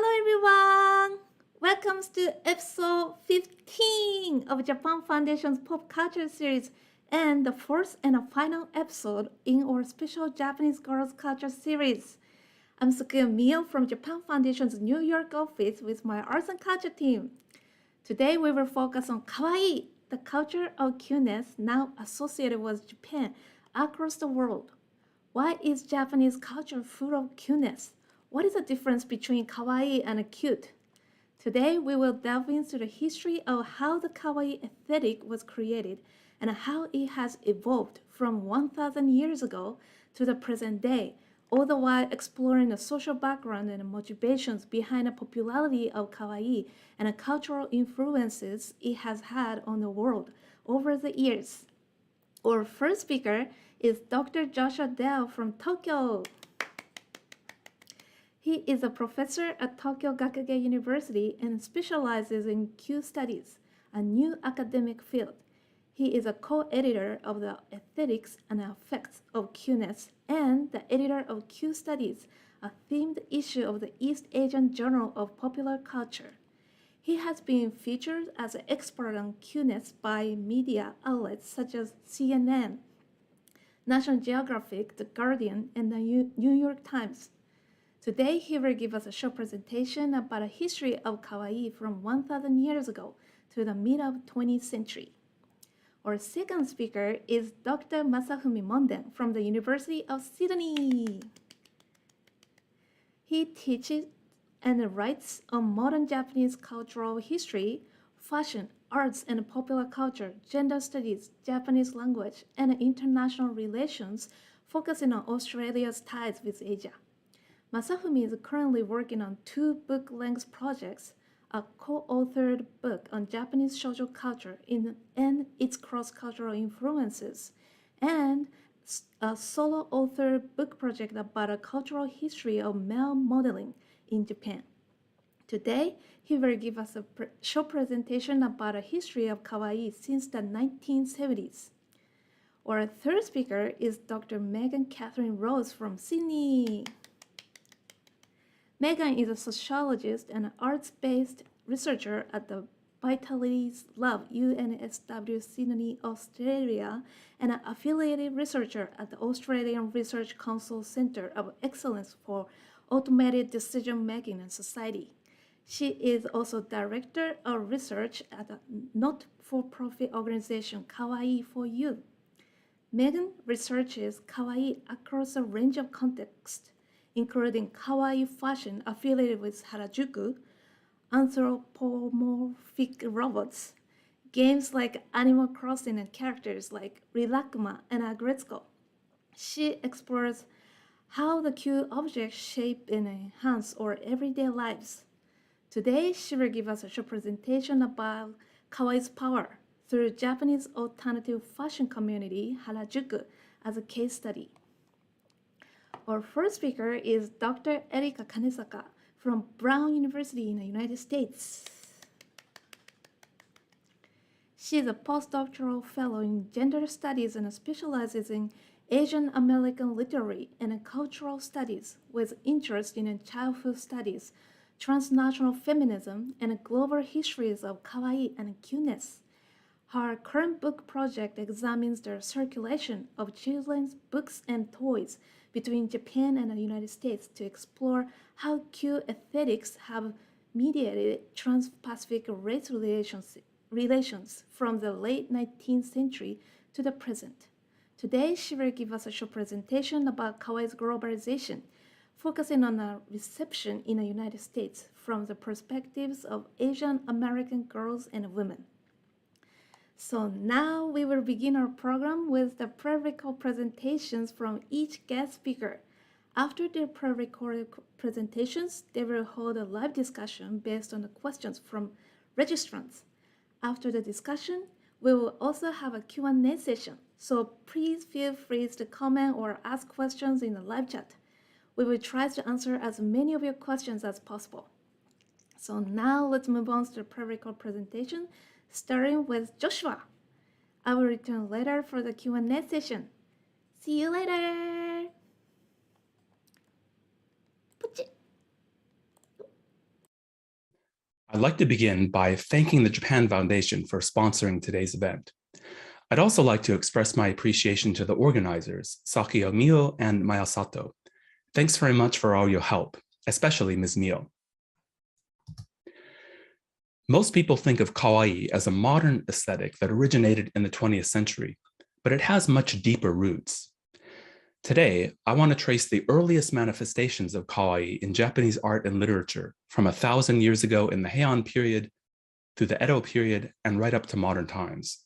Hello everyone! Welcome to episode 15 of Japan Foundation's Pop Culture series and the fourth and final episode in our special Japanese Girls Culture series. I'm Sukuya Mio from Japan Foundation's New York office with my arts and culture team. Today we will focus on Kawaii, the culture of cuteness now associated with Japan across the world. Why is Japanese culture full of cuteness? What is the difference between kawaii and cute? Today, we will delve into the history of how the kawaii aesthetic was created and how it has evolved from 1,000 years ago to the present day, all the while exploring the social background and motivations behind the popularity of kawaii and the cultural influences it has had on the world over the years. Our first speaker is Dr. Joshua Dell from Tokyo. He is a professor at Tokyo Gakugei University and specializes in Q studies, a new academic field. He is a co-editor of the Aesthetics and Effects of Cuteness and the editor of Q Studies, a themed issue of the East Asian Journal of Popular Culture. He has been featured as an expert on cuteness by media outlets such as CNN, National Geographic, The Guardian, and the New York Times. Today, he will give us a short presentation about the history of kawaii from 1,000 years ago to the mid of 20th century. Our second speaker is Dr. Masafumi Monden from the University of Sydney. He teaches and writes on modern Japanese cultural history, fashion, arts and popular culture, gender studies, Japanese language, and international relations, focusing on Australia's ties with Asia. Masafumi is currently working on 2 book-length projects, a co-authored book on Japanese Shojo culture and its cross-cultural influences, and a solo-authored book project about a cultural history of male modeling in Japan. Today, he will give us a short presentation about a history of kawaii since the 1970s. Our third speaker is Dr. Megan Catherine Rose from Sydney. Megan is a sociologist and arts-based researcher at the Vitality's Lab UNSW Sydney, Australia, and an affiliated researcher at the Australian Research Council Centre of Excellence for Automated Decision-Making and Society. She is also Director of Research at a not-for-profit organization, Kawaii for You. Megan researches kawaii across a range of contexts, including kawaii fashion affiliated with Harajiku, anthropomorphic robots, games like Animal Crossing and characters like Rilakkuma and Agretzko. She explores how the cute objects shape and enhance our everyday lives. Today, she will give us a short presentation about Kawaii's power through Japanese alternative fashion community Harajuku as a case study. Our first speaker is Dr. Erika Kanesaka from Brown University in the United States. She is a postdoctoral fellow in gender studies and specializes in Asian American literary and cultural studies with interest in childhood studies, transnational feminism, and global histories of kawaii and cuteness. Her current book project examines the circulation of children's books and toys between Japan and the United States to explore how cute aesthetics have mediated trans-Pacific race relations from the late 19th century to the present. Today, she will give us a short presentation about kawaii's globalization, focusing on the reception in the United States from the perspectives of Asian American girls and women. So now we will begin our program with the pre-recorded presentations from each guest speaker. After their pre-recorded presentations, they will hold a live discussion based on the questions from registrants. After the discussion, we will also have a Q&A session, so please feel free to comment or ask questions in the live chat. We will try to answer as many of your questions as possible. So now let's move on to the pre-recorded presentation, starting with Joshua. I will return later for the Q&A session. See you later! I'd like to begin by thanking the Japan Foundation for sponsoring today's event. I'd also like to express my appreciation to the organizers, Sakio Mio and Mayasato. Thanks very much for all your help, especially Ms. Mio. Most people think of kawaii as a modern aesthetic that originated in the 20th century, but it has much deeper roots. Today, I want to trace the earliest manifestations of kawaii in Japanese art and literature from 1,000 years ago in the Heian period through the Edo period and right up to modern times.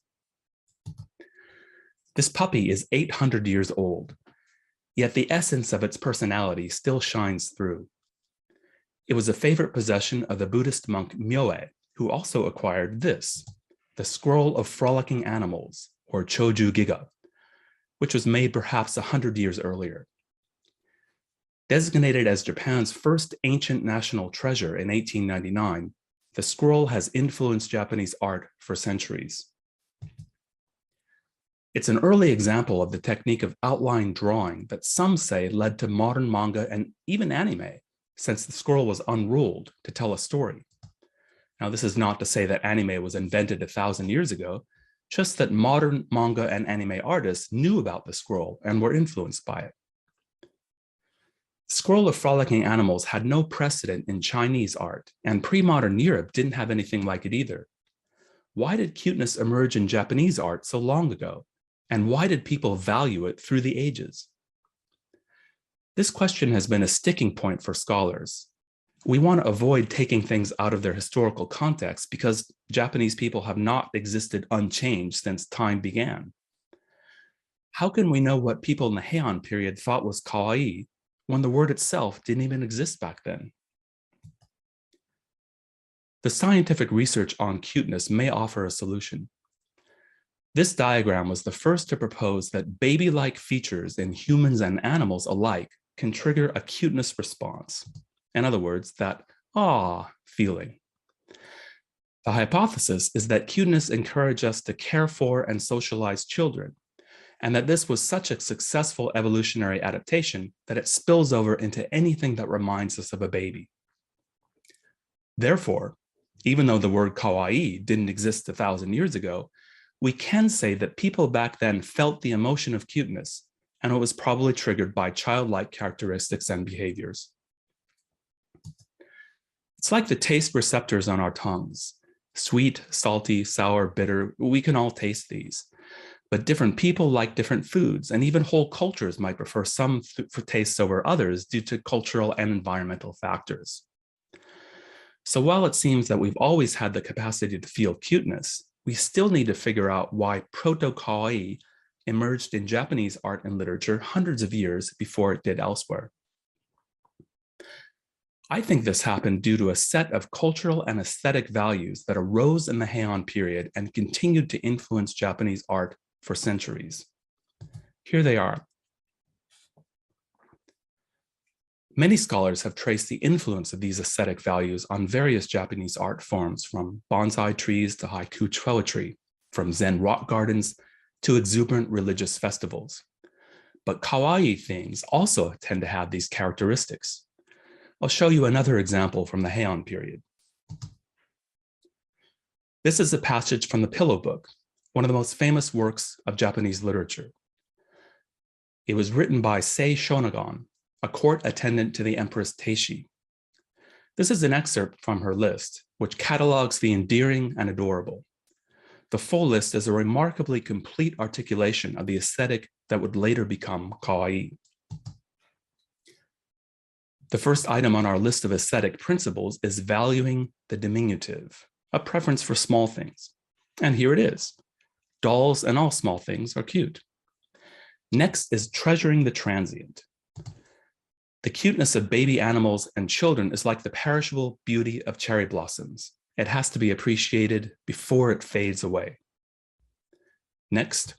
This puppy is 800 years old, yet the essence of its personality still shines through. It was a favorite possession of the Buddhist monk Myoe, who also acquired this, the Scroll of Frolicking Animals, or Choju Giga, which was made perhaps 100 years earlier. Designated as Japan's first ancient national treasure in 1899, the scroll has influenced Japanese art for centuries. It's an early example of the technique of outline drawing that some say led to modern manga and even anime, since the scroll was unruled to tell a story. Now, this is not to say that anime was invented 1,000 years ago, just that modern manga and anime artists knew about the scroll and were influenced by it. The Scroll of Frolicking Animals had no precedent in Chinese art, and pre-modern Europe didn't have anything like it either. Why did cuteness emerge in Japanese art so long ago? And why did people value it through the ages? This question has been a sticking point for scholars. We want to avoid taking things out of their historical context because Japanese people have not existed unchanged since time began. How can we know what people in the Heian period thought was kawaii when the word itself didn't even exist back then? The scientific research on cuteness may offer a solution. This diagram was the first to propose that baby-like features in humans and animals alike can trigger a cuteness response. In other words, that "ah" feeling. The hypothesis is that cuteness encourages us to care for and socialize children, and that this was such a successful evolutionary adaptation that it spills over into anything that reminds us of a baby. Therefore, even though the word kawaii didn't exist 1,000 years ago, we can say that people back then felt the emotion of cuteness, and it was probably triggered by childlike characteristics and behaviors. It's like the taste receptors on our tongues. Sweet, salty, sour, bitter, we can all taste these. But different people like different foods, and even whole cultures might prefer some tastes over others due to cultural and environmental factors. So while it seems that we've always had the capacity to feel cuteness, we still need to figure out why Proto-Kawaii emerged in Japanese art and literature hundreds of years before it did elsewhere. I think this happened due to a set of cultural and aesthetic values that arose in the Heian period and continued to influence Japanese art for centuries. Here they are. Many scholars have traced the influence of these aesthetic values on various Japanese art forms, from bonsai trees to haiku poetry, from Zen rock gardens to exuberant religious festivals. But kawaii themes also tend to have these characteristics. I'll show you another example from the Heian period. This is a passage from the Pillow Book, one of the most famous works of Japanese literature. It was written by Sei Shonagon, a court attendant to the Empress Teishi. This is an excerpt from her list, which catalogs the endearing and adorable. The full list is a remarkably complete articulation of the aesthetic that would later become kawaii. The first item on our list of aesthetic principles is valuing the diminutive, a preference for small things. And here it is. Dolls and all small things are cute. Next is treasuring the transient. The cuteness of baby animals and children is like the perishable beauty of cherry blossoms. It has to be appreciated before it fades away. Next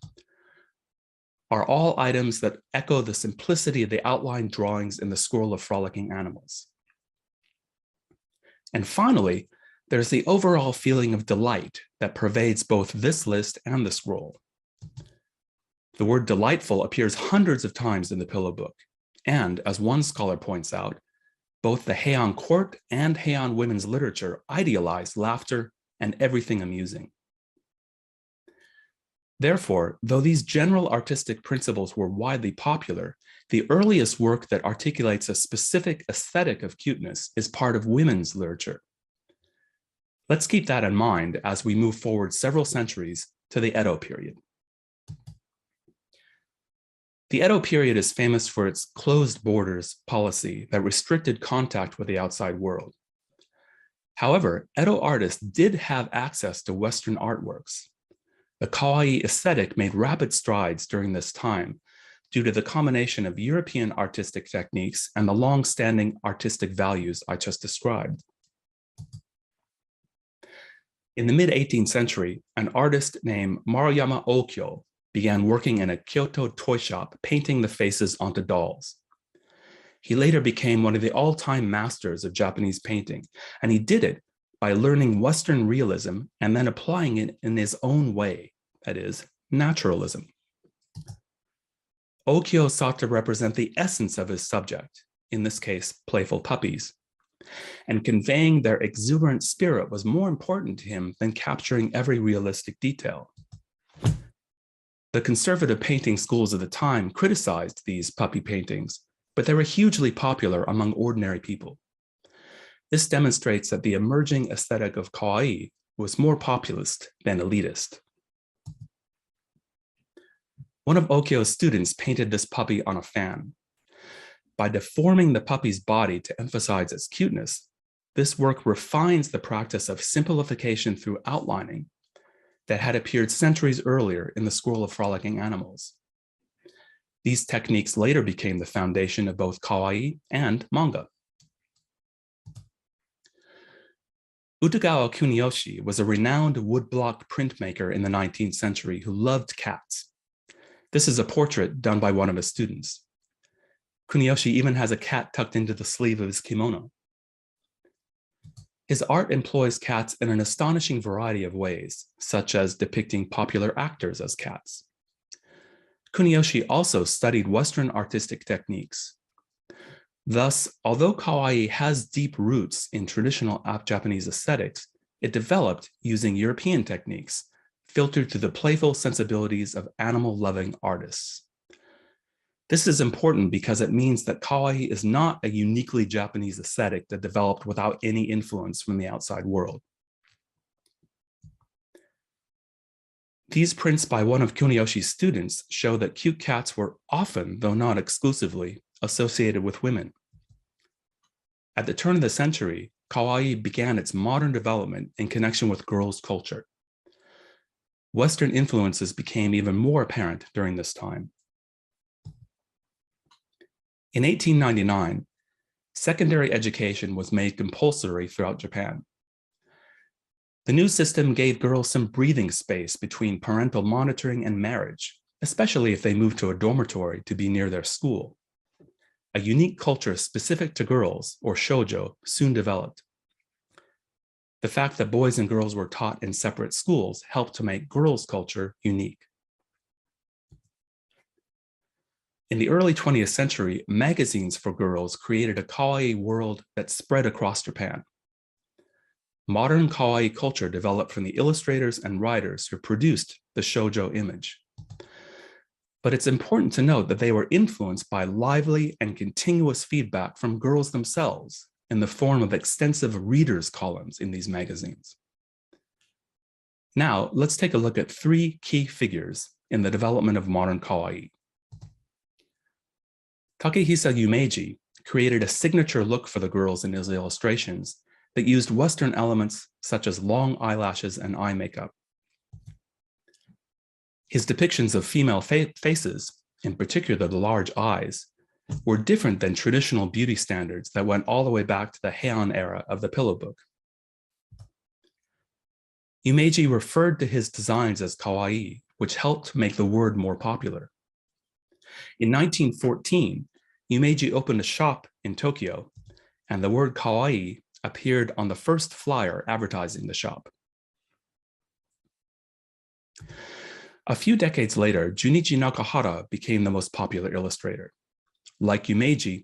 are all items that echo the simplicity of the outline drawings in the Scroll of Frolicking Animals. And finally, there's the overall feeling of delight that pervades both this list and the scroll. The word delightful appears hundreds of times in the Pillow Book, and as one scholar points out, both the Heian court and Heian women's literature idealized laughter and everything amusing. Therefore, though these general artistic principles were widely popular, the earliest work that articulates a specific aesthetic of cuteness is part of women's literature. Let's keep that in mind as we move forward several centuries to the Edo period. The Edo period is famous for its closed borders policy that restricted contact with the outside world. However, Edo artists did have access to Western artworks. The Kawaii aesthetic made rapid strides during this time due to the combination of European artistic techniques and the long-standing artistic values I just described. In the mid-18th century, an artist named Maruyama Okyo began working in a Kyoto toy shop, painting the faces onto dolls. He later became one of the all-time masters of Japanese painting, and he did it by learning Western realism and then applying it in his own way, that is, naturalism. Okyo sought to represent the essence of his subject, in this case, playful puppies, and conveying their exuberant spirit was more important to him than capturing every realistic detail. The conservative painting schools of the time criticized these puppy paintings, but they were hugely popular among ordinary people. This demonstrates that the emerging aesthetic of Kawaii was more populist than elitist. One of Okyo's students painted this puppy on a fan. By deforming the puppy's body to emphasize its cuteness, this work refines the practice of simplification through outlining that had appeared centuries earlier in the Scroll of Frolicking Animals. These techniques later became the foundation of both kawaii and manga. Utagawa Kuniyoshi was a renowned woodblock printmaker in the 19th century who loved cats. This is a portrait done by one of his students. Kuniyoshi even has a cat tucked into the sleeve of his kimono. His art employs cats in an astonishing variety of ways, such as depicting popular actors as cats. Kuniyoshi also studied Western artistic techniques. Thus, although kawaii has deep roots in traditional Japanese aesthetics, it developed using European techniques, filtered through the playful sensibilities of animal-loving artists. This is important because it means that kawaii is not a uniquely Japanese aesthetic that developed without any influence from the outside world. These prints by one of Kuniyoshi's students show that cute cats were often, though not exclusively, associated with women. At the turn of the century, kawaii began its modern development in connection with girls' culture. Western influences became even more apparent during this time. In 1899, secondary education was made compulsory throughout Japan. The new system gave girls some breathing space between parental monitoring and marriage, especially if they moved to a dormitory to be near their school. A unique culture specific to girls, or Shojo, soon developed. The fact that boys and girls were taught in separate schools helped to make girls' culture unique. In the early 20th century, magazines for girls created a kawaii world that spread across Japan. Modern kawaii culture developed from the illustrators and writers who produced the shoujo image. But it's important to note that they were influenced by lively and continuous feedback from girls themselves in the form of extensive readers' columns in these magazines. Now, let's take a look at three key figures in the development of modern kawaii. Takehisa Yumeji created a signature look for the girls in his illustrations that used Western elements such as long eyelashes and eye makeup. His depictions of female faces, in particular the large eyes, were different than traditional beauty standards that went all the way back to the Heian era of the pillow book. Yumeji referred to his designs as kawaii, which helped make the word more popular. In 1914, Yumeji opened a shop in Tokyo, and the word kawaii appeared on the first flyer advertising the shop. A few decades later, Junichi Nakahara became the most popular illustrator. Like Yumeji,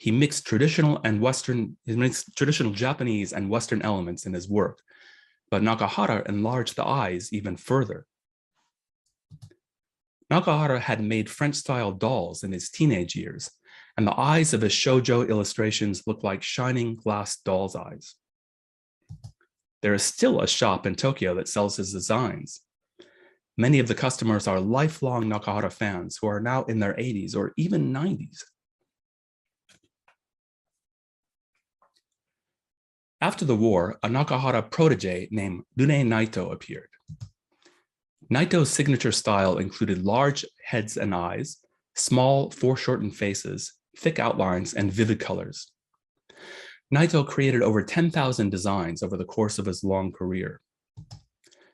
He mixed traditional Japanese and Western elements in his work, but Nakahara enlarged the eyes even further. Nakahara had made French-style dolls in his teenage years, and the eyes of his Shojo illustrations look like shining glass doll's eyes. There is still a shop in Tokyo that sells his designs. Many of the customers are lifelong Nakahara fans who are now in their 80s or even 90s. After the war, a Nakahara protege named Rune Naito appeared. Naito's signature style included large heads and eyes, small foreshortened faces, thick outlines, and vivid colors. Naito created over 10,000 designs over the course of his long career.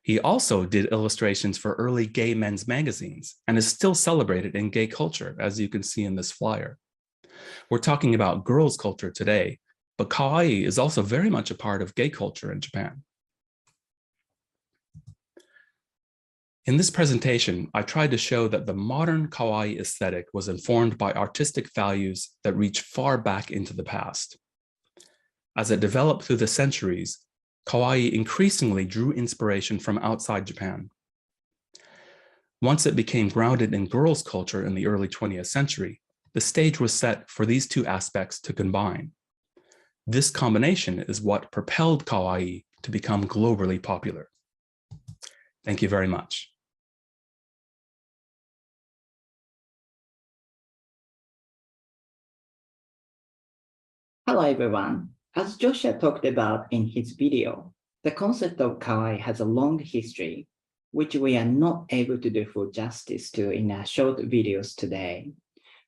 He also did illustrations for early gay men's magazines and is still celebrated in gay culture, as you can see in this flyer. We're talking about girls' culture today, but kawaii is also very much a part of gay culture in Japan. In this presentation, I tried to show that the modern kawaii aesthetic was informed by artistic values that reach far back into the past. As it developed through the centuries, kawaii increasingly drew inspiration from outside Japan. Once it became grounded in girls' culture in the early 20th century, the stage was set for these two aspects to combine. This combination is what propelled kawaii to become globally popular. Thank you very much. Hello, everyone. As Joshua talked about in his video, the concept of kawaii has a long history, which we are not able to do full justice to in our short videos today.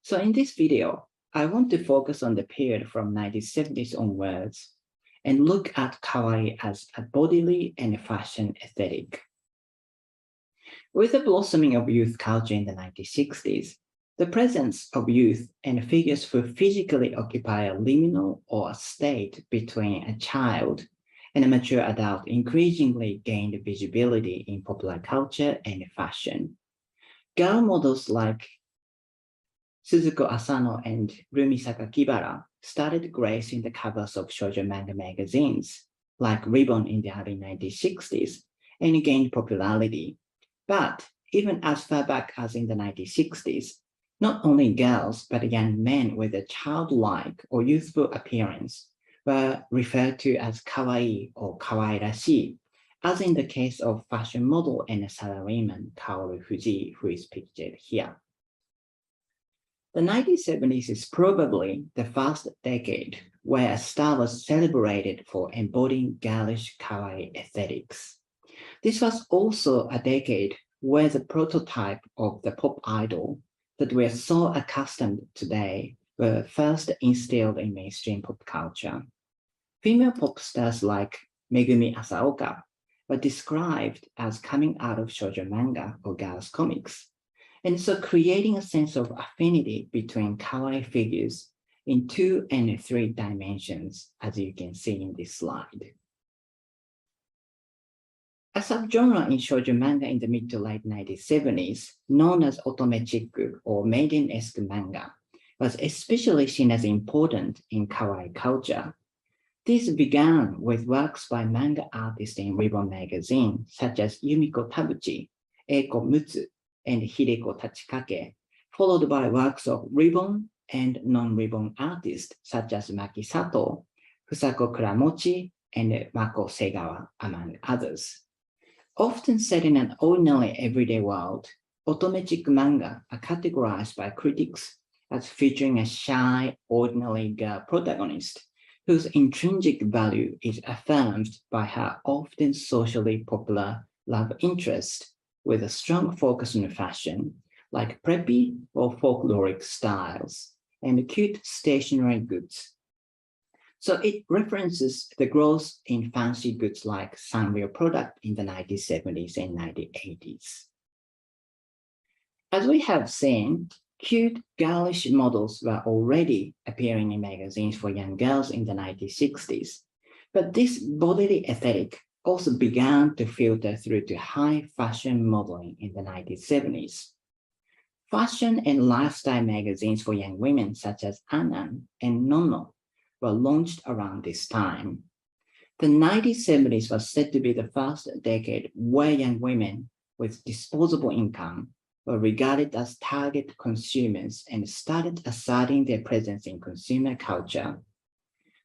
So in this video, I want to focus on the period from 1970s onwards and look at kawaii as a bodily and fashion aesthetic. With the blossoming of youth culture in the 1960s, the presence of youth and figures who physically occupy a liminal or a state between a child and a mature adult increasingly gained visibility in popular culture and fashion. Girl models like Suzuko Asano and Rumi Sakakibara started gracing the covers of shoujo manga magazines like Ribbon in the early 1960s and gained popularity. But even as far back as in the 1960s, not only girls, but young men with a childlike or youthful appearance were referred to as kawaii or kawaii-rashi, as in the case of fashion model and salaryman Kaoru Fuji, who is pictured here. The 1970s is probably the first decade where a star was celebrated for embodying girlish kawaii aesthetics. This was also a decade where the prototype of the pop idol that we're so accustomed today were first instilled in mainstream pop culture. Female pop stars like Megumi Asaoka were described as coming out of shoujo manga or girls' comics, and so creating a sense of affinity between kawaii figures in 2 and 3 dimensions, as you can see in this slide. A subgenre in shoujo manga in the mid to late 1970s, known as otomechiku or maiden-esque manga, was especially seen as important in kawaii culture. This began with works by manga artists in Ribbon magazine, such as Yumiko Tabuchi, Eiko Mutsu, and Hideko Tachikake, followed by works of Ribbon and non-Ribbon artists such as Maki Sato, Fusako Kuramochi, and Mako Segawa, among others. Often set in an ordinary everyday world, otomechiku manga are categorized by critics as featuring a shy, ordinary girl protagonist whose intrinsic value is affirmed by her often socially popular love interest with a strong focus on fashion, like preppy or folkloric styles, and cute stationery goods. So it references the growth in fancy goods like Sanrio product in the 1970s and 1980s. As we have seen, cute girlish models were already appearing in magazines for young girls in the 1960s, but this bodily aesthetic also began to filter through to high fashion modeling in the 1970s. Fashion and lifestyle magazines for young women such as Anan and Nono were launched around this time. The 1970s was said to be the first decade where young women with disposable income were regarded as target consumers and started asserting their presence in consumer culture.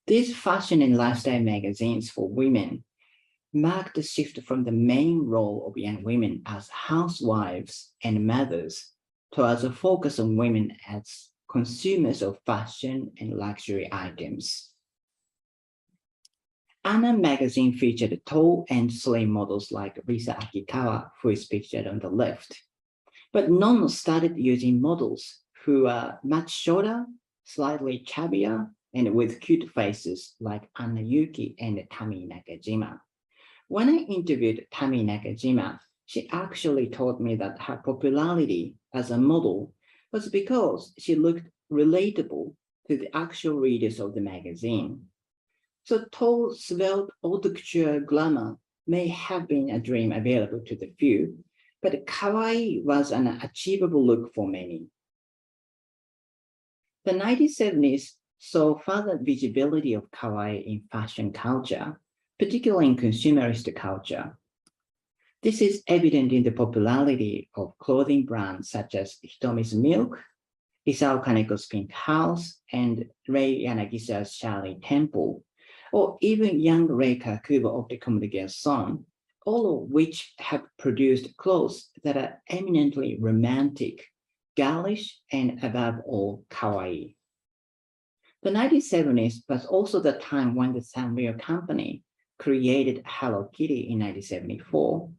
These fashion and lifestyle magazines for women marked the shift from the main role of young women as housewives and mothers towards a focus on women as consumers of fashion and luxury items. Anna magazine featured tall and slim models like Risa Akikawa, who is pictured on the left. But Nono started using models who are much shorter, slightly chubbier, and with cute faces like Anna Yuki and Tami Nakajima. When I interviewed Tami Nakajima, she actually told me that her popularity as a model was because she looked relatable to the actual readers of the magazine. So tall, svelte, haute couture glamour may have been a dream available to the few, but kawaii was an achievable look for many. The 1970s saw further visibility of kawaii in fashion culture, particularly in consumerist culture. This is evident in the popularity of clothing brands such as Hitomi's Milk, Isao Kaneko's Pink House, and Rei Yanagisa's Charlie Temple, or even young Rei Kakuba of the Comme des Garçons, all of which have produced clothes that are eminently romantic, girlish, and above all, kawaii. The 1970s was also the time when the Sanrio company created Hello Kitty in 1974,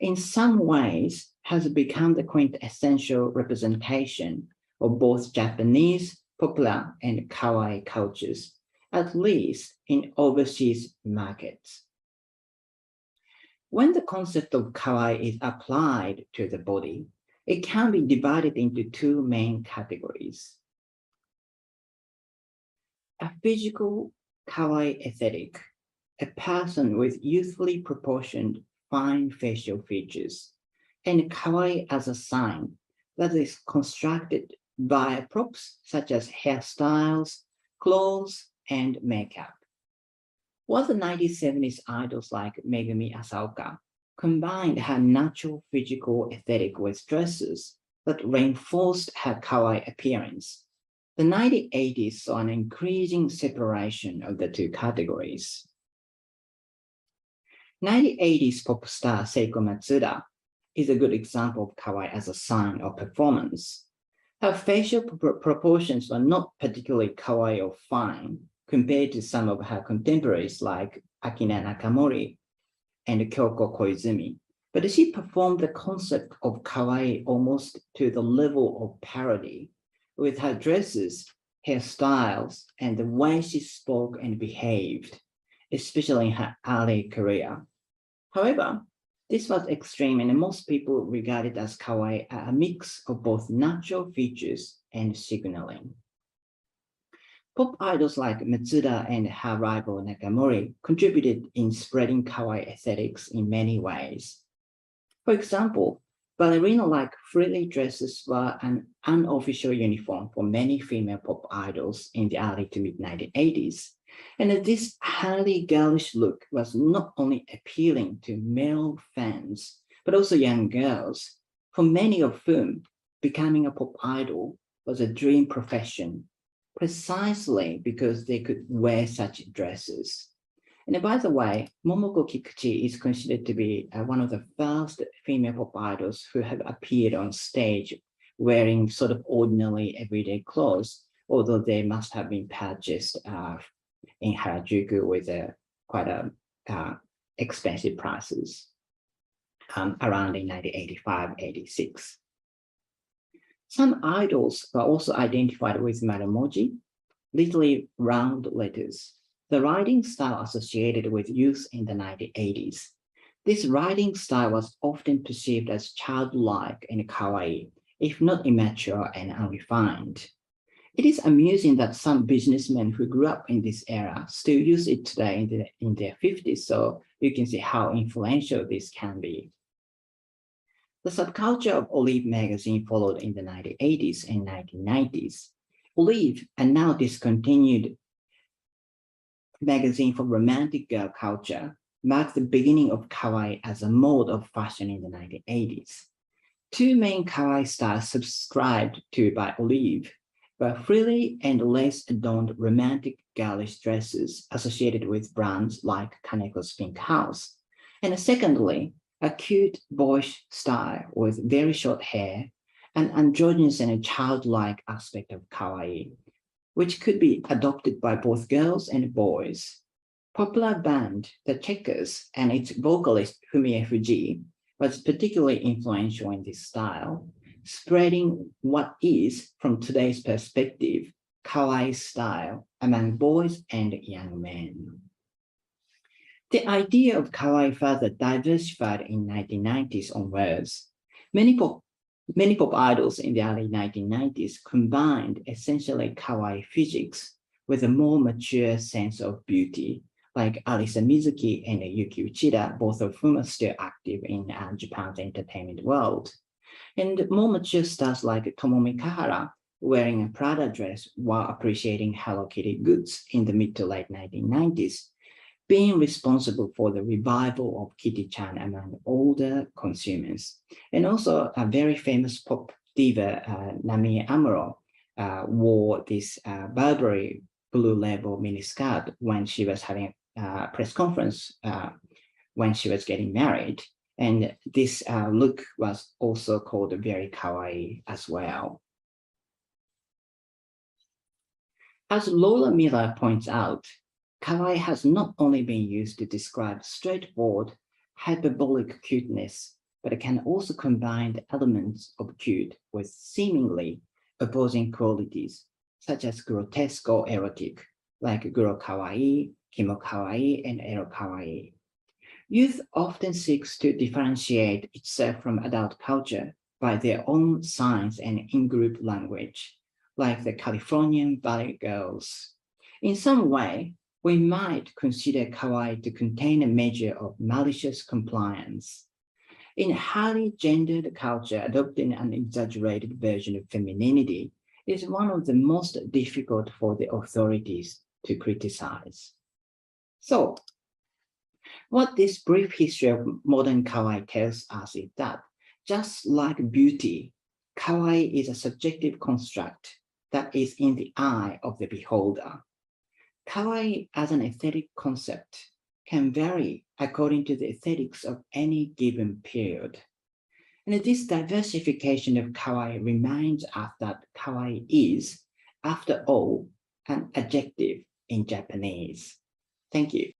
in some ways has become the quintessential representation of both Japanese, popular, and kawaii cultures, at least in overseas markets. When the concept of kawaii is applied to the body, it can be divided into two main categories. A physical kawaii aesthetic, a person with youthfully proportioned fine facial features, and kawaii as a sign that is constructed by props such as hairstyles, clothes, and makeup. While the 1970s idols like Megumi Asaoka combined her natural physical aesthetic with dresses that reinforced her kawaii appearance, the 1980s saw an increasing separation of the two categories. 1980s pop star Seiko Matsuda is a good example of kawaii as a sign of performance. Her facial proportions were not particularly kawaii or fine compared to some of her contemporaries like Akina Nakamori and Kyoko Koizumi, but she performed the concept of kawaii almost to the level of parody with her dresses, hairstyles, and the way she spoke and behaved, especially in her early career. However, this was extreme, and most people regard it as kawaii a mix of both natural features and signaling. Pop idols like Matsuda and her rival Nakamori contributed in spreading kawaii aesthetics in many ways. For example, ballerina-like frilly dresses were an unofficial uniform for many female pop idols in the early to mid-1980s. And this highly girlish look was not only appealing to male fans, but also young girls, for many of whom becoming a pop idol was a dream profession, precisely because they could wear such dresses. And by the way, Momoko Kikuchi is considered to be one of the first female pop idols who have appeared on stage wearing sort of ordinary everyday clothes, although they must have been purchased in Harajuku with quite expensive prices around in 1985-86. Some idols were also identified with maramoji, literally round letters, the writing style associated with youth in the 1980s. This writing style was often perceived as childlike and kawaii, if not immature and unrefined. It is amusing that some businessmen who grew up in this era still use it today in their 50s, so you can see how influential this can be. The subculture of Olive magazine followed in the 1980s and 1990s. Olive, a now discontinued magazine for romantic girl culture, marked the beginning of kawaii as a mode of fashion in the 1980s. Two main kawaii styles subscribed to by Olive were frilly and less adorned romantic girlish dresses associated with brands like Kaneko's Pink House, and secondly, a cute boyish style with very short hair, an androgynous and a childlike aspect of kawaii, which could be adopted by both girls and boys. Popular band The Checkers and its vocalist Fumie Fuji was particularly influential in this style, spreading what is, from today's perspective, kawaii style among boys and young men. The idea of kawaii further diversified in 1990s onwards. Many pop idols in the early 1990s combined essentially kawaii physics with a more mature sense of beauty, like Arisa Mizuki and Yuki Uchida, both of whom are still active in Japan's entertainment world. And more mature stars like Tomomi Kahara, wearing a Prada dress while appreciating Hello Kitty goods in the mid to late 1990s, being responsible for the revival of Kitty-chan among older consumers. And also a very famous pop diva, Nami Amuro, wore this Burberry blue label miniskirt when she was having a press conference when she was getting married. And this look was also called very kawaii as well. As Lola Miller points out, kawaii has not only been used to describe straightforward, hyperbolic cuteness, but it can also combine the elements of cute with seemingly opposing qualities, such as grotesque or erotic, like guro kawaii, kimo kawaii, and ero kawaii. Youth often seeks to differentiate itself from adult culture by their own signs and in-group language, like the Californian Valley Girls. In some way, we might consider kawaii to contain a measure of malicious compliance. In highly gendered culture, adopting an exaggerated version of femininity is one of the most difficult for the authorities to criticize. So, what this brief history of modern kawaii tells us is that, just like beauty, kawaii is a subjective construct that is in the eye of the beholder. Kawaii as an aesthetic concept can vary according to the aesthetics of any given period. And this diversification of kawaii reminds us that kawaii is, after all, an adjective in Japanese. Thank you.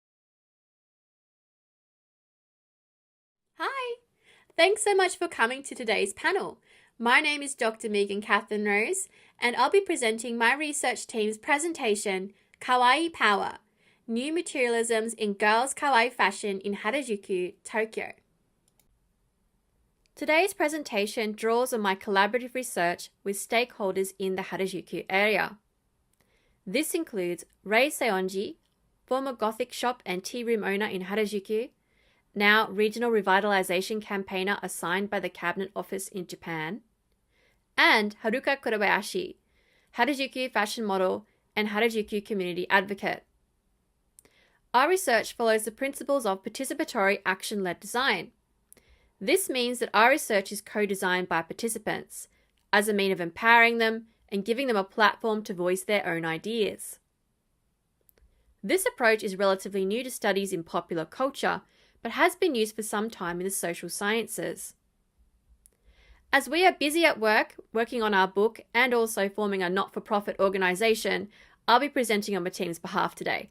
Hi, thanks so much for coming to today's panel. My name is Dr. Megan Catherine Rose, and I'll be presenting my research team's presentation, Kawaii Power, New Materialisms in Girls' Kawaii Fashion in Harajuku, Tokyo. Today's presentation draws on my collaborative research with stakeholders in the Harajuku area. This includes Rei Seonji, former Gothic shop and tea room owner in Harajuku, now Regional Revitalization Campaigner assigned by the Cabinet Office in Japan, and Haruka Kurabayashi, Harajuku fashion model and Harajuku community advocate. Our research follows the principles of participatory action-led design. This means that our research is co-designed by participants as a means of empowering them and giving them a platform to voice their own ideas. This approach is relatively new to studies in popular culture, but has been used for some time in the social sciences. As we are busy at work, working on our book and also forming a not-for-profit organisation, I'll be presenting on my team's behalf today.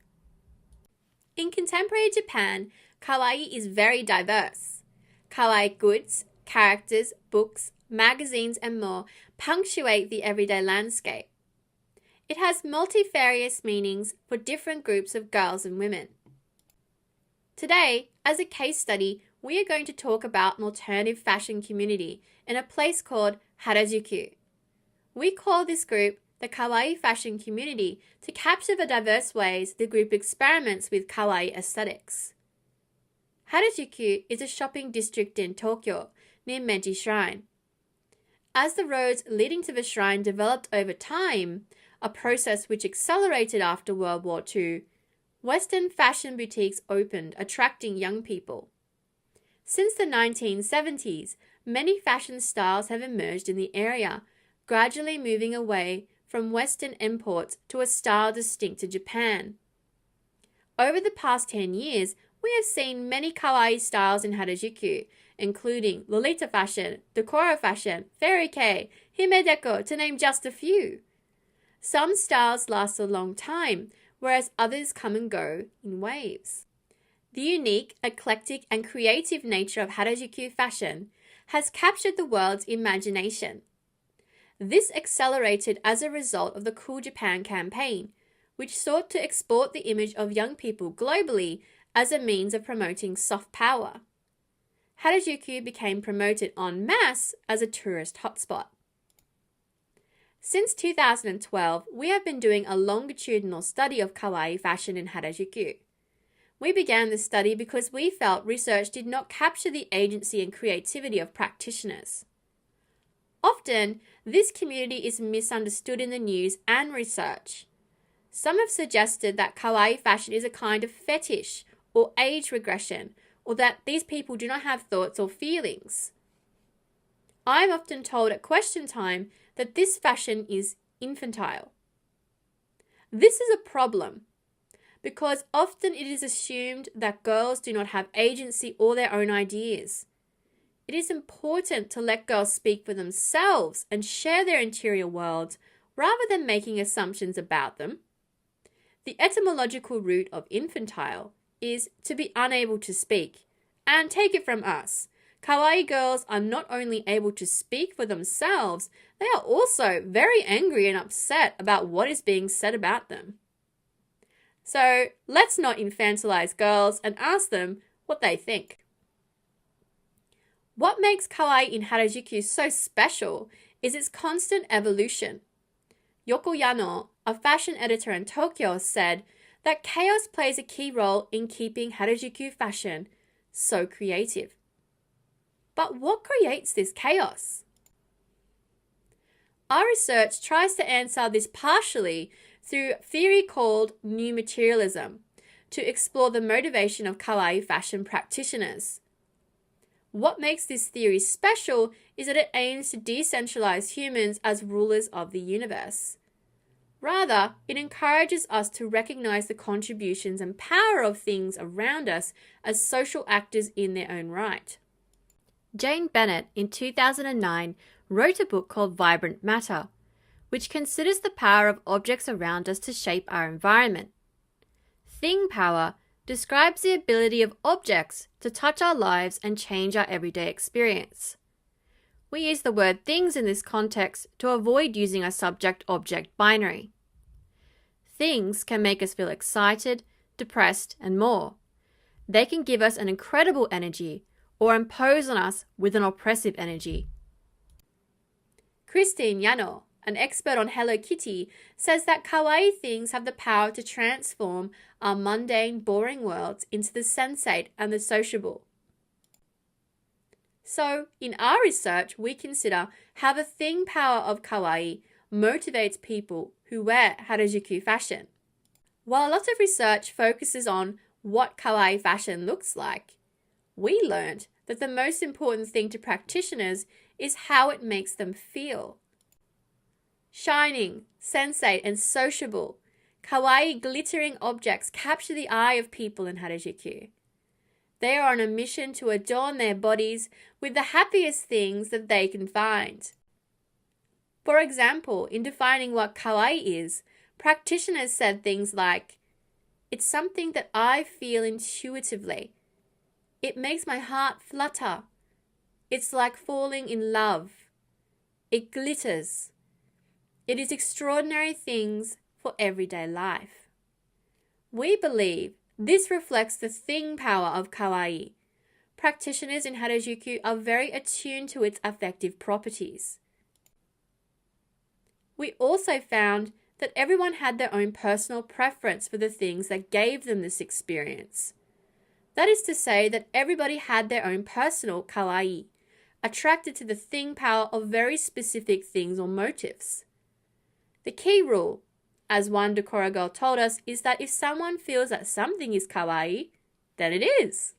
In contemporary Japan, kawaii is very diverse. Kawaii goods, characters, books, magazines and more punctuate the everyday landscape. It has multifarious meanings for different groups of girls and women. Today, as a case study, we are going to talk about an alternative fashion community in a place called Harajuku. We call this group the Kawaii Fashion Community to capture the diverse ways the group experiments with kawaii aesthetics. Harajuku is a shopping district in Tokyo, near Meiji Shrine. As the roads leading to the shrine developed over time, a process which accelerated after World War II, Western fashion boutiques opened, attracting young people. Since the 1970s, many fashion styles have emerged in the area, gradually moving away from Western imports to a style distinct to Japan. Over the past 10 years, we have seen many kawaii styles in Harajuku, including Lolita fashion, Decora fashion, Fairy Kei, Hime Deco, to name just a few. Some styles last a long time, whereas others come and go in waves. The unique, eclectic, and creative nature of Harajuku fashion has captured the world's imagination. This accelerated as a result of the Cool Japan campaign, which sought to export the image of young people globally as a means of promoting soft power. Harajuku became promoted en masse as a tourist hotspot. Since 2012, we have been doing a longitudinal study of kawaii fashion in Harajuku. We began this study because we felt research did not capture the agency and creativity of practitioners. Often, this community is misunderstood in the news and research. Some have suggested that kawaii fashion is a kind of fetish or age regression, or that these people do not have thoughts or feelings. I am often told at question time that this fashion is infantile. This is a problem, because often it is assumed that girls do not have agency or their own ideas. It is important to let girls speak for themselves and share their interior worlds rather than making assumptions about them. The etymological root of infantile is to be unable to speak. And take it from us, kawaii girls are not only able to speak for themselves, they are also very angry and upset about what is being said about them. So let's not infantilize girls and ask them what they think. What makes kawaii in Harajuku so special is its constant evolution. Yoko Yano, a fashion editor in Tokyo, said that chaos plays a key role in keeping Harajuku fashion so creative. But what creates this chaos? Our research tries to answer this partially through a theory called New Materialism, to explore the motivation of kawaii fashion practitioners. What makes this theory special is that it aims to decentralize humans as rulers of the universe. Rather, it encourages us to recognize the contributions and power of things around us as social actors in their own right. Jane Bennett, in 2009, wrote a book called Vibrant Matter, which considers the power of objects around us to shape our environment. Thing power describes the ability of objects to touch our lives and change our everyday experience. We use the word things in this context to avoid using a subject-object binary. Things can make us feel excited, depressed, and more. They can give us an incredible energy or impose on us with an oppressive energy. Christine Yano, an expert on Hello Kitty, says that kawaii things have the power to transform our mundane, boring worlds into the sensate and the sociable. So, in our research, we consider how the thing power of kawaii motivates people who wear Harajuku fashion. While a lot of research focuses on what kawaii fashion looks like, we learned that the most important thing to practitioners is how it makes them feel. Shining, sensate, and sociable, kawaii glittering objects capture the eye of people in Harajuku. They are on a mission to adorn their bodies with the happiest things that they can find. For example, in defining what kawaii is, practitioners said things like, "It's something that I feel intuitively. It makes my heart flutter. It's like falling in love. It glitters. It is extraordinary things for everyday life." We believe this reflects the thing power of kawaii. Practitioners in Harajuku are very attuned to its affective properties. We also found that everyone had their own personal preference for the things that gave them this experience. That is to say that everybody had their own personal kawaii, attracted to the thing power of very specific things or motifs. The key rule, as one Decora girl told us, is that if someone feels that something is kawaii, then it is.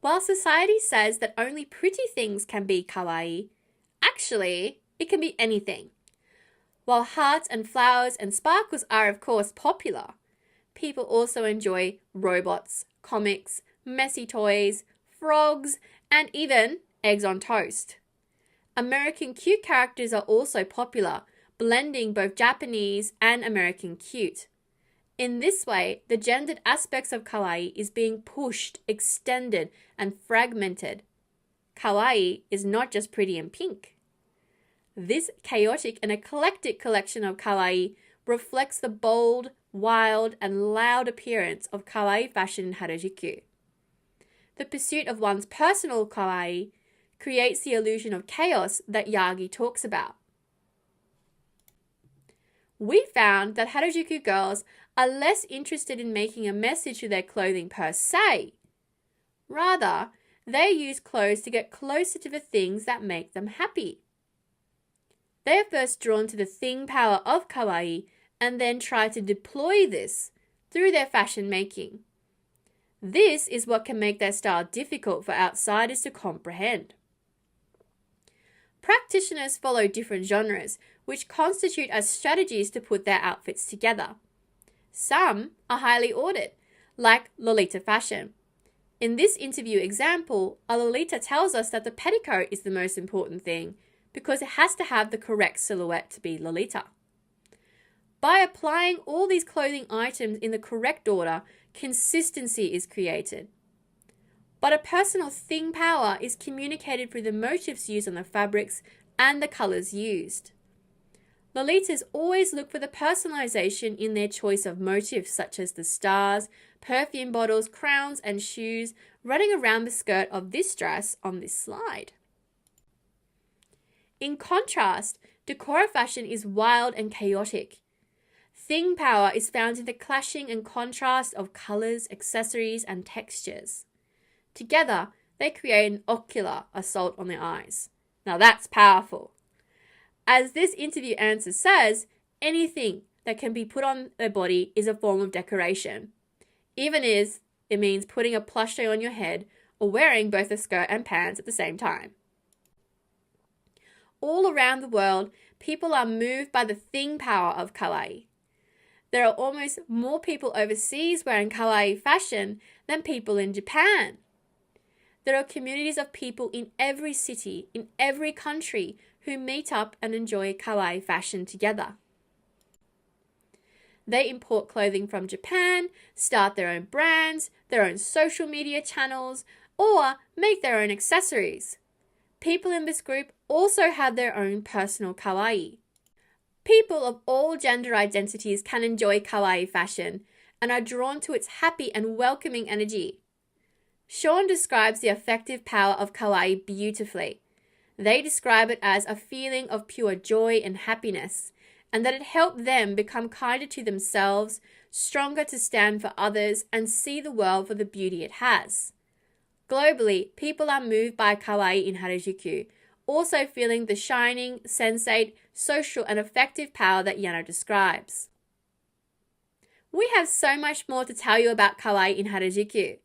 While society says that only pretty things can be kawaii, actually, it can be anything. While hearts and flowers and sparkles are of course popular, people also enjoy robots, comics, messy toys, frogs, and even eggs on toast. American cute characters are also popular, blending both Japanese and American cute. In this way, the gendered aspects of kawaii is being pushed, extended, and fragmented. Kawaii is not just pretty and pink. This chaotic and eclectic collection of kawaii reflects the bold, wild, and loud appearance of kawaii fashion in Harajiku. The pursuit of one's personal kawaii creates the illusion of chaos that Yagi talks about. We found that Harajuku girls are less interested in making a message to their clothing per se. Rather, they use clothes to get closer to the things that make them happy. They are first drawn to the thing power of kawaii and then try to deploy this through their fashion making. This is what can make their style difficult for outsiders to comprehend. Practitioners follow different genres, which constitute as strategies to put their outfits together. Some are highly ordered, like Lolita fashion. In this interview example, a Lolita tells us that the petticoat is the most important thing because it has to have the correct silhouette to be Lolita. By applying all these clothing items in the correct order, consistency is created. But a personal thing power is communicated through the motifs used on the fabrics and the colors used. Lolitas always look for the personalization in their choice of motifs such as the stars, perfume bottles, crowns, and shoes running around the skirt of this dress on this slide. In contrast, Decora fashion is wild and chaotic. Thing power is found in the clashing and contrast of colors, accessories, and textures. Together, they create an ocular assault on the eyes. Now that's powerful. As this interview answer says, anything that can be put on their body is a form of decoration, even if it means putting a plush toy on your head or wearing both a skirt and pants at the same time. All around the world, people are moved by the thing power of kawaii. There are almost more people overseas wearing kawaii fashion than people in Japan. There are communities of people in every city, in every country, who meet up and enjoy kawaii fashion together. They import clothing from Japan, start their own brands, their own social media channels, or make their own accessories. People in this group also have their own personal kawaii. People of all gender identities can enjoy kawaii fashion and are drawn to its happy and welcoming energy. Sean describes the effective power of kawaii beautifully. They describe it as a feeling of pure joy and happiness, and that it helped them become kinder to themselves, stronger to stand for others, and see the world for the beauty it has. Globally, people are moved by kawaii in Harajuku, also feeling the shining, sensate, social, and effective power that Yano describes. We have so much more to tell you about kawaii in Harajuku,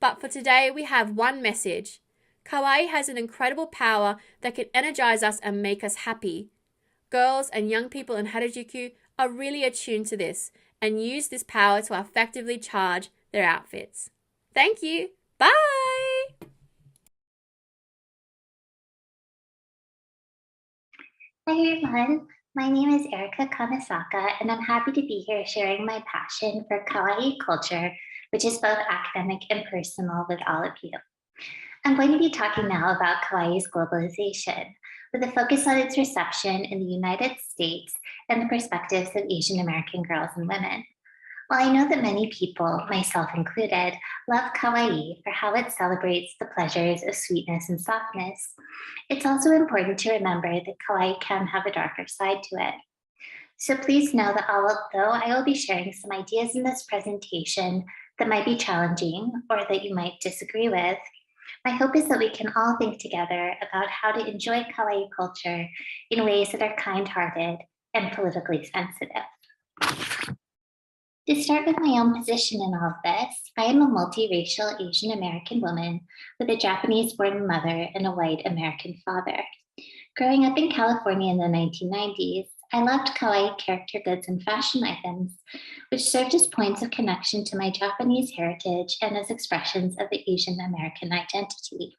but for today we have one message. Kawaii has an incredible power that can energize us and make us happy. Girls and young people in Harajuku are really attuned to this and use this power to effectively charge their outfits. Thank you. Bye! Hi everyone, my name is Erika Kanesaka and I'm happy to be here sharing my passion for kawaii culture, which is both academic and personal with all of you. I'm going to be talking now about kawaii's globalization, with a focus on its reception in the United States and the perspectives of Asian American girls and women. While I know that many people, myself included, love kawaii for how it celebrates the pleasures of sweetness and softness, it's also important to remember that kawaii can have a darker side to it. So please know that although I will be sharing some ideas in this presentation that might be challenging or that you might disagree with, My hope is that we can all think together about how to enjoy Kawaii culture in ways that are kind-hearted and politically sensitive. To start with my own position in all of this, I am a multiracial Asian American woman with a Japanese-born mother and a white American father. Growing up in California in the 1990s, I loved Kawaii character goods and fashion items, which served as points of connection to my Japanese heritage and as expressions of the Asian American identity.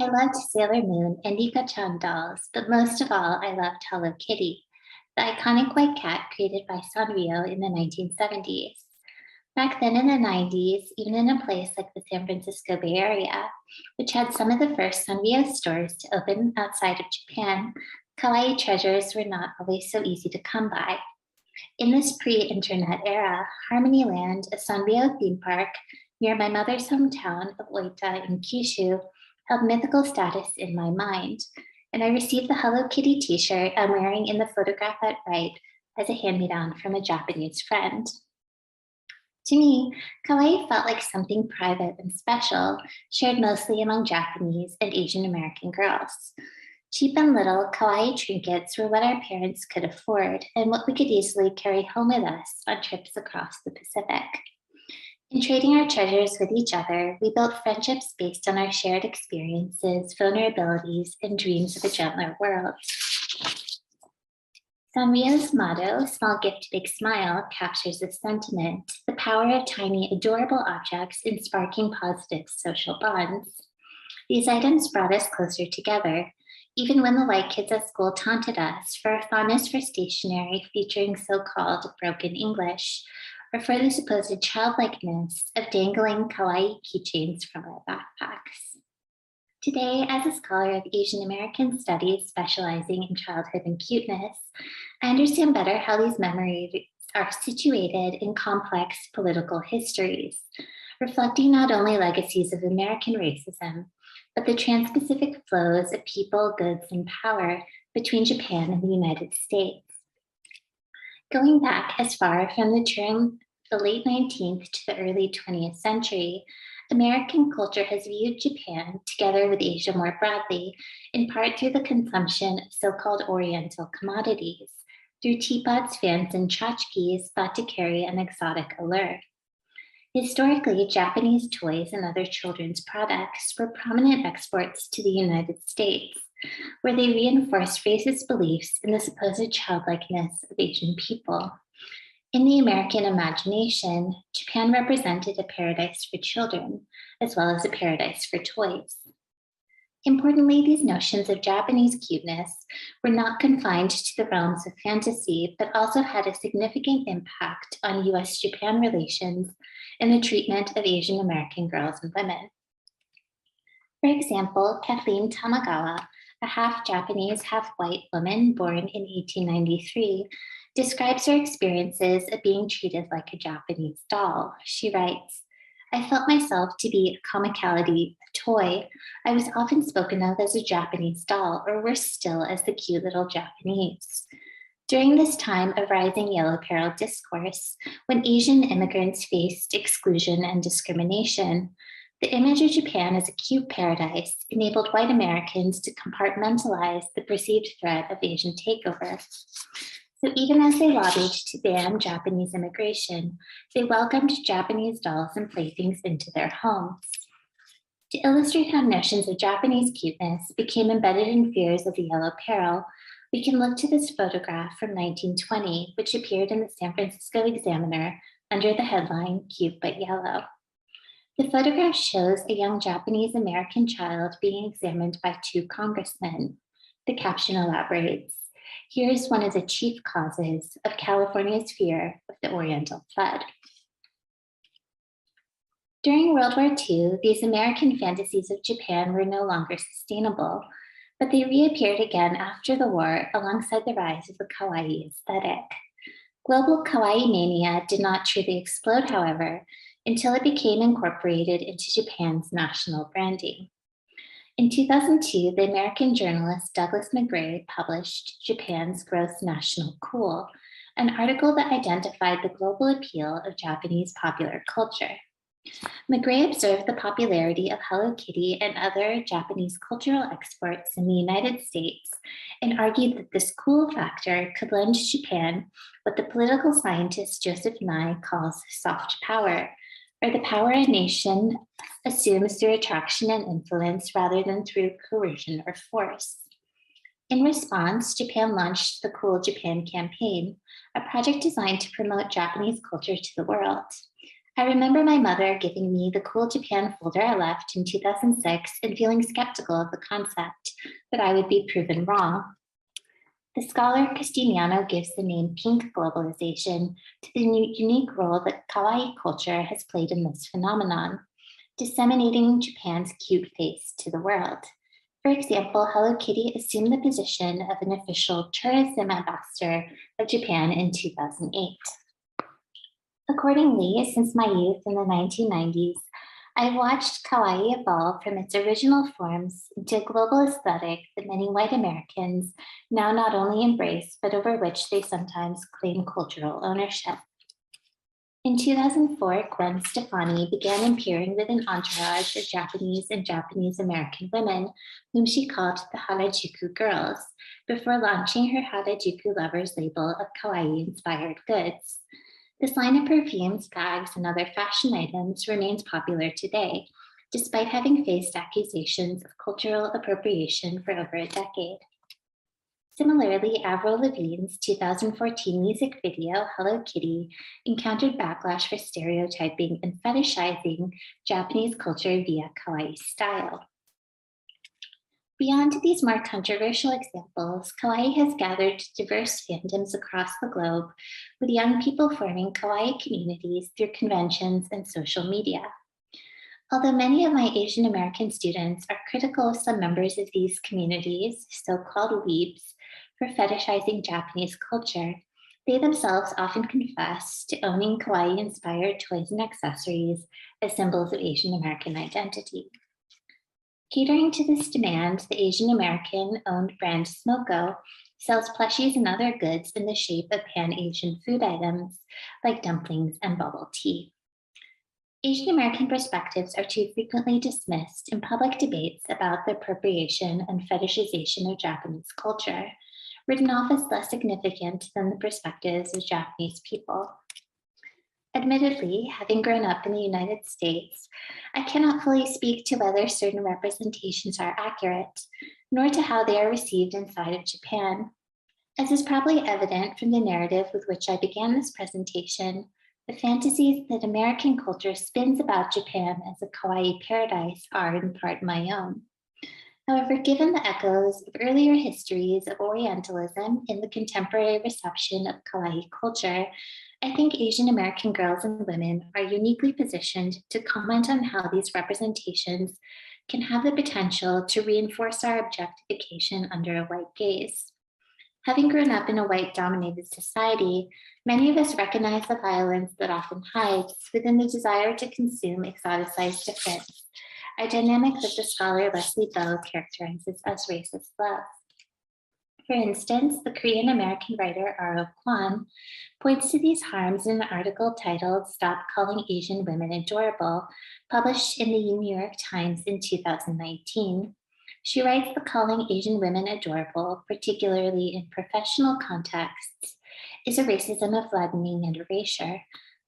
I loved Sailor Moon and Nika-chan dolls, but most of all, I loved Hello Kitty, the iconic white cat created by Sanrio in the 1970s. Back then in the 90s, even in a place like the San Francisco Bay Area, which had some of the first Sanrio stores to open outside of Japan, Kawaii treasures were not always so easy to come by. In this pre-internet era, Harmonyland, a Sanrio theme park near my mother's hometown of Oita in Kyushu, held mythical status in my mind, and I received the Hello Kitty t-shirt I'm wearing in the photograph at right as a hand-me-down from a Japanese friend. To me, Kawaii felt like something private and special, shared mostly among Japanese and Asian American girls. Cheap and little, Kawaii trinkets were what our parents could afford and what we could easily carry home with us on trips across the Pacific. In trading our treasures with each other, we built friendships based on our shared experiences, vulnerabilities, and dreams of a gentler world. Sanrio's motto, "Small gift, big smile," captures this sentiment, the power of tiny, adorable objects in sparking positive social bonds. These items brought us closer together, even when the white kids at school taunted us for our fondness for stationery featuring so-called broken English, or for the supposed childlikeness of dangling kawaii keychains from our backpacks. Today, as a scholar of Asian American studies specializing in childhood and cuteness, I understand better how these memories are situated in complex political histories, reflecting not only legacies of American racism, but the trans-Pacific flows of people, goods, and power between Japan and the United States. Going back as far from the late 19th to the early 20th century, American culture has viewed Japan, together with Asia more broadly, in part through the consumption of so-called Oriental commodities, through teapots, fans, and tchotchkes thought to carry an exotic allure. Historically, Japanese toys and other children's products were prominent exports to the United States, where they reinforced racist beliefs in the supposed childlikeness of Asian people. In the American imagination, Japan represented a paradise for children, as well as a paradise for toys. Importantly, these notions of Japanese cuteness were not confined to the realms of fantasy, but also had a significant impact on US-Japan relations and the treatment of Asian American girls and women. For example, Kathleen Tamagawa, a half-Japanese, half-white woman born in 1893, describes her experiences of being treated like a Japanese doll. She writes, "I felt myself to be a comicality, a toy. I was often spoken of as a Japanese doll, or worse still, as the cute little Japanese." During this time of rising yellow peril discourse, when Asian immigrants faced exclusion and discrimination, the image of Japan as a cute paradise enabled white Americans to compartmentalize the perceived threat of Asian takeover. So even as they lobbied to ban Japanese immigration, they welcomed Japanese dolls and playthings into their homes. To illustrate how notions of Japanese cuteness became embedded in fears of the yellow peril, we can look to this photograph from 1920, which appeared in the San Francisco Examiner under the headline, "Cute but Yellow." The photograph shows a young Japanese American child being examined by two congressmen. The caption elaborates, "Here is one of the chief causes of California's fear of the Oriental flood." During World War II, these American fantasies of Japan were no longer sustainable, but they reappeared again after the war alongside the rise of the kawaii aesthetic. Global kawaii mania did not truly explode, however, until it became incorporated into Japan's national branding. In 2002, the American journalist Douglas McGray published Japan's Gross National Cool, an article that identified the global appeal of Japanese popular culture. McGray observed the popularity of Hello Kitty and other Japanese cultural exports in the United States and argued that this cool factor could lend Japan what the political scientist Joseph Nye calls soft power, or the power a nation assumes through attraction and influence rather than through coercion or force. In response, Japan launched the Cool Japan campaign, a project designed to promote Japanese culture to the world. I remember my mother giving me the Cool Japan folder I left in 2006 and feeling skeptical of the concept that I would be proven wrong. The scholar Castiniano gives the name pink globalization to the unique role that Kawaii culture has played in this phenomenon, disseminating Japan's cute face to the world. For example, Hello Kitty assumed the position of an official tourism ambassador of Japan in 2008. Accordingly, since my youth in the 1990s, I've watched Kawaii evolve from its original forms into a global aesthetic that many white Americans now not only embrace, but over which they sometimes claim cultural ownership. In 2004, Gwen Stefani began appearing with an entourage of Japanese and Japanese American women, whom she called the Harajiku Girls, before launching her Harajiku Lovers label of Kawaii-inspired goods. This line of perfumes, bags, and other fashion items remains popular today, despite having faced accusations of cultural appropriation for over a decade. Similarly, Avril Lavigne's 2014 music video, Hello Kitty, encountered backlash for stereotyping and fetishizing Japanese culture via kawaii style. Beyond these more controversial examples, kawaii has gathered diverse fandoms across the globe, with young people forming kawaii communities through conventions and social media. Although many of my Asian American students are critical of some members of these communities, so-called weebs, for fetishizing Japanese culture, they themselves often confess to owning kawaii-inspired toys and accessories as symbols of Asian American identity. Catering to this demand, the Asian American-owned brand Smoko sells plushies and other goods in the shape of Pan-Asian food items like dumplings and bubble tea. Asian American perspectives are too frequently dismissed in public debates about the appropriation and fetishization of Japanese culture, written off as less significant than the perspectives of Japanese people. Admittedly, having grown up in the United States, I cannot fully speak to whether certain representations are accurate, nor to how they are received inside of Japan. As is probably evident from the narrative with which I began this presentation, the fantasies that American culture spins about Japan as a kawaii paradise are in part my own. However, given the echoes of earlier histories of Orientalism in the contemporary reception of kawaii culture, I think Asian American girls and women are uniquely positioned to comment on how these representations can have the potential to reinforce our objectification under a white gaze. Having grown up in a white-dominated society, many of us recognize the violence that often hides within the desire to consume exoticized difference, a dynamic that the scholar Leslie Bowe characterizes as racist love. For instance, the Korean American writer R.O. Kwon points to these harms in an article titled "Stop Calling Asian Women Adorable," published in the New York Times in 2019. She writes that calling Asian women adorable, particularly in professional contexts, is a racism of flattening and erasure,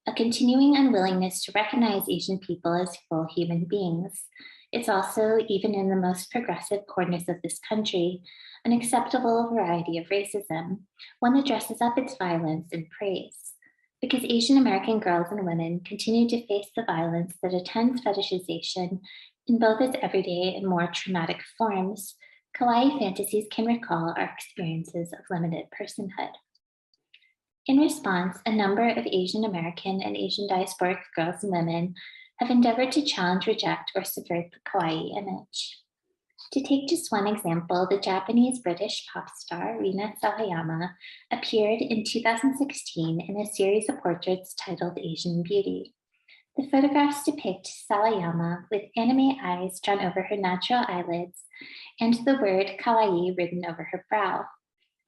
a continuing unwillingness to recognize Asian people as full human beings. It's also, even in the most progressive corners of this country, an acceptable variety of racism, one that dresses up its violence in praise. Because Asian American girls and women continue to face the violence that attends fetishization in both its everyday and more traumatic forms, kawaii fantasies can recall our experiences of limited personhood. In response, a number of Asian American and Asian diasporic girls and women have endeavored to challenge, reject, or subvert the kawaii image. To take just one example, the Japanese-British pop star Rina Sawayama appeared in 2016 in a series of portraits titled Asian Beauty. The photographs depict Sawayama with anime eyes drawn over her natural eyelids and the word kawaii written over her brow.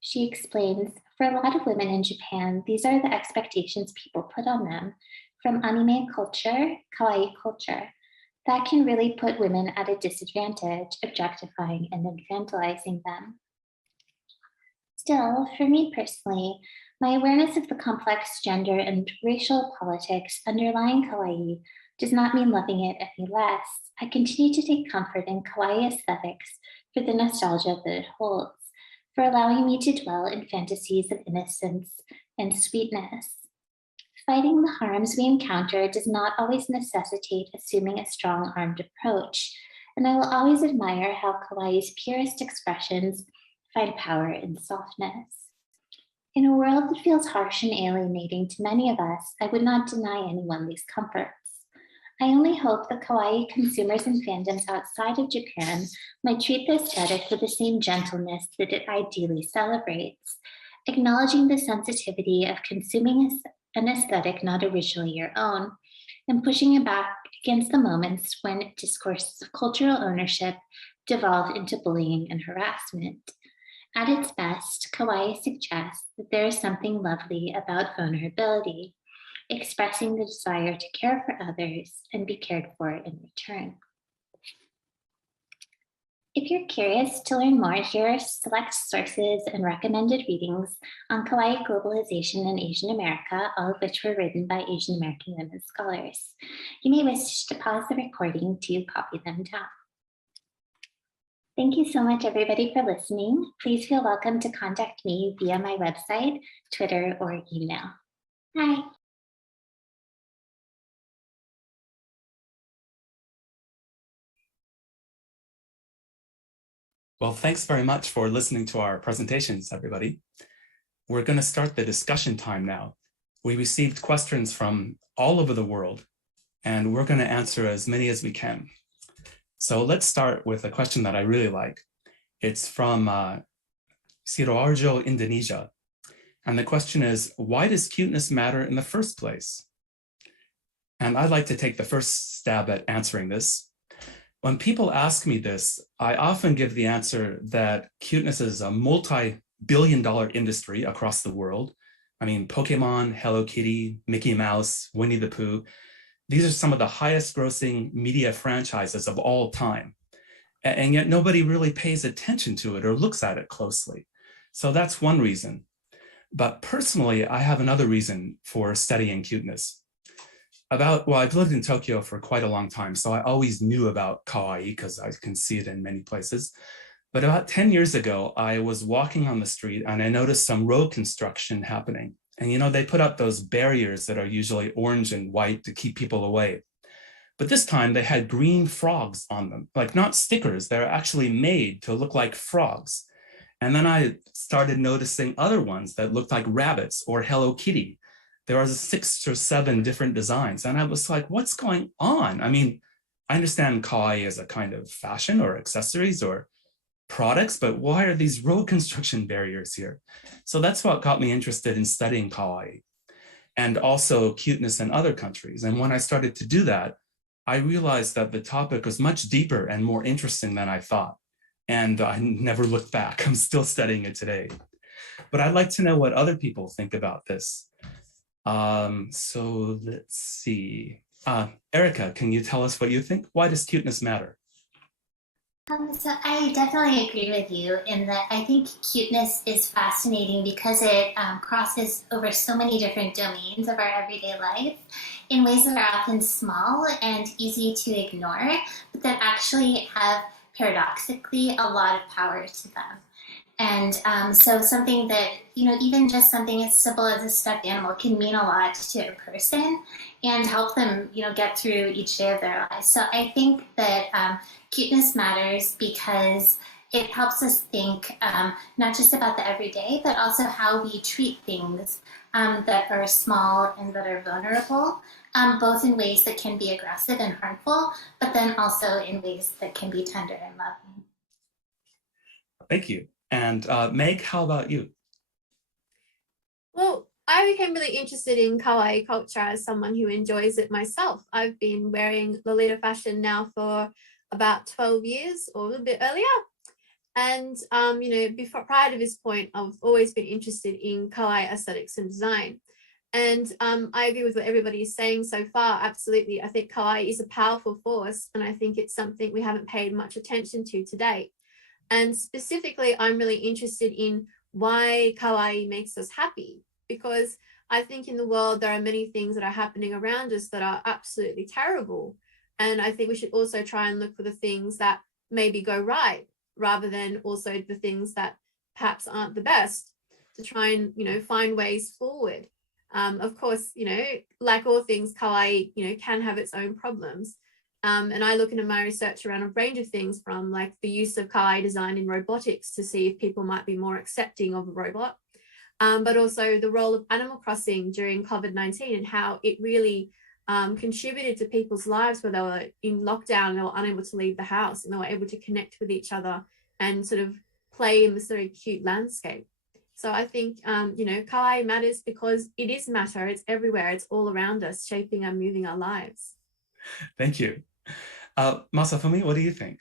She explains, for a lot of women in Japan, these are the expectations people put on them, from anime culture, kawaii culture, that can really put women at a disadvantage, objectifying and infantilizing them. Still, for me personally, my awareness of the complex gender and racial politics underlying kawaii does not mean loving it any less. I continue to take comfort in kawaii aesthetics for the nostalgia that it holds, for allowing me to dwell in fantasies of innocence and sweetness. Fighting the harms we encounter does not always necessitate assuming a strong-armed approach, and I will always admire how kawaii's purest expressions find power in softness. In a world that feels harsh and alienating to many of us, I would not deny anyone these comforts. I only hope that kawaii consumers and fandoms outside of Japan might treat the aesthetic with the same gentleness that it ideally celebrates, acknowledging the sensitivity of consuming an aesthetic not originally your own, and pushing it back against the moments when discourses of cultural ownership devolve into bullying and harassment. At its best, kawaii suggests that there is something lovely about vulnerability, expressing the desire to care for others and be cared for in return. If you're curious to learn more, here are select sources and recommended readings on kawaii globalization in Asian America, all of which were written by Asian American women scholars. You may wish to pause the recording to copy them down. Thank you so much, everybody, for listening. Please feel welcome to contact me via my website, Twitter, or email. Bye. Well, thanks very much for listening to our presentations, everybody. We're going to start the discussion time now. We received questions from all over the world, and we're going to answer as many as we can. So let's start with a question that I really like. It's from Sidoarjo, Indonesia. And the question is, why does cuteness matter in the first place? And I'd like to take the first stab at answering this. When people ask me this, I often give the answer that cuteness is a multi-billion-dollar industry across the world. I mean, Pokemon, Hello Kitty, Mickey Mouse, Winnie the Pooh. These are some of the highest grossing media franchises of all time. And yet nobody really pays attention to it or looks at it closely. So that's one reason. But personally, I have another reason for studying cuteness. I've lived in Tokyo for quite a long time, so I always knew about kawaii because I can see it in many places. But about 10 years ago, I was walking on the street and I noticed some road construction happening. And you know, they put up those barriers that are usually orange and white to keep people away. But this time they had green frogs on them, like not stickers, they're actually made to look like frogs. And then I started noticing other ones that looked like rabbits or Hello Kitty. There are 6 or 7 different designs. And I was like, what's going on? I mean, I understand kawaii as a kind of fashion or accessories or products, but why are these road construction barriers here? So that's what got me interested in studying kawaii and also cuteness in other countries. And when I started to do that, I realized that the topic was much deeper and more interesting than I thought. And I never looked back. I'm still studying it today. But I'd like to know what other people think about this. So let's see. Erica, can you tell us what you think? Why does cuteness matter? So I definitely agree with you in that I think cuteness is fascinating because it crosses over so many different domains of our everyday life in ways that are often small and easy to ignore, but that actually have paradoxically a lot of power to them. And so something that, even just something as simple as a stuffed animal can mean a lot to a person and help them, get through each day of their lives. So I think that cuteness matters because it helps us think not just about the everyday, but also how we treat things that are small and that are vulnerable, both in ways that can be aggressive and harmful, but then also in ways that can be tender and loving. Thank you. And Meg, how about you? Well, I became really interested in kawaii culture as someone who enjoys it myself. I've been wearing Lolita fashion now for about 12 years or a little bit earlier. And, prior to this point, I've always been interested in kawaii aesthetics and design. And I agree with what everybody is saying so far. Absolutely. I think Kawaii is a powerful force, and I think it's something we haven't paid much attention to date. And specifically, I'm really interested in why Kawaii makes us happy, because I think in the world there are many things that are happening around us that are absolutely terrible. And I think we should also try and look for the things that maybe go right, rather than also the things that perhaps aren't the best, to try and, find ways forward. Of course, like all things, Kawaii, can have its own problems. And I look into my research around a range of things, from like the use of Kawaii design in robotics to see if people might be more accepting of a robot, but also the role of Animal Crossing during COVID-19 and how it really contributed to people's lives where they were in lockdown and they were unable to leave the house, and they were able to connect with each other and sort of play in this very cute landscape. So I think, Kawaii matters because it is matter. It's everywhere. It's all around us, shaping and moving our lives. Thank you. Masafumi, what do you think?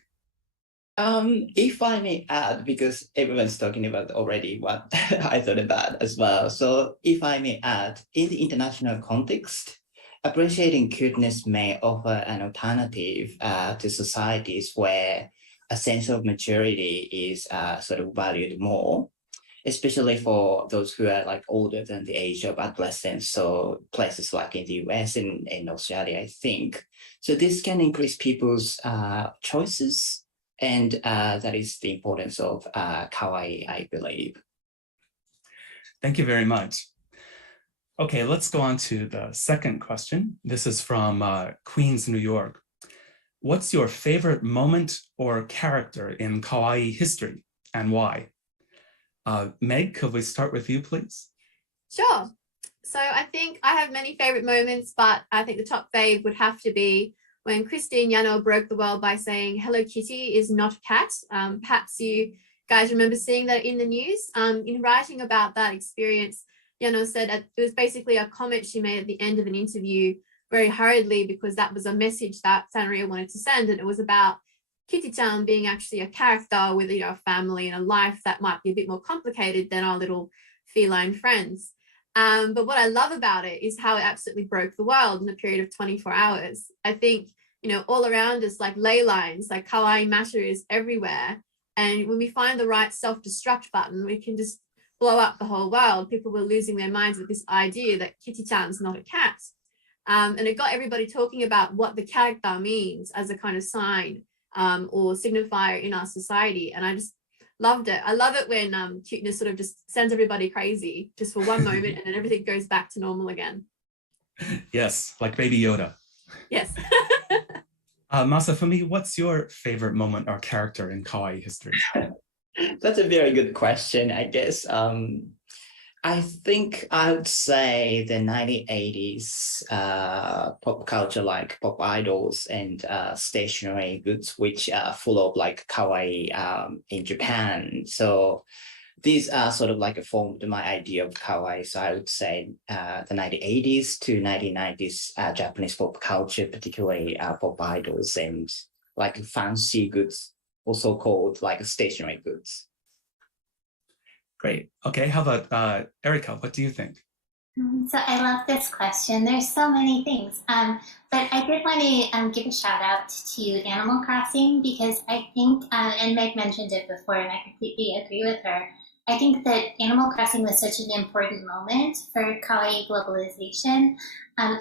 If I may add, because everyone's talking about already what I thought about as well. So if I may add, in the international context, appreciating cuteness may offer an alternative to societies where a sense of maturity is sort of valued more, especially for those who are like older than the age of adolescence. So places like in the US and in Australia, I think. So this can increase people's choices, and that is the importance of Kawaii, I believe. Thank you very much. Okay, let's go on to the second question. This is from Queens, New York. What's your favorite moment or character in Kawaii history, and why? Meg, could we start with you, please? Sure. So I think I have many favorite moments, but I think the top fave would have to be when Christine Yano broke the world by saying Hello Kitty is not a cat. Perhaps you guys remember seeing that in the news. In writing about that experience, Yano said it was basically a comment she made at the end of an interview very hurriedly, because that was a message that Sanrio wanted to send, and it was about Kitty-chan being actually a character with a family and a life that might be a bit more complicated than our little feline friends. But what I love about it is how it absolutely broke the world in a period of 24 hours. I think, all around us, like ley lines, like Kawaii Matters everywhere. And when we find the right self-destruct button, we can just blow up the whole world. People were losing their minds with this idea that Kitty-chan's not a cat. And it got everybody talking about what the character means as a kind of sign or signifier in our society. And I just loved it. I love it when cuteness sort of just sends everybody crazy just for one moment, and then everything goes back to normal again. Yes, like Baby Yoda. Yes. Masafumi, what's your favorite moment or character in Kawaii history? That's a very good question, I guess. I think I would say the 1980s pop culture, like pop idols and stationery goods, which are full of like kawaii in Japan. So these are sort of like formed my idea of kawaii. So I would say the 1980s to 1990s Japanese pop culture, particularly pop idols and like fancy goods, also called like stationery goods. Great. Okay, how about Erica? What do you think? So I love this question. There's so many things, but I did want to give a shout out to Animal Crossing, because I think, and Meg mentioned it before, and I completely agree with her. I think that Animal Crossing was such an important moment for Kawaii globalization.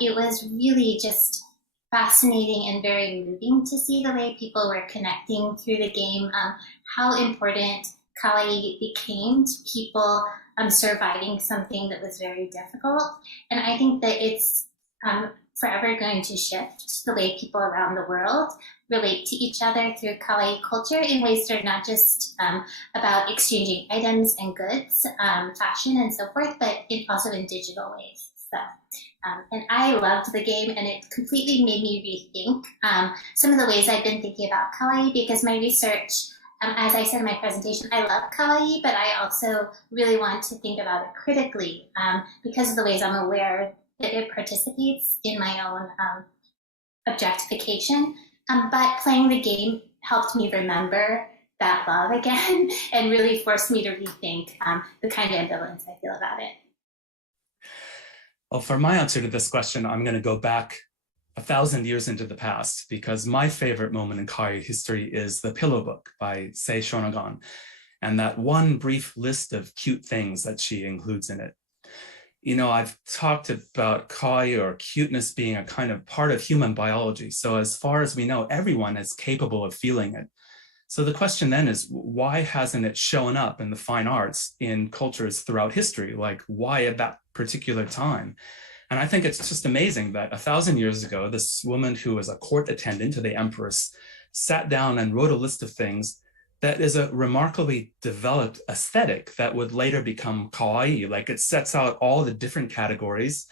It was really just fascinating and very moving to see the way people were connecting through the game, how important Kawaii became to people surviving something that was very difficult. And I think that it's forever going to shift the way people around the world relate to each other through Kawaii culture in ways that are not just about exchanging items and goods, fashion and so forth, but also in digital ways. So, and I loved the game, and it completely made me rethink some of the ways I've been thinking about Kawaii, because my research, as I said in my presentation, I love Kawaii, but I also really want to think about it critically because of the ways I'm aware that it participates in my own objectification. But playing the game helped me remember that love again and really forced me to rethink the kind of ambivalence I feel about it. Well, for my answer to this question, I'm going to go back 1,000 years into the past, because my favorite moment in kawaii history is the Pillow Book by Sei Shonagon, and that one brief list of cute things that she includes in it. You know, I've talked about kawaii or cuteness being a kind of part of human biology. So as far as we know, everyone is capable of feeling it. So the question then is, why hasn't it shown up in the fine arts in cultures throughout history? Like, why at that particular time? And I think it's just amazing that 1,000 years ago, this woman who was a court attendant to the empress sat down and wrote a list of things that is a remarkably developed aesthetic that would later become kawaii. Like, it sets out all the different categories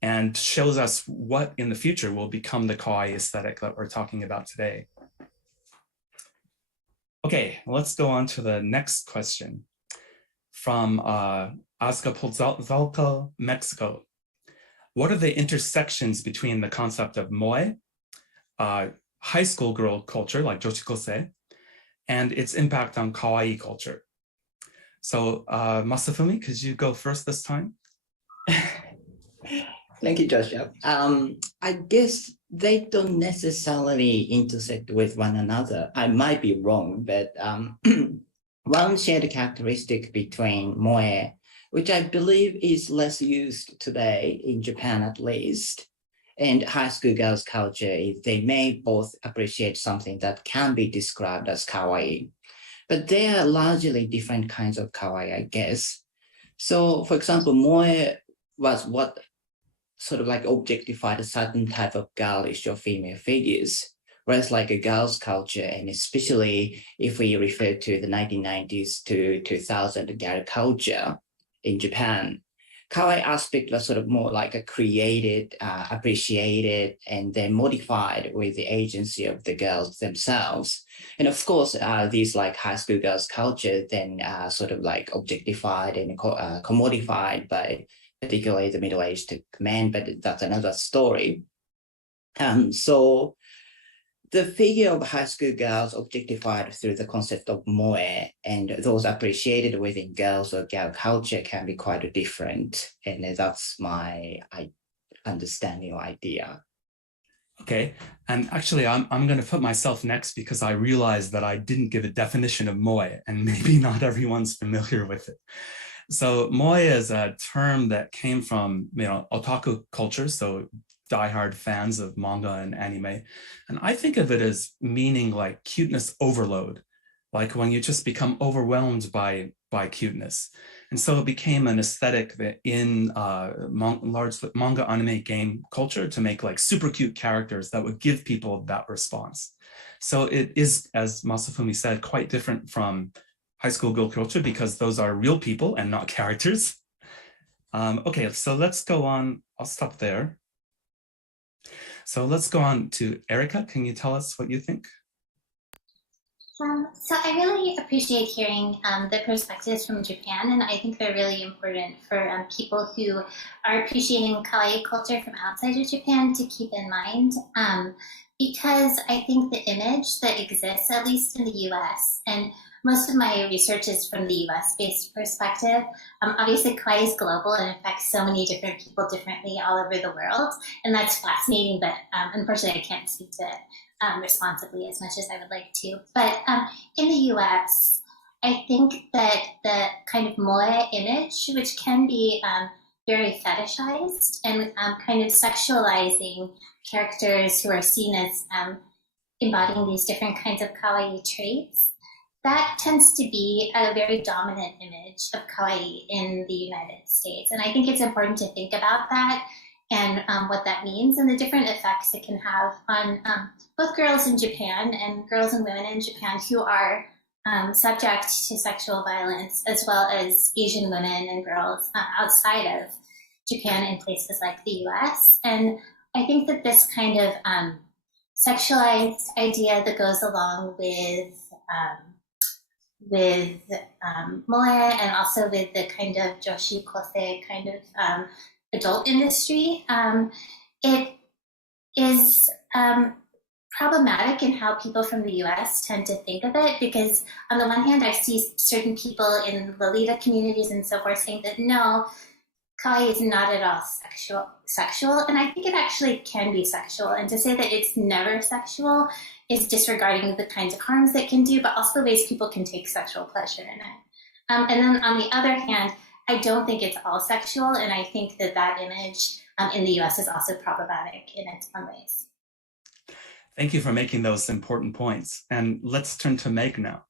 and shows us what in the future will become the kawaii aesthetic that we're talking about today. Okay, let's go on to the next question from Azcapotzalco, Mexico. What are the intersections between the concept of moe, high school girl culture like joshikosei, and its impact on kawaii culture? So Masafumi, could you go first this time? Thank you, Joshua. I guess they don't necessarily intersect with one another. I might be wrong, but one shared characteristic between moe, which I believe is less used today in Japan at least, and high school girls culture is they may both appreciate something that can be described as kawaii, but they are largely different kinds of kawaii, I guess. So for example, moe was what sort of like objectified a certain type of girlish or female figures, whereas like a girls' culture, and especially if we refer to the 1990s to 2000 girl culture in Japan, kawaii aspect was sort of more like a created, appreciated, and then modified with the agency of the girls themselves. And of course, these like high school girls culture then sort of like objectified and commodified by particularly the middle-aged men, but that's another story. So the figure of high school girls objectified through the concept of moe and those appreciated within girls or girl culture can be quite different. And that's my understanding or idea. Okay, and actually I'm going to put myself next because I realized that I didn't give a definition of moe, and maybe not everyone's familiar with it. So moe is a term that came from, otaku culture, so diehard fans of manga and anime. And I think of it as meaning like cuteness overload, like when you just become overwhelmed by cuteness. And so it became an aesthetic that in large manga, anime, game culture to make like super cute characters that would give people that response. So it is, as Masafumi said, quite different from high school girl culture because those are real people and not characters. Okay, so let's go on. I'll stop there. So let's go on to Erica. Can you tell us what you think? So I really appreciate hearing the perspectives from Japan, and I think they're really important for people who are appreciating kawaii culture from outside of Japan to keep in mind, because I think the image that exists, at least in the US, and most of my research is from the US-based perspective. Obviously, kawaii is global and affects so many different people differently all over the world, and that's fascinating, but unfortunately I can't speak to it responsibly as much as I would like to. But in the US, I think that the kind of moe image, which can be very fetishized and kind of sexualizing characters who are seen as embodying these different kinds of kawaii traits, that tends to be a very dominant image of kawaii in the United States. And I think it's important to think about that and what that means and the different effects it can have on both girls in Japan and girls and women in Japan who are subject to sexual violence, as well as Asian women and girls outside of Japan in places like the US. And I think that this kind of sexualized idea that goes along with moe and also with the kind of joshi kosei kind of adult industry, it is problematic in how people from the US tend to think of it, because on the one hand, I see certain people in Lolita communities and so forth saying that no, kawaii is not at all sexual, and I think it actually can be sexual. And to say that it's never sexual is disregarding the kinds of harms it can do, but also the ways people can take sexual pleasure in it. And then on the other hand, I don't think it's all sexual, and I think that that image in the US is also problematic in its own ways. Thank you for making those important points. And let's turn to Meg now.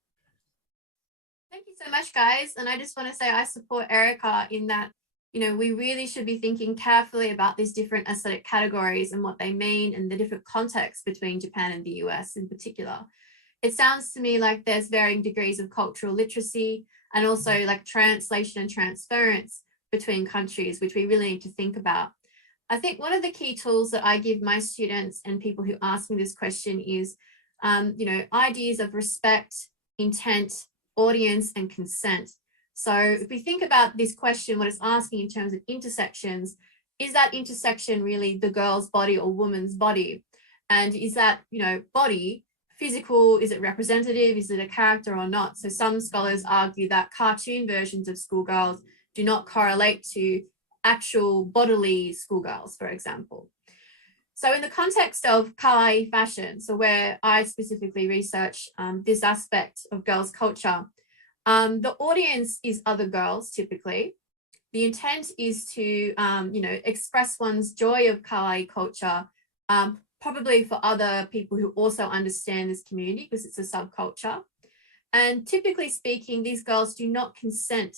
Thank you so much, guys. And I just want to say I support Erica in that, we really should be thinking carefully about these different aesthetic categories and what they mean and the different contexts between Japan and the US in particular. It sounds to me like there's varying degrees of cultural literacy and also like translation and transference between countries, which we really need to think about. I think one of the key tools that I give my students and people who ask me this question is, ideas of respect, intent, audience, and consent. So if we think about this question, what it's asking in terms of intersections, is that intersection really the girl's body or woman's body? And is that, body physical? Is it representative? Is it a character or not? So some scholars argue that cartoon versions of schoolgirls do not correlate to actual bodily schoolgirls, for example. So in the context of kawaii fashion, so where I specifically research this aspect of girls' culture, the audience is other girls typically. The intent is to, express one's joy of kawaii culture, probably for other people who also understand this community because it's a subculture. And typically speaking, these girls do not consent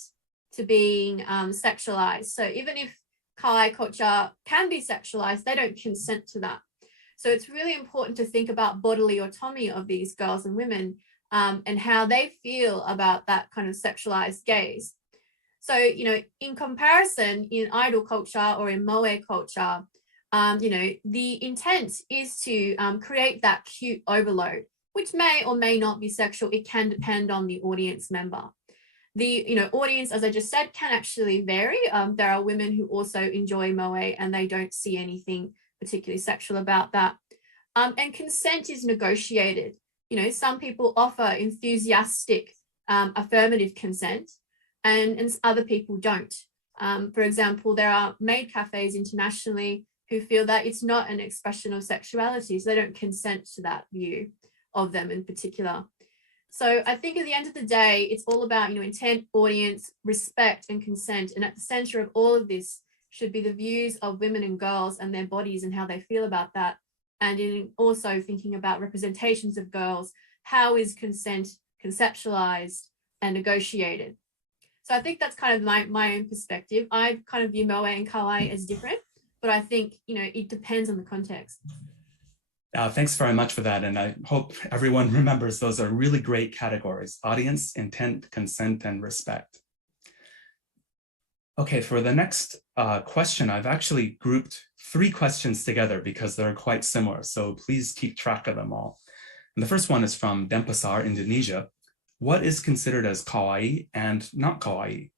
to being sexualized. So even if kawaii culture can be sexualized, they don't consent to that. So it's really important to think about bodily autonomy of these girls and women and how they feel about that kind of sexualized gaze. So, in comparison, in idol culture or in moe culture, the intent is to create that cute overload, which may or may not be sexual. It can depend on the audience member. The audience, as I just said, can actually vary. There are women who also enjoy moe and they don't see anything particularly sexual about that. And consent is negotiated. Some people offer enthusiastic affirmative consent and other people don't. For example, there are maid cafes internationally who feel that it's not an expression of sexuality, so they don't consent to that view of them in particular. So I think at the end of the day, it's all about, intent, audience, respect, and consent. And at the center of all of this should be the views of women and girls and their bodies and how they feel about that. And in also thinking about representations of girls, how is consent conceptualized and negotiated? So I think that's kind of my own perspective. I kind of view moe and kawaii as different, but I think, it depends on the context. Thanks very much for that. And I hope everyone remembers those are really great categories: audience, intent, consent, and respect. Okay, for the next question, I've actually grouped 3 questions together because they're quite similar. So please keep track of them all. And the first one is from Denpasar, Indonesia. What is considered as kawaii and not kawaii?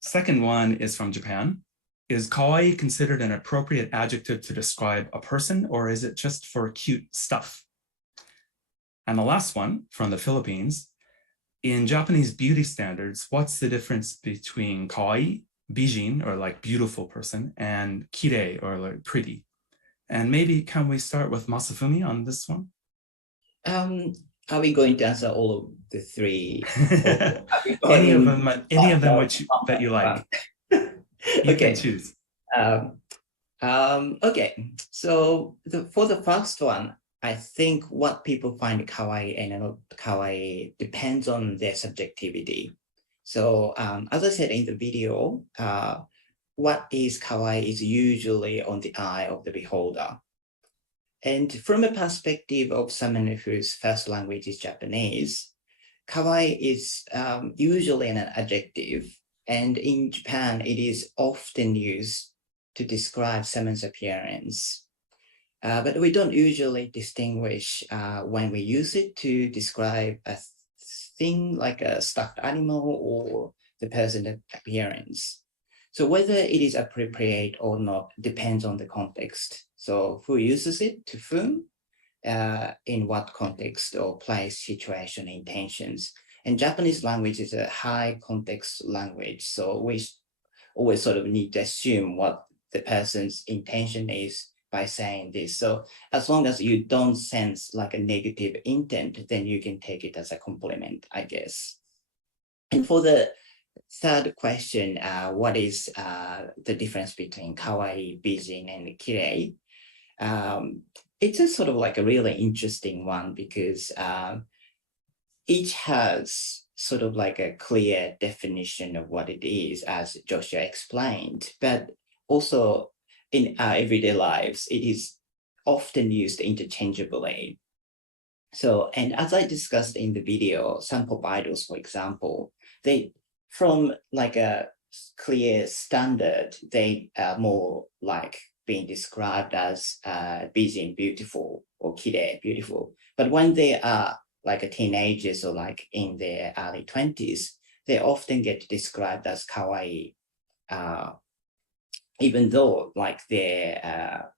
Second one is from Japan. Is kawaii considered an appropriate adjective to describe a person, or is it just for cute stuff? And the last one from the Philippines. In Japanese beauty standards, what's the difference between kawaii, bijin, or like beautiful person, and kirei, or like pretty? And maybe can we start with Masafumi on this one? Are we going to answer all of the 3? any of them that you like. You can choose. Okay, so for the first one, I think what people find kawaii and not kawaii depends on their subjectivity. So as I said in the video, what is kawaii is usually on the eye of the beholder. And from a perspective of someone whose first language is Japanese, kawaii is usually an adjective. And in Japan, it is often used to describe someone's appearance. But we don't usually distinguish when we use it to describe a thing like a stuffed animal or the person's appearance. So whether it is appropriate or not depends on the context. So who uses it, to whom, in what context or place, situation, intentions. And Japanese language is a high context language. So always sort of need to assume what the person's intention is by saying this. So as long as you don't sense like a negative intent, then you can take it as a compliment, I guess. And for the third question, what is the difference between kawaii, bijin, and kirei? It's a sort of like a really interesting one because each has sort of like a clear definition of what it is, as Joshua explained, but also in our everyday lives, it is often used interchangeably. So, and as I discussed in the video, sample vitals, for example, they, from like a clear standard, they are more like being described as bijin, beautiful, or kirei, beautiful. But when they are like a teenagers or like in their early 20s, they often get described as kawaii, even though like they're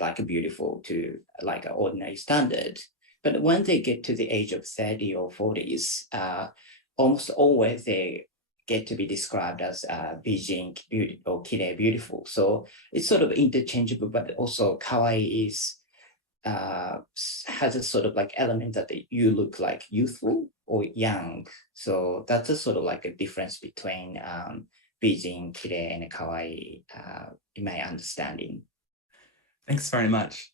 like beautiful to like an ordinary standard. But when they get to the age of 30 or 40s, almost always they get to be described as bijin, or kirei, beautiful. So it's sort of interchangeable, but also kawaii is has a sort of like element that you look like youthful or young. So that's a sort of like a difference between bijin, kirei, and kawaii, in my understanding. Thanks very much.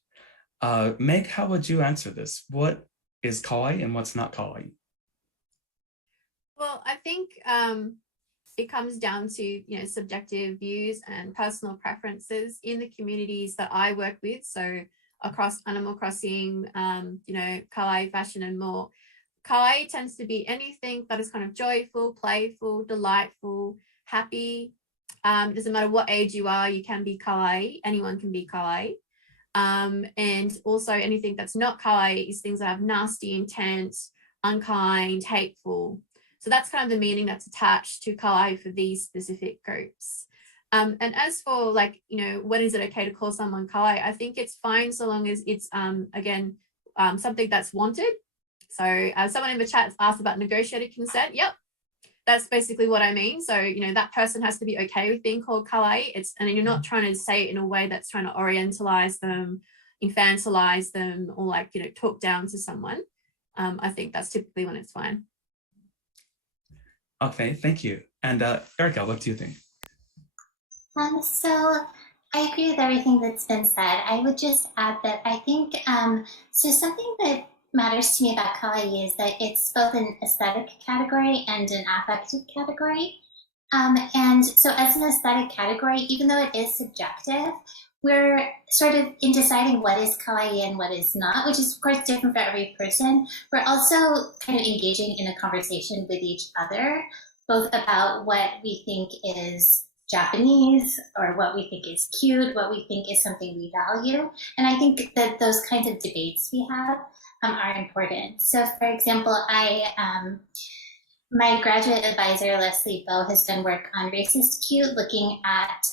Meg, how would you answer this? What is kawaii and what's not kawaii? Well, I think it comes down to, subjective views and personal preferences in the communities that I work with. So across Animal Crossing, kawaii fashion and more. Kawaii tends to be anything that is kind of joyful, playful, delightful, happy. Doesn't matter what age you are, you can be kawaii. Anyone can be kawaii. And also anything that's not kawaii is things that have nasty intent, unkind, hateful. So that's kind of the meaning that's attached to kawaii for these specific groups. And as for like, when is it okay to call someone kawaii? I think it's fine so long as it's, something that's wanted. So someone in the chat asked about negotiated consent. Yep, that's basically what I mean. So, that person has to be okay with being called kawaii. And you're not trying to say it in a way that's trying to orientalize them, infantilize them, or like, talk down to someone. I think that's typically when it's fine. Okay, thank you. And Erica, what do you think? So I agree with everything that's been said. I would just add that I think, so something that matters to me about kawaii is that it's both an aesthetic category and an affective category. And so as an aesthetic category, even though it is subjective, we're sort of in deciding what is kawaii and what is not, which is of course different for every person. We're also kind of engaging in a conversation with each other, both about what we think is Japanese or what we think is cute, what we think is something we value. And I think that those kinds of debates we have are important. So for example, my graduate advisor, Leslie Bowe, has done work on racist cute, looking at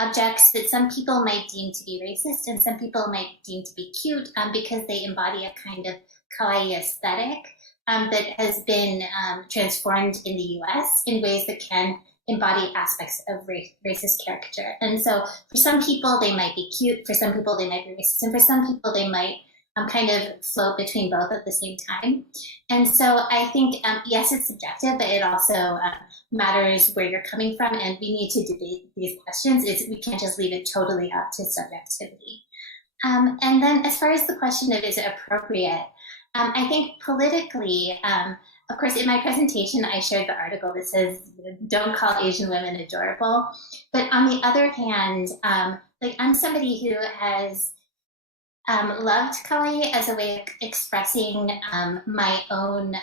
objects that some people might deem to be racist and some people might deem to be cute because they embody a kind of kawaii aesthetic that has been transformed in the US in ways that can embody aspects of racist caricature. And so for some people, they might be cute, for some people, they might be racist, and for some people, they might kind of float between both at the same time. And so I think, yes, it's subjective, but it also matters where you're coming from, and we need to debate these questions. We can't just leave it totally up to subjectivity. And then as far as the question of is it appropriate, I think politically, of course, in my presentation, I shared the article that says, don't call Asian women adorable. But on the other hand, like I'm somebody who has loved kawaii as a way of expressing my own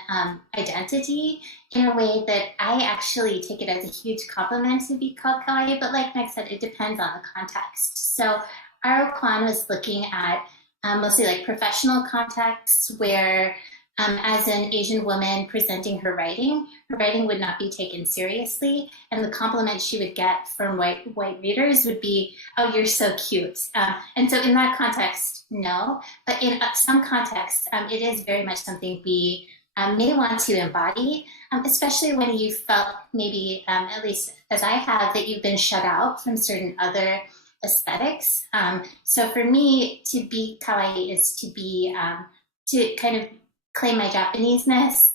identity in a way that I actually take it as a huge compliment to be called kawaii. But like Meg said, it depends on the context. So Aro Kwan was looking at mostly like professional contexts where as an Asian woman presenting her writing would not be taken seriously. And the compliments she would get from white readers would be, oh, you're so cute. And so in that context, no. But in some contexts, it is very much something we may want to embody, especially when you felt maybe, at least as I have, that you've been shut out from certain other aesthetics. So for me, to be kawaii is to be, to kind of claim my Japanese-ness,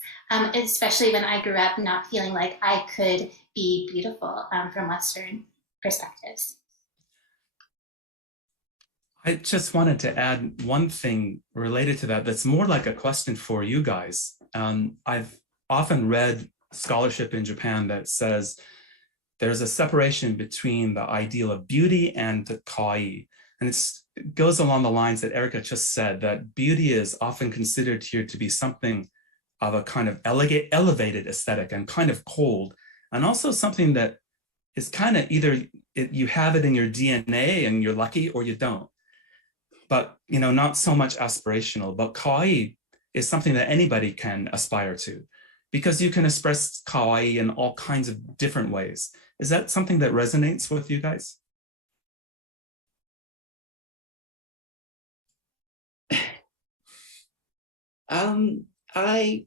especially when I grew up not feeling like I could be beautiful from Western perspectives. I just wanted to add one thing related to that that's more like a question for you guys. I've often read scholarship in Japan that says there's a separation between the ideal of beauty and the kawaii. And it goes along the lines that Erica just said, that beauty is often considered here to be something of a kind of elevated aesthetic and kind of cold, and also something that is kind of either you have it in your DNA and you're lucky, or you don't. But not so much aspirational. But kawaii is something that anybody can aspire to, because you can express kawaii in all kinds of different ways. Is that something that resonates with you guys? I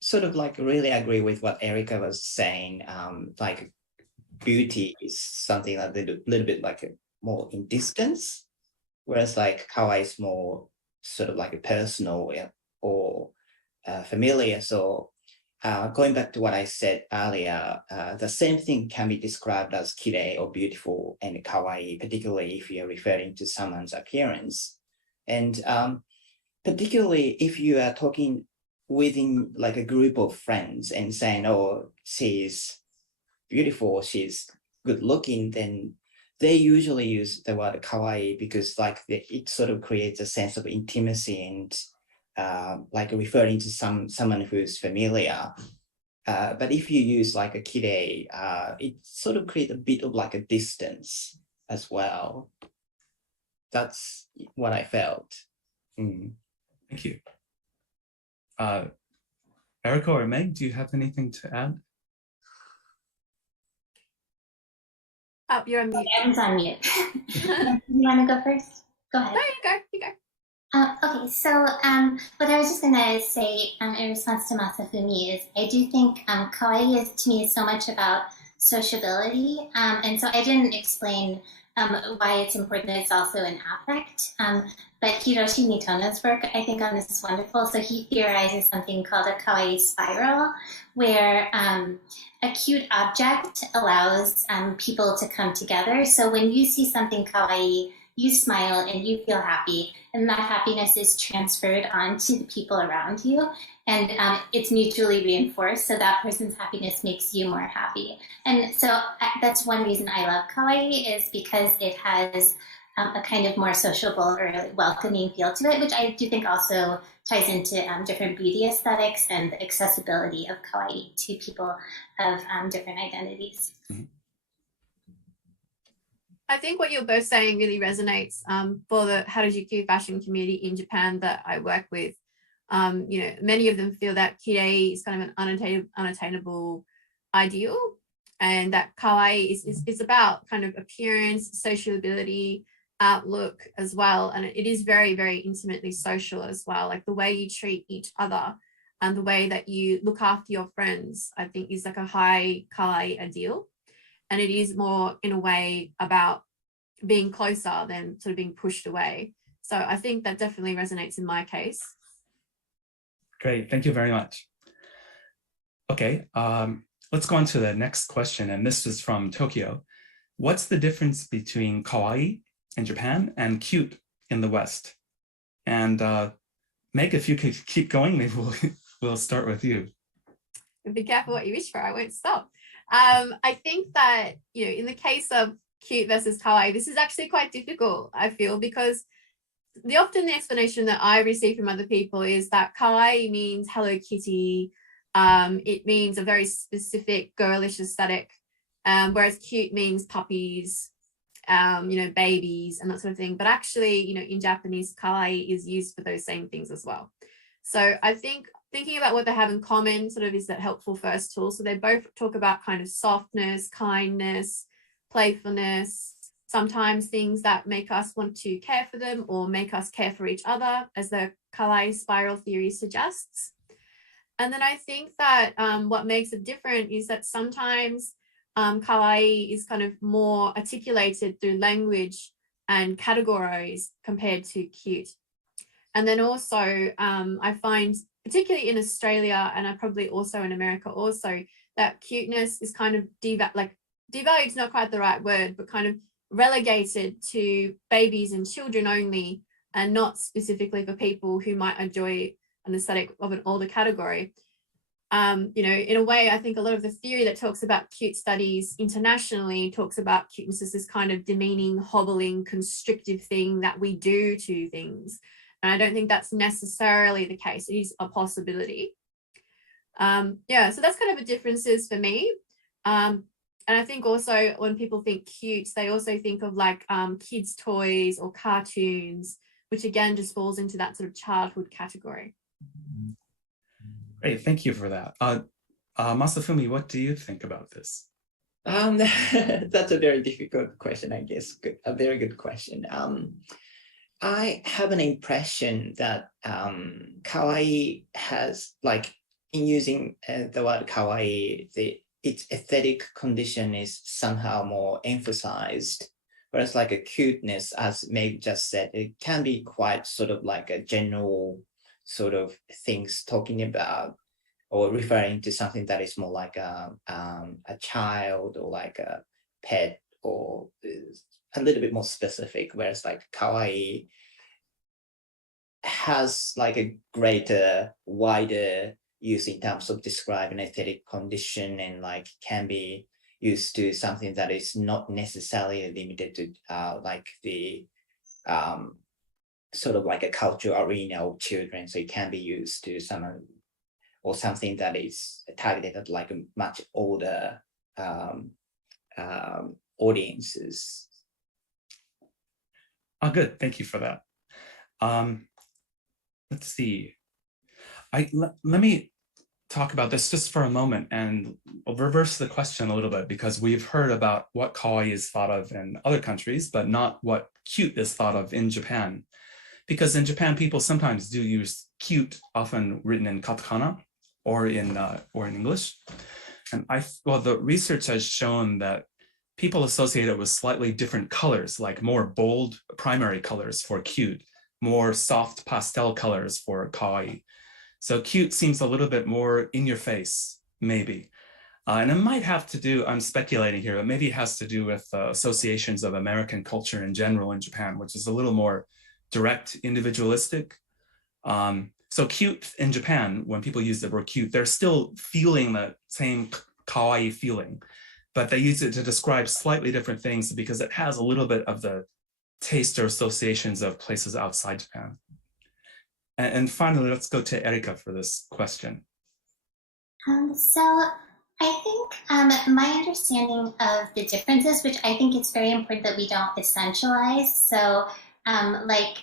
sort of like really agree with what Erica was saying. Like beauty is something that a little bit like more in distance, whereas like kawaii is more sort of like a personal or familiar. So going back to what I said earlier, the same thing can be described as kirei or beautiful and kawaii, particularly if you're referring to someone's appearance. And particularly if you are talking within like a group of friends and saying, oh, she's beautiful, she's good looking, then they usually use the word kawaii because like it sort of creates a sense of intimacy and like referring to someone who's familiar. But if you use like a kirei, it sort of creates a bit of like a distance as well. That's what I felt. Thank you. Erica or Meg, do you have anything to add? Oh, you're on mute. Adam's on mute. You want to go first? Go ahead. No, you go. Okay, so what I was just going to say in response to Masafumi is I do think kawaii is, to me, is so much about sociability. And so I didn't explain why it's important that it's also an affect. But Hiroshi Mitono's work, I think, on this is wonderful. So he theorizes something called a Kawaii Spiral, where a cute object allows people to come together. So when you see something kawaii, you smile and you feel happy, and that happiness is transferred onto the people around you, and it's mutually reinforced, so that person's happiness makes you more happy. And so that's one reason I love kawaii, is because it has a kind of more sociable or welcoming feel to it, which I do think also ties into different beauty aesthetics and the accessibility of kawaii to people of different identities. Mm-hmm. I think what you're both saying really resonates for the Harajiku fashion community in Japan that I work with. Many of them feel that kirei is kind of an unattainable ideal, and that kawaii is about kind of appearance, sociability, outlook as well. And it is very, very intimately social as well. Like the way you treat each other and the way that you look after your friends, I think is like a high kawaii ideal. And it is more in a way about being closer than sort of being pushed away. So I think that definitely resonates in my case. Great, thank you very much. Okay, let's go on to the next question. And this is from Tokyo. What's the difference between kawaii in Japan and cute in the West? And Meg, if you could keep going, maybe we'll start with you. Be careful what you wish for, I won't stop. I think that, in the case of cute versus kawaii, this is actually quite difficult, I feel, because the explanation that I receive from other people is that kawaii means Hello Kitty. It means a very specific girlish aesthetic, whereas cute means puppies, babies and that sort of thing. But actually, in Japanese, kawaii is used for those same things as well. So I think thinking about what they have in common sort of is that helpful first tool. So they both talk about kind of softness, kindness, playfulness, sometimes things that make us want to care for them or make us care for each other, as the Kawaii Spiral theory suggests. And then I think that what makes it different is that sometimes kawaii is kind of more articulated through language and categories compared to cute. And then also I find, particularly in Australia, and I probably also in America also, that cuteness is kind of devalued is not quite the right word, but kind of relegated to babies and children only, and not specifically for people who might enjoy an aesthetic of an older category. You know, in a way, I think a lot of the theory that talks about cute studies internationally talks about cuteness as this kind of demeaning, hobbling, constrictive thing that we do to things. And I don't think that's necessarily the case. It is a possibility. Yeah, so that's kind of the differences for me. And I think also when people think cute, they also think of like kids' toys or cartoons, which again just falls into that sort of childhood category. Great, thank you for that. Masafumi, what do you think about this? That's a very difficult question, I guess. A very good question. I have an impression that kawaii has, like, in using the word kawaii, its aesthetic condition is somehow more emphasized, whereas like a cuteness, as Meg just said, it can be quite sort of like a general sort of things talking about or referring to something that is more like a child or like a pet or a little bit more specific, whereas like kawaii has like a greater, wider use in terms of describing aesthetic condition, and like can be used to something that is not necessarily limited to like the sort of like a cultural arena of children. So it can be used to some or something that is targeted at like a much older audiences. Oh, good. Thank you for that. Let's see. Let me talk about this just for a moment, and I'll reverse the question a little bit, because we've heard about what kawaii is thought of in other countries, but not what cute is thought of in Japan. Because in Japan, people sometimes do use cute, often written in katakana or in English. And the research has shown that people associate it with slightly different colors, like more bold primary colors for cute, more soft pastel colors for kawaii. So cute seems a little bit more in your face, maybe. And it might have to do, I'm speculating here, but maybe it has to do with associations of American culture in general in Japan, which is a little more direct, individualistic. So cute in Japan, when people use the word cute, they're still feeling the same kawaii feeling, but they use it to describe slightly different things because it has a little bit of the taste or associations of places outside Japan. And finally, let's go to Erika for this question. So I think my understanding of the differences, which I think it's very important that we don't essentialize. So like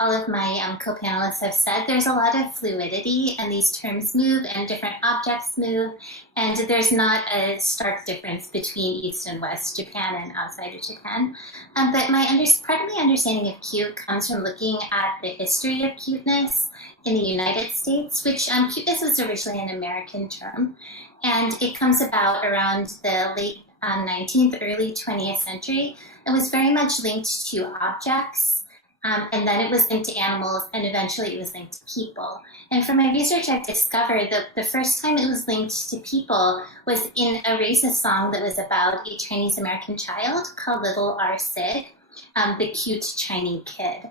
all of my co-panelists have said, there's a lot of fluidity, and these terms move and different objects move, and there's not a stark difference between East and West Japan and outside of Japan. But part of my understanding of cute comes from looking at the history of cuteness in the United States, which cuteness was originally an American term, and it comes about around the late 19th, early 20th century. It was very much linked to objects, and then it was linked to animals, and eventually it was linked to people. And from my research, I've discovered that the first time it was linked to people was in a racist song that was about a Chinese American child called Little R. Sid, the cute Chinese kid.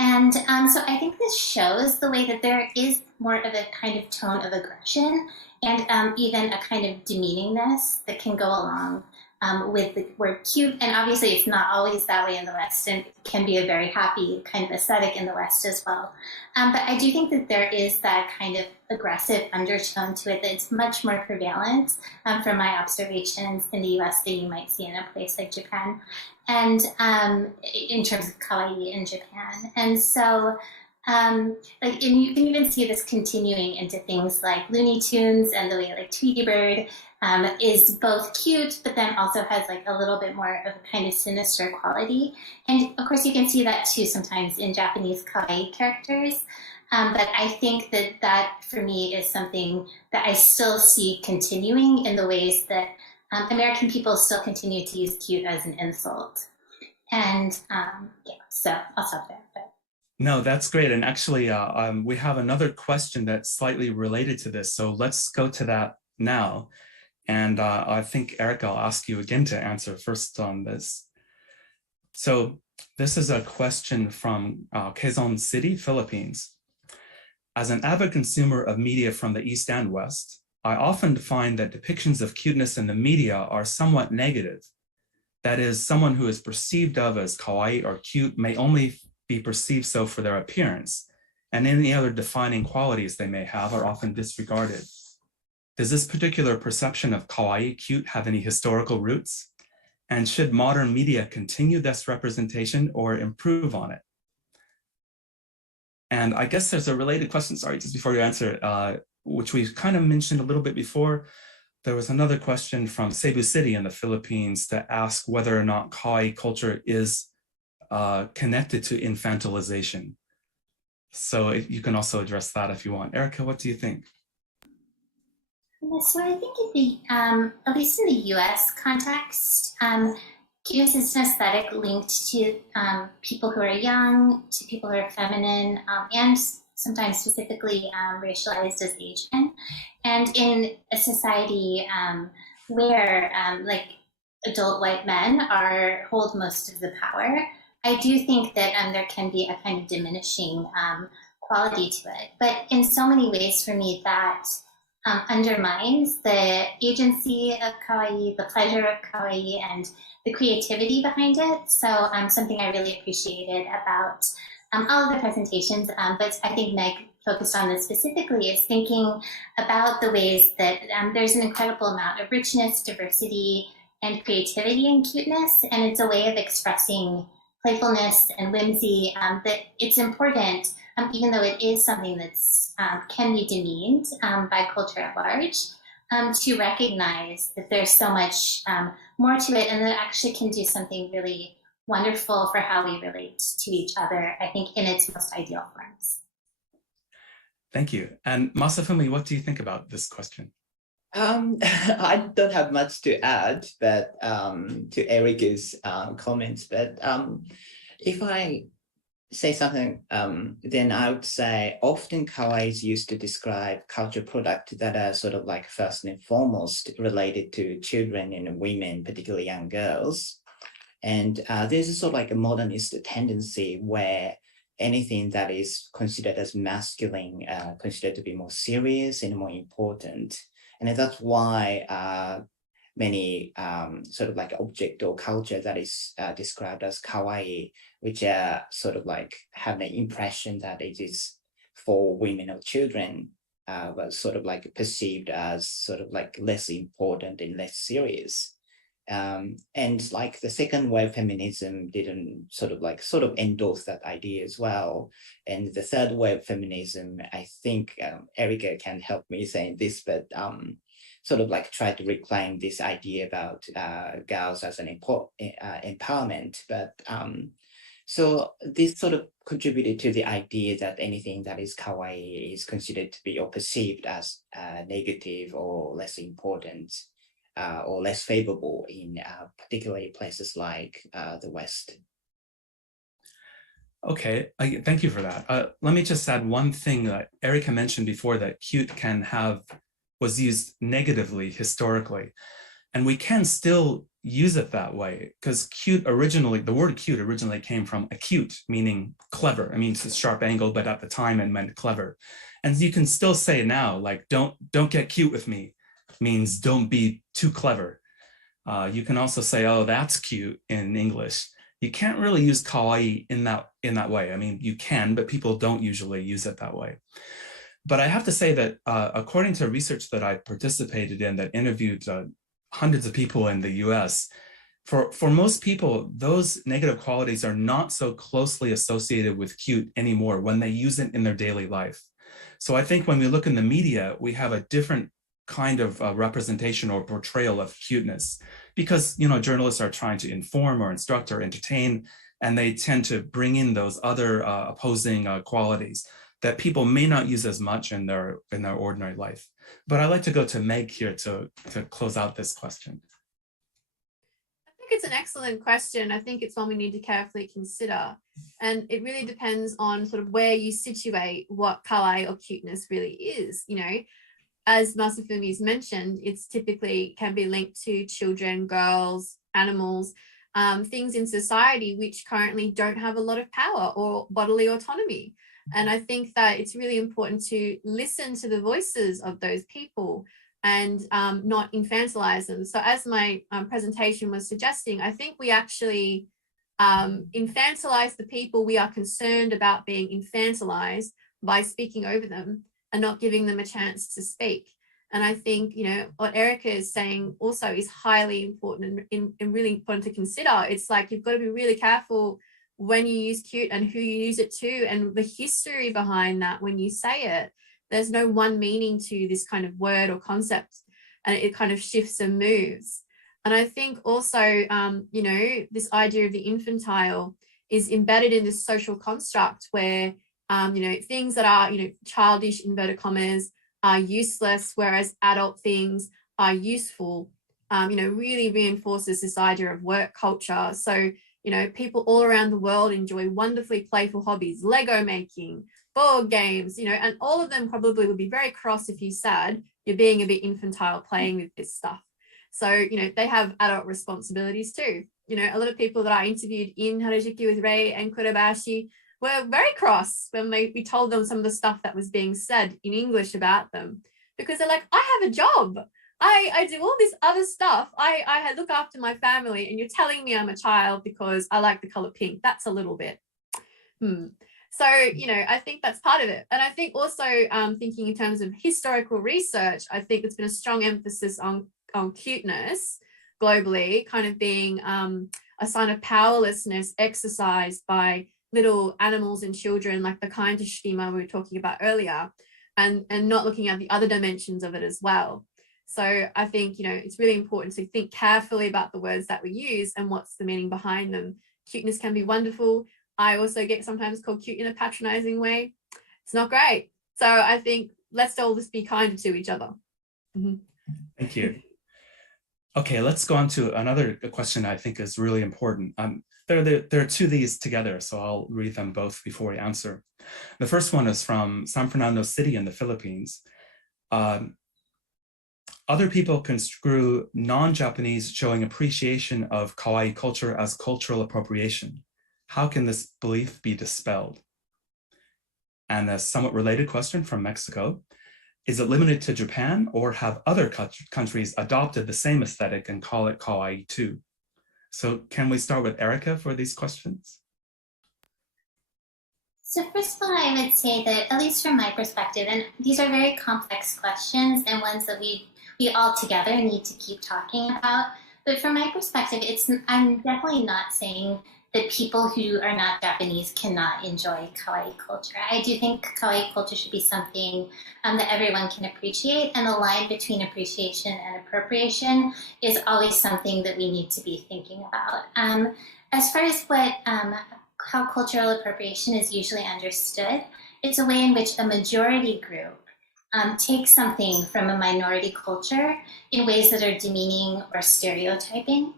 And so I think this shows the way that there is more of a kind of tone of aggression and even a kind of demeaningness that can go along with the word cute. And obviously it's not always that way in the West, and it can be a very happy kind of aesthetic in the West as well. But I do think that there is that kind of aggressive undertone to it that's much more prevalent from my observations in the US than you might see in a place like Japan. And in terms of kawaii in Japan. And so and you can even see this continuing into things like Looney Tunes and the way like Tweety Bird is both cute, but then also has like a little bit more of a kind of sinister quality. And of course, you can see that too sometimes in Japanese kawaii characters. But I think that for me is something that I still see continuing in the ways that American people still continue to use cute as an insult. And yeah, so I'll stop there. But. No, that's great. And actually, we have another question that's slightly related to this. So let's go to that now. And I think, Erica, I'll ask you again to answer first on this. So this is a question from Quezon City, Philippines. As an avid consumer of media from the East and West, I often find that depictions of cuteness in the media are somewhat negative. That is, someone who is perceived of as kawaii or cute may only be perceived so for their appearance, and any other defining qualities they may have are often disregarded. Does this particular perception of kawaii, cute, have any historical roots? And should modern media continue this representation or improve on it? And I guess there's a related question, sorry, just before you answer, which we kind of mentioned a little bit before. There was another question from Cebu City in the Philippines to ask whether or not kawaii culture is connected to infantilization. So you can also address that if you want. Erica, what do you think? So I think at least in the US context, cuteness is an aesthetic linked to people who are young, to people who are feminine, and sometimes specifically racialized as Asian. And in a society where like adult white men hold most of the power, I do think that there can be a kind of diminishing quality to it. But in so many ways for me that undermines the agency of kawaii, the pleasure of kawaii, and the creativity behind it. So something I really appreciated about all of the presentations, but I think Meg focused on this specifically, is thinking about the ways that there's an incredible amount of richness, diversity, and creativity in cuteness, and it's a way of expressing playfulness and whimsy, that it's important, even though it is something that's can be demeaned by culture at large, to recognize that there's so much more to it, and that it actually can do something really wonderful for how we relate to each other, I think, in its most ideal forms. Thank you. And Masafumi, what do you think about this question? I don't have much to add, but to Erica's comments. But if I say something, then I would say often kawaii is used to describe cultural products that are sort of like first and foremost related to children and women, particularly young girls. And there's a sort of like a modernist tendency where anything that is considered as masculine considered to be more serious and more important. And that's why many sort of like object or culture that is described as kawaii, which are sort of like have the impression that it is for women or children, but sort of like perceived as sort of like less important and less serious. And like the second wave feminism didn't sort of endorse that idea as well. And the third wave feminism, I think Erica can help me saying this, but sort of like try to reclaim this idea about girls as an empowerment. But so this sort of contributed to the idea that anything that is kawaii is considered to be or perceived as negative or less important. Or less favorable in particularly places like the West. Okay, thank you for that. Let me just add one thing that Erica mentioned before, that cute was used negatively historically. And we can still use it that way, because the word cute originally came from acute, meaning clever. I mean, it's a sharp angle, but at the time it meant clever. And you can still say now, like, don't get cute with me, means don't be too clever. You can also say, oh, that's cute in English. You can't really use kawaii in that way. I mean, you can, but people don't usually use it that way. But I have to say that according to research that I participated in that interviewed hundreds of people in the US, for most people, those negative qualities are not so closely associated with cute anymore when they use it in their daily life. So I think when we look in the media, we have a different kind of representation or portrayal of cuteness, because journalists are trying to inform or instruct or entertain, and they tend to bring in those other opposing qualities that people may not use as much in their ordinary life. But I'd like to go to Meg here to close out this question. I think it's an excellent question. I think it's one we need to carefully consider. And it really depends on sort of where you situate what kawaii or cuteness really is. As Masafumi's mentioned, it's typically can be linked to children, girls, animals, things in society which currently don't have a lot of power or bodily autonomy. And I think that it's really important to listen to the voices of those people and not infantilize them. So as my presentation was suggesting, I think we actually infantilize the people we are concerned about being infantilized by speaking over them and not giving them a chance to speak. And I think, what Erica is saying also is highly important and really important to consider. It's like, you've got to be really careful when you use cute and who you use it to, and the history behind that when you say it. There's no one meaning to this kind of word or concept, and it kind of shifts and moves. And I think also, this idea of the infantile is embedded in this social construct where, things that are, childish, inverted commas, are useless, whereas adult things are useful, really reinforces this idea of work culture. So, people all around the world enjoy wonderfully playful hobbies, Lego making, board games, and all of them probably would be very cross if you said you're being a bit infantile playing with this stuff. So, they have adult responsibilities too. A lot of people that I interviewed in Harajiku with Rei and Kurabashi were very cross when we told them some of the stuff that was being said in English about them, because they're like, I have a job. I do all this other stuff. I look after my family, and you're telling me I'm a child because I like the color pink. That's a little bit. So, I think that's part of it. And I think also thinking in terms of historical research, I think there's been a strong emphasis on cuteness globally, kind of being a sign of powerlessness exercised by little animals and children, like the kind of schema we were talking about earlier, and not looking at the other dimensions of it as well. So I think, it's really important to think carefully about the words that we use and what's the meaning behind them. Cuteness can be wonderful. I also get sometimes called cute in a patronizing way. It's not great. So I think let's all just be kinder to each other. Thank you. Okay, let's go on to another question I think is really important. There are two of these together, so I'll read them both before we answer. The first one is from San Fernando City in the Philippines. Other people construe non-Japanese showing appreciation of kawaii culture as cultural appropriation. How can this belief be dispelled? And a somewhat related question from Mexico. Is it limited to Japan, or have other countries adopted the same aesthetic and call it kawaii too? So can we start with Erica for these questions? So first of all, I would say that, at least from my perspective, and these are very complex questions and ones that we all together need to keep talking about. But from my perspective, I'm definitely not saying that people who are not Japanese cannot enjoy kawaii culture. I do think kawaii culture should be something that everyone can appreciate, and the line between appreciation and appropriation is always something that we need to be thinking about. As far as how cultural appropriation is usually understood, it's a way in which a majority group takes something from a minority culture in ways that are demeaning or stereotyping.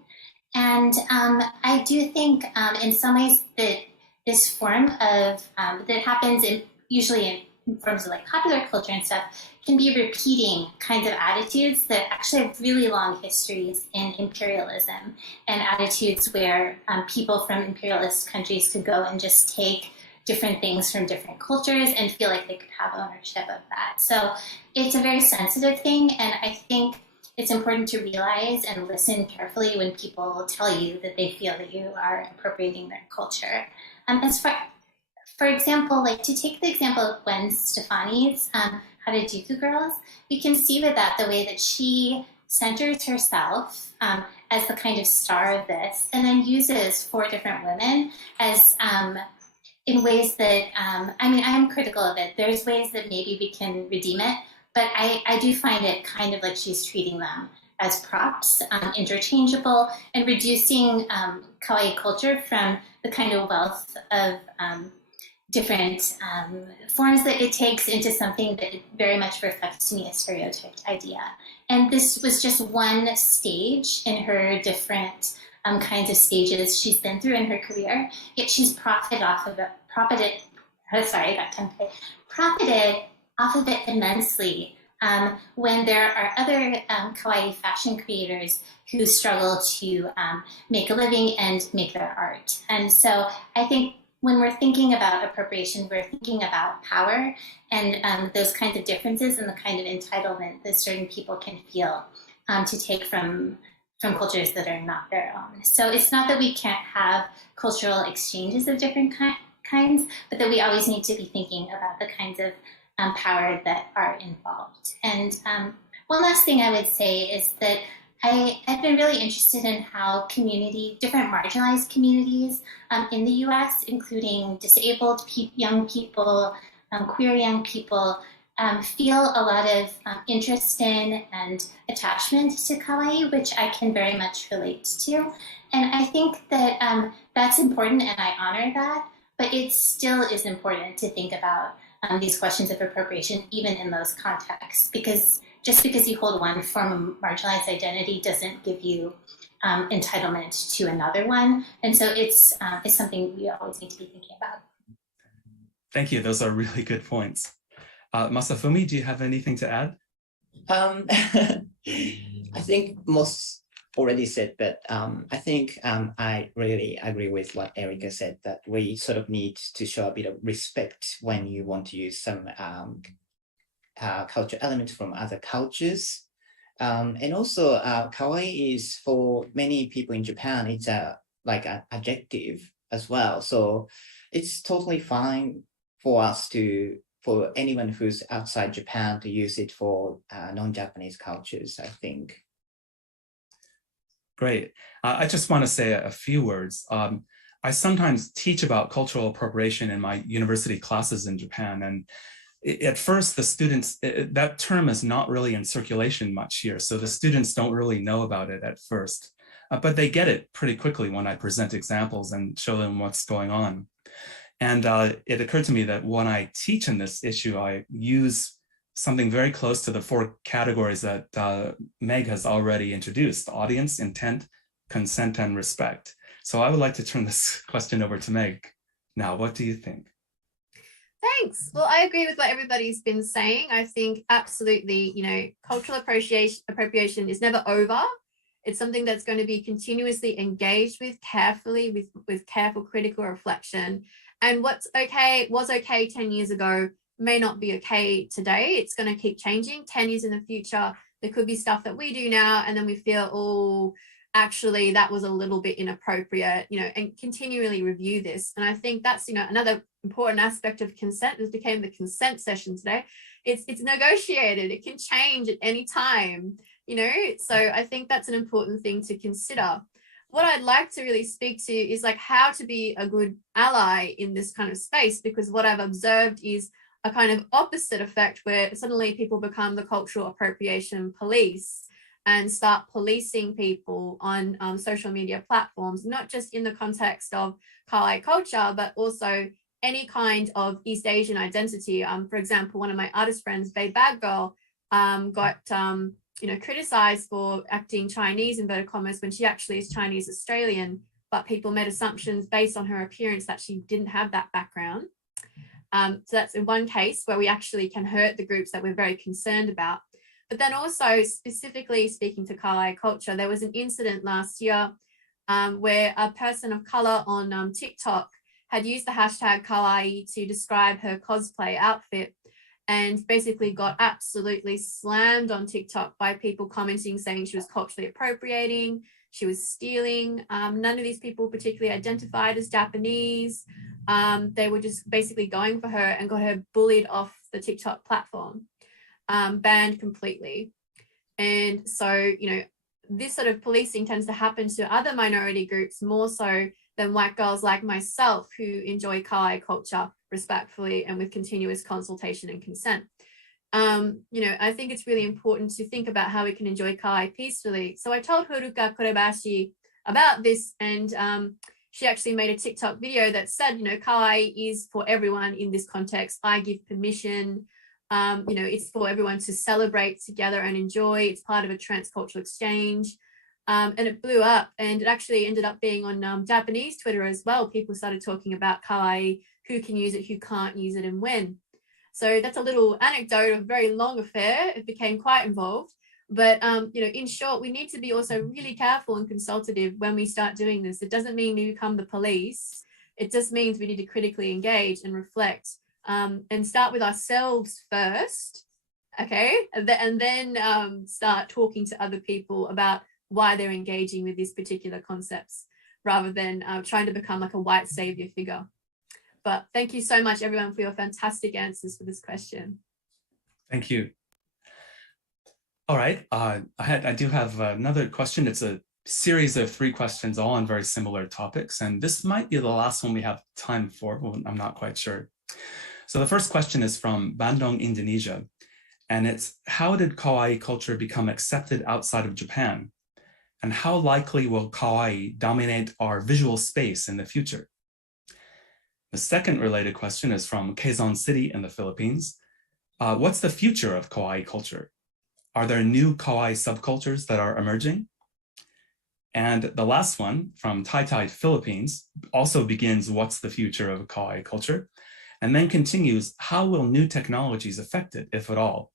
And I do think in some ways that this form of, that happens usually in forms of like popular culture and stuff, can be repeating kinds of attitudes that actually have really long histories in imperialism, and attitudes where people from imperialist countries could go and just take different things from different cultures and feel like they could have ownership of that. So it's a very sensitive thing, and I think it's important to realize and listen carefully when people tell you that they feel that you are appropriating their culture. For example, like to take the example of Gwen Stefani's Harajiku Girls, we can see with that the way that she centers herself as the kind of star of this, and then uses 4 different women as in ways that, I am critical of it. There's ways that maybe we can redeem it, but I do find it kind of like she's treating them as props, interchangeable, and reducing kawaii culture from the kind of wealth of different forms that it takes into something that very much reflects to me a stereotyped idea. And this was just one stage in her different kinds of stages she's been through in her career, yet she's profited off of it immensely when there are other kawaii fashion creators who struggle to make a living and make their art. And so I think when we're thinking about appropriation, we're thinking about power and those kinds of differences and the kind of entitlement that certain people can feel to take from cultures that are not their own. So it's not that we can't have cultural exchanges of different kinds, but that we always need to be thinking about the kinds of power that are involved. And one last thing I would say is that I've been really interested in how different marginalized communities in the US, including disabled young people, queer young people, feel a lot of interest in and attachment to kawaii, which I can very much relate to. And I think that that's important and I honor that, but it still is important to think about these questions of appropriation, even in those contexts, because just because you hold one form of marginalized identity doesn't give you entitlement to another one. And so it's something we always need to be thinking about. Thank you. Those are really good points. Masafumi, do you have anything to add? I think most already said, but I think I really agree with what Erica said, that we sort of need to show a bit of respect when you want to use some cultural elements from other cultures. And also kawaii is, for many people in Japan, it's like an adjective as well. So it's totally fine for for anyone who's outside Japan to use it for non-Japanese cultures, I think. Great. I just want to say a few words. I sometimes teach about cultural appropriation in my university classes in Japan. And at first, the students, that term is not really in circulation much here. So the students don't really know about it at first, but they get it pretty quickly when I present examples and show them what's going on. And it occurred to me that when I teach in this issue, I use something very close to the 4 categories that Meg has already introduced: audience, intent, consent, and respect. So I would like to turn this question over to Meg. Now, what do you think? Thanks. Well, I agree with what everybody's been saying. I think absolutely, cultural appropriation is never over. It's something that's going to be continuously engaged with carefully, with careful critical reflection. And what's okay was okay 10 years ago may not be okay today. It's going to keep changing. 10 years in the future, there could be stuff that we do now, and then we feel, oh, actually that was a little bit inappropriate, and continually review this. And I think that's, another important aspect of consent. This became the consent session today. It's negotiated. It can change at any time, so I think that's an important thing to consider. What I'd like to really speak to is like how to be a good ally in this kind of space, because what I've observed is a kind of opposite effect where suddenly people become the cultural appropriation police and start policing people on social media platforms, not just in the context of kawaii culture, but also any kind of East Asian identity. For example, one of my artist friends, Bae Bad Girl, got criticized for acting Chinese, inverted commas, when she actually is Chinese Australian, but people made assumptions based on her appearance that she didn't have that background. So that's in one case where we actually can hurt the groups that we're very concerned about. But then also specifically speaking to kawaii culture, there was an incident last year where a person of color on TikTok had used the hashtag kawaii to describe her cosplay outfit, and basically got absolutely slammed on TikTok by people commenting saying she was culturally appropriating, she was stealing. None of these people particularly identified as Japanese. They were just basically going for her and got her bullied off the TikTok platform, banned completely. And so, this sort of policing tends to happen to other minority groups more so than white girls like myself who enjoy kawaii culture respectfully and with continuous consultation and consent. I think it's really important to think about how we can enjoy kawaii peacefully. So I told Haruka Korebashi about this, and she actually made a TikTok video that said, kawaii is for everyone in this context. I give permission. It's for everyone to celebrate together and enjoy. It's part of a transcultural exchange. And it blew up, and it actually ended up being on Japanese Twitter as well. People started talking about kawaii, who can use it, who can't use it, and when. So that's a little anecdote of a very long affair. It became quite involved. But, in short, we need to be also really careful and consultative when we start doing this. It doesn't mean we become the police. It just means we need to critically engage and reflect and start with ourselves first, okay? And then start talking to other people about why they're engaging with these particular concepts, rather than trying to become like a white savior figure. But thank you so much, everyone, for your fantastic answers for this question. Thank you. All right, I do have another question. It's a series of 3 questions, all on very similar topics, and this might be the last one we have time for, but I'm not quite sure. So the first question is from Bandung, Indonesia, and it's, how did kawaii culture become accepted outside of Japan? And how likely will kawaii dominate our visual space in the future? The second related question is from Quezon City in the Philippines. What's the future of kawaii culture? Are there new kawaii subcultures that are emerging? And the last one from Tai, Philippines also begins, what's the future of kawaii culture? And then continues, how will new technologies affect it, if at all?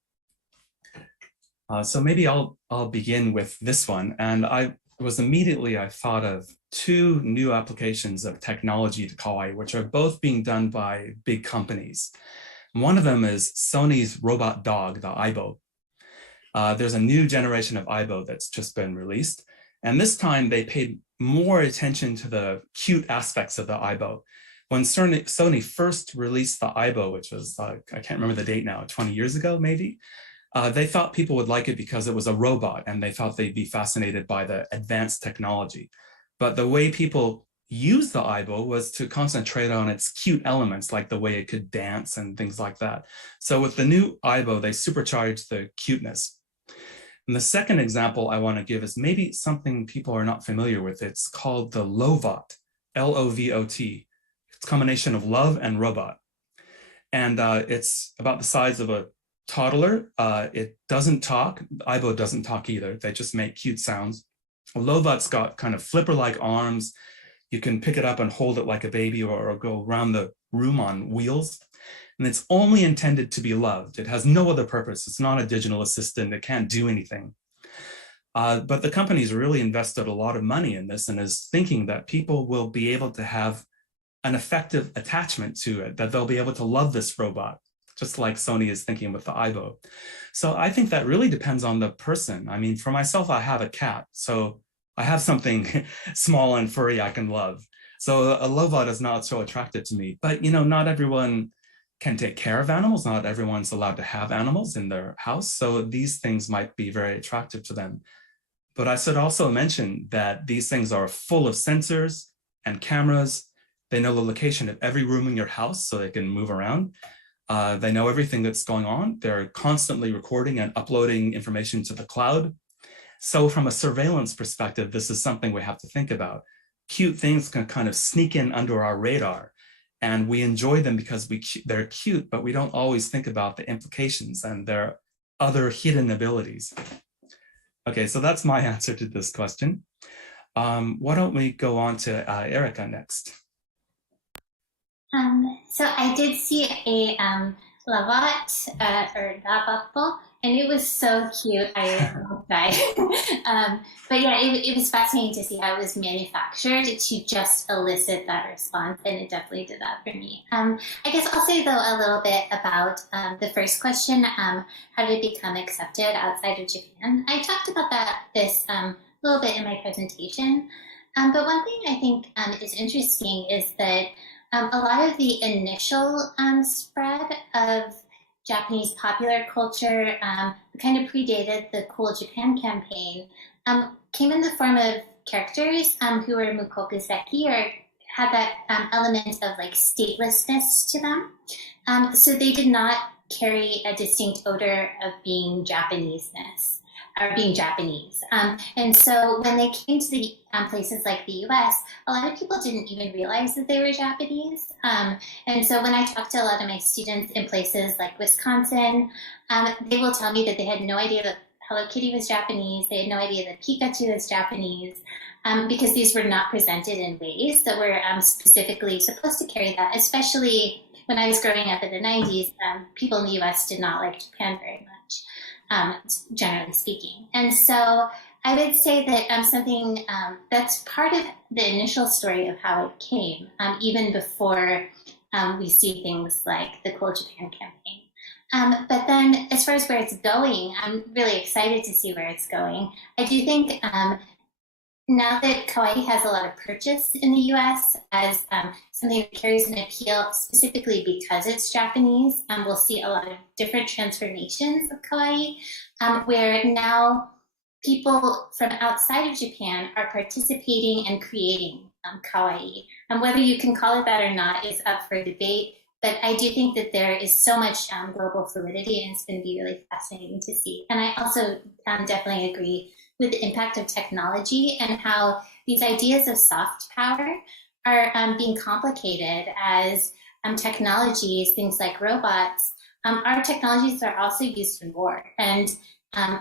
So maybe I'll begin with this one. And I thought of 2 new applications of technology to kawaii, which are both being done by big companies. One of them is Sony's robot dog, the Aibo. There's a new generation of Aibo that's just been released. And this time they paid more attention to the cute aspects of the Aibo. When Sony first released the Aibo, which was, I can't remember the date now, 20 years ago, maybe, they thought people would like it because it was a robot, and they thought they'd be fascinated by the advanced technology. But the way people used the Aibo was to concentrate on its cute elements, like the way it could dance and things like that. So with the new Aibo, they supercharged the cuteness. And the second example I want to give is maybe something people are not familiar with. It's called the Lovot, L-O-V-O-T. It's a combination of love and robot. And it's about the size of a toddler. It doesn't talk. Aibo doesn't talk either. They just make cute sounds. A Lovot's got kind of flipper-like arms. You can pick it up and hold it like a baby, or go around the room on wheels. And it's only intended to be loved. It has no other purpose. It's not a digital assistant. It can't do anything. But the company's really invested a lot of money in this, and is thinking that people will be able to have an effective attachment to it, that they'll be able to love this robot, just like Sony is thinking with the Aibo. So I think that really depends on the person. I mean, for myself, I have a cat, so I have something small and furry I can love. So a Lovot is not so attractive to me. But not everyone can take care of animals. Not everyone's allowed to have animals in their house. So these things might be very attractive to them. But I should also mention that these things are full of sensors and cameras. They know the location of every room in your house, so they can move around. They know everything that's going on. They're constantly recording and uploading information to the cloud. So from a surveillance perspective, this is something we have to think about. Cute things can kind of sneak in under our radar, and we enjoy them because they're cute, but we don't always think about the implications and their other hidden abilities. Okay, so that's my answer to this question. Why don't we go on to Erica next? So I did see a Lavot or Lavapo, and it was so cute. I cried. But yeah, it was fascinating to see how it was manufactured to just elicit that response, and it definitely did that for me. I guess I'll say though a little bit about the first question, how did it become accepted outside of Japan? I talked about this a little bit in my presentation, but one thing I think is interesting is that a lot of the initial spread of Japanese popular culture, kind of predated the Cool Japan campaign, came in the form of characters who were mukokuseki, or had that element of like statelessness to them. So they did not carry a distinct odor of being Japaneseness or being Japanese. And so when they came to the places like the US, a lot of people didn't even realize that they were Japanese. And so when I talk to a lot of my students in places like Wisconsin, they will tell me that they had no idea that Hello Kitty was Japanese. They had no idea that Pikachu was Japanese, because these were not presented in ways that were specifically supposed to carry that, especially when I was growing up in the 90s. People in the US did not like Japan very much, generally speaking. And so I would say that something that's part of the initial story of how it came, even before we see things like the Cool Japan campaign. But then as far as where it's going, I'm really excited to see where it's going. I do think now that Kawaii has a lot of purchase in the US as something that carries an appeal specifically because it's Japanese, we'll see a lot of different transformations of Kawaii, where now people from outside of Japan are participating and creating Kawaii. Whether you can call it that or not is up for debate. But I do think that there is so much global fluidity, and it's going to be really fascinating to see. And I also definitely agree with the impact of technology and how these ideas of soft power are being complicated as technologies, things like robots, are technologies that are also used in war and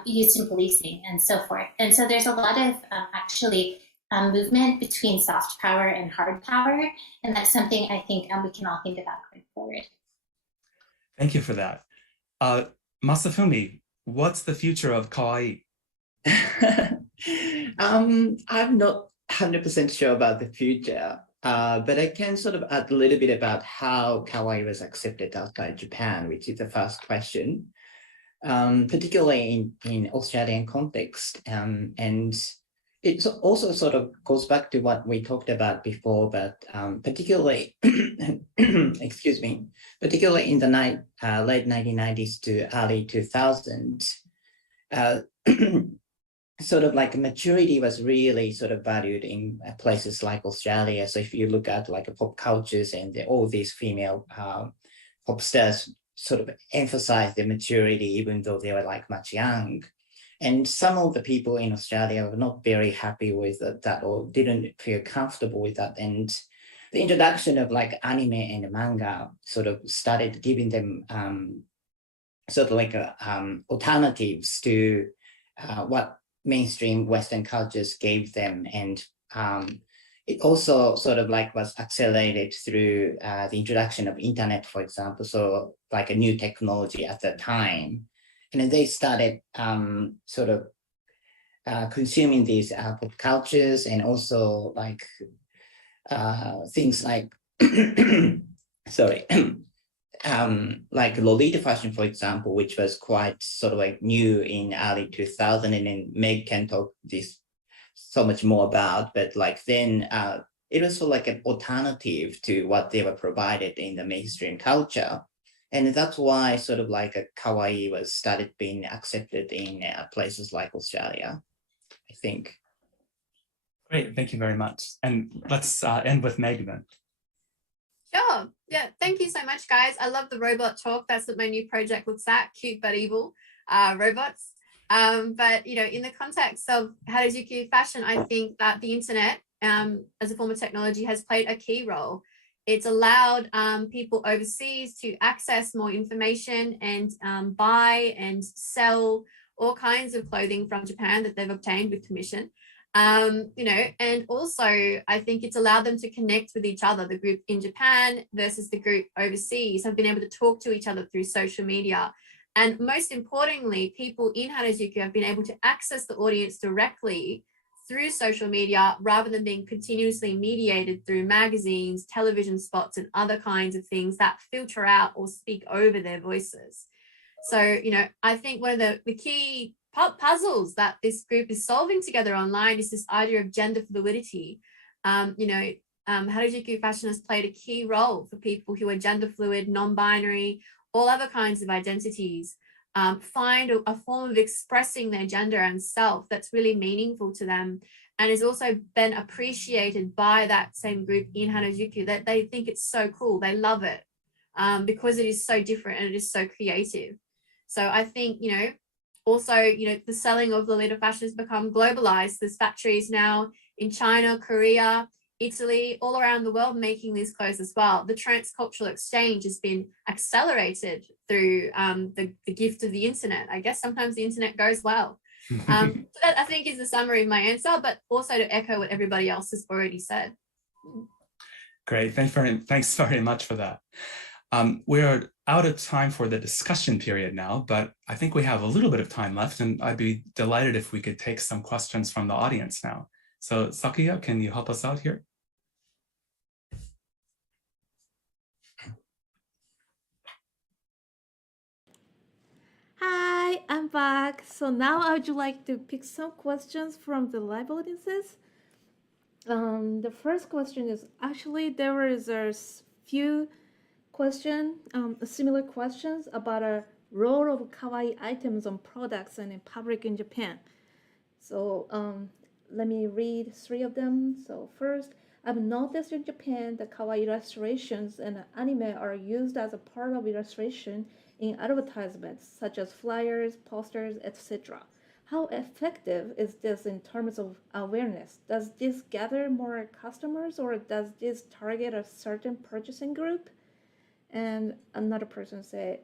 used in policing and so forth. And so there's a lot of actually movement between soft power and hard power. And that's something I think we can all think about going forward. Thank you for that. Masafumi, what's the future of Kawaii? I'm not 100% sure about the future, but I can sort of add a little bit about how Kawaii was accepted outside Japan, which is the first question, particularly in Australian context. And it also sort of goes back to what we talked about before, but particularly, excuse me, particularly in the late 1990s to early 2000s, sort of like maturity was really sort of valued in places like Australia. So if you look at like pop cultures and all these female pop stars sort of emphasize their maturity, even though they were like much young. And some of the people in Australia were not very happy with that or didn't feel comfortable with that. And the introduction of like anime and manga sort of started giving them sort of like alternatives to what mainstream Western cultures gave them. And it also sort of like was accelerated through the introduction of internet, for example. So like a new technology at the time. And then they started sort of consuming these pop cultures and also like things like, sorry, like Lolita fashion, for example, which was quite sort of like new in early 2000, and then Meg can talk this so much more about, but like then it was sort of like an alternative to what they were provided in the mainstream culture. And that's why sort of like a Kawaii was started being accepted in places like Australia, I think. Great, thank you very much. And let's end with Meg then. Sure. Yeah, thank you so much, guys. I love the robot talk. That's what my new project looks at, cute but evil robots. But, you know, in the context of Harajuku fashion, I think that the internet as a form of technology has played a key role. It's allowed people overseas to access more information and buy and sell all kinds of clothing from Japan that they've obtained with permission. You know, and also I think it's allowed them to connect with each other. The group in Japan versus the group overseas have been able to talk to each other through social media. And most importantly, people in Harajuku have been able to access the audience directly through social media rather than being continuously mediated through magazines, television spots, and other kinds of things that filter out or speak over their voices. So, you know, I think one of the key puzzles that this group is solving together online is this idea of gender fluidity. You know, Harajuku fashion has played a key role for people who are gender fluid, non-binary, all other kinds of identities. Find a form of expressing their gender and self that's really meaningful to them, and has also been appreciated by that same group in Harajuku, that they think it's so cool. They love it. because it is so different and it is so creative. So I think, you know, also, you know, the selling of Lolita fashion has become globalized. There's factories now in China, Korea, Italy, all around the world making these clothes as well. The transcultural exchange has been accelerated through the gift of the internet. I guess sometimes the internet goes well. So that I think is the summary of my answer, but also to echo what everybody else has already said. Great, thanks very much for that. We're out of time for the discussion period now, but I think we have a little bit of time left, and I'd be delighted if we could take some questions from the audience now. So Sakuya, can you help us out here? Hi, I'm back. So now I would like to pick some questions from the live audiences. The first question is actually there is a few similar questions about a role of kawaii items on products and in public in Japan. So let me read 3 of them. So first, I've noticed in Japan that kawaii illustrations and anime are used as a part of illustration in advertisements such as flyers, posters, etc. How effective is this in terms of awareness? Does this gather more customers or does this target a certain purchasing group? And another person said,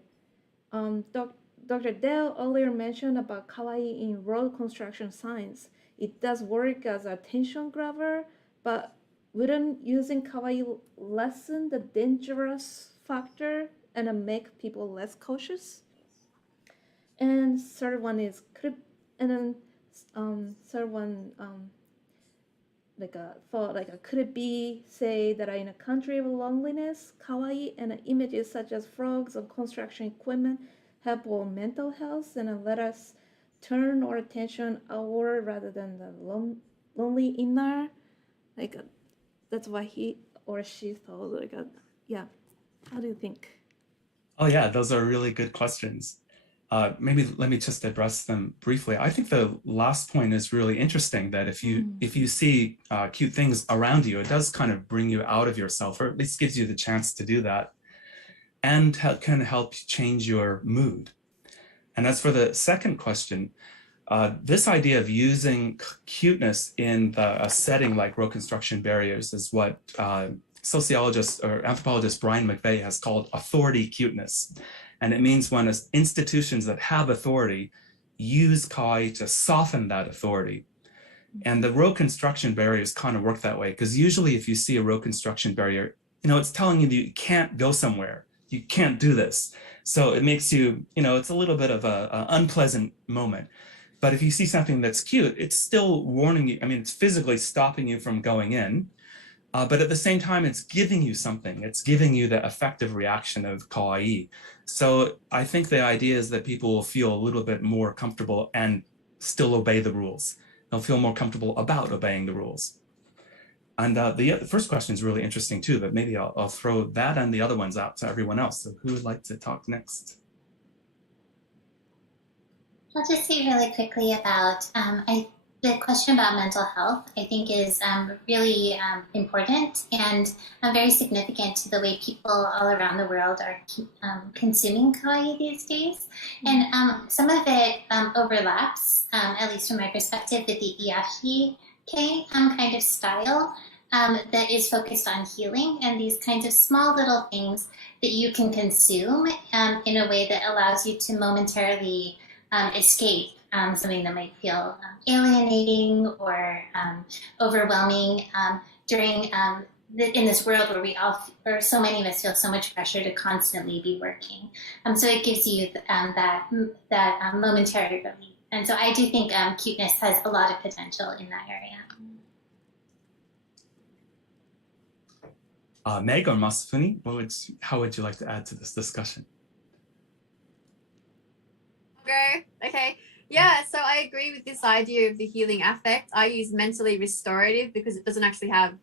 Dr. Dell earlier mentioned about kawaii in road construction signs. It does work as a attention grabber, but wouldn't using kawaii lessen the dangerous factor and make people less cautious? And third one is third one could it be say that in a country of loneliness, kawaii and images such as frogs or construction equipment help our mental health and let us turn our attention outward rather than the lonely inner? That's what he or she thought. Yeah. How do you think? Oh yeah, those are really good questions. Maybe let me just address them briefly. I think the last point is really interesting, that if you see cute things around you, it does kind of bring you out of yourself, or at least gives you the chance to do that, and can help change your mood. And as for the second question, this idea of using cuteness in a setting like road construction barriers is what sociologist or anthropologist Brian McVeigh has called authority cuteness. And it means when institutions that have authority use kawaii to soften that authority. And the road construction barriers kind of work that way, because usually if you see a road construction barrier, you know, it's telling you that you can't go somewhere, you can't do this. So it makes you, you know, it's a little bit of an unpleasant moment. But if you see something that's cute, it's still warning you. I mean, it's physically stopping you from going in. But at the same time, it's giving you something. It's giving you the effective reaction of kawaii. So I think the idea is that people will feel a little bit more comfortable and still obey the rules. They'll feel more comfortable about obeying the rules. And the first question is really interesting too, but maybe I'll throw that and the other ones out to everyone else. So who would like to talk next? I'll just say really quickly about the question about mental health, I think, is really important and very significant to the way people all around the world are consuming kawaii these days. And some of it overlaps, at least from my perspective, with the EFK kind of style that is focused on healing and these kinds of small little things that you can consume in a way that allows you to momentarily escape something that might feel alienating or overwhelming during in this world where we all, or so many of us, feel so much pressure to constantly be working. So it gives you that momentary relief. And so I do think cuteness has a lot of potential in that area. Meg or Masafuni, how would you like to add to this discussion? Okay. Yeah, so I agree with this idea of the healing affect. I use mentally restorative because it doesn't actually have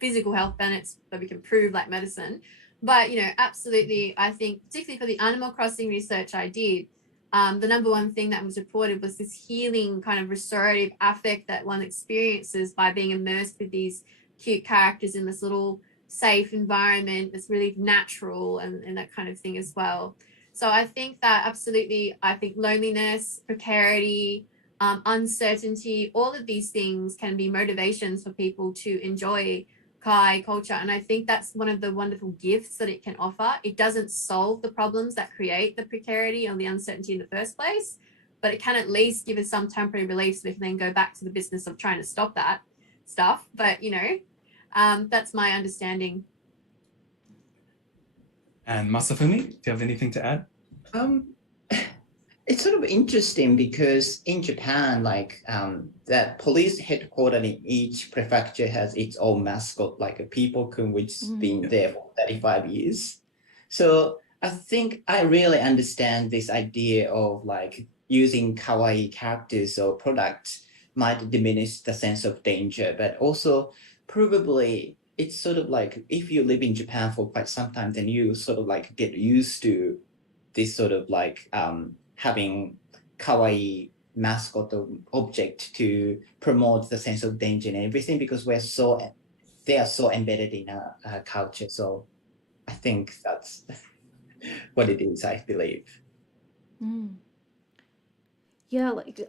physical health benefits that we can prove like medicine. But, you know, absolutely, I think, particularly for the Animal Crossing research I did, the number one thing that was reported was this healing kind of restorative affect that one experiences by being immersed with these cute characters in this little safe environment that's really natural and that kind of thing as well. So I think that absolutely, I think loneliness, precarity, uncertainty, all of these things can be motivations for people to enjoy Kawaii culture. And I think that's one of the wonderful gifts that it can offer. It doesn't solve the problems that create the precarity or the uncertainty in the first place, but it can at least give us some temporary relief so we can then go back to the business of trying to stop that stuff. But, you know, that's my understanding. And Masafumi, do you have anything to add? It's sort of interesting because in Japan, like that police headquarters in each prefecture has its own mascot, like a people-kun, which has been there for 35 years. So I think I really understand this idea of like using kawaii characters or products might diminish the sense of danger, but also probably it's sort of like if you live in Japan for quite some time, then you sort of like get used to this sort of like having kawaii mascot or object to promote the sense of danger and everything, because they are so embedded in our culture. So I think that's what it is, I believe. Yeah, like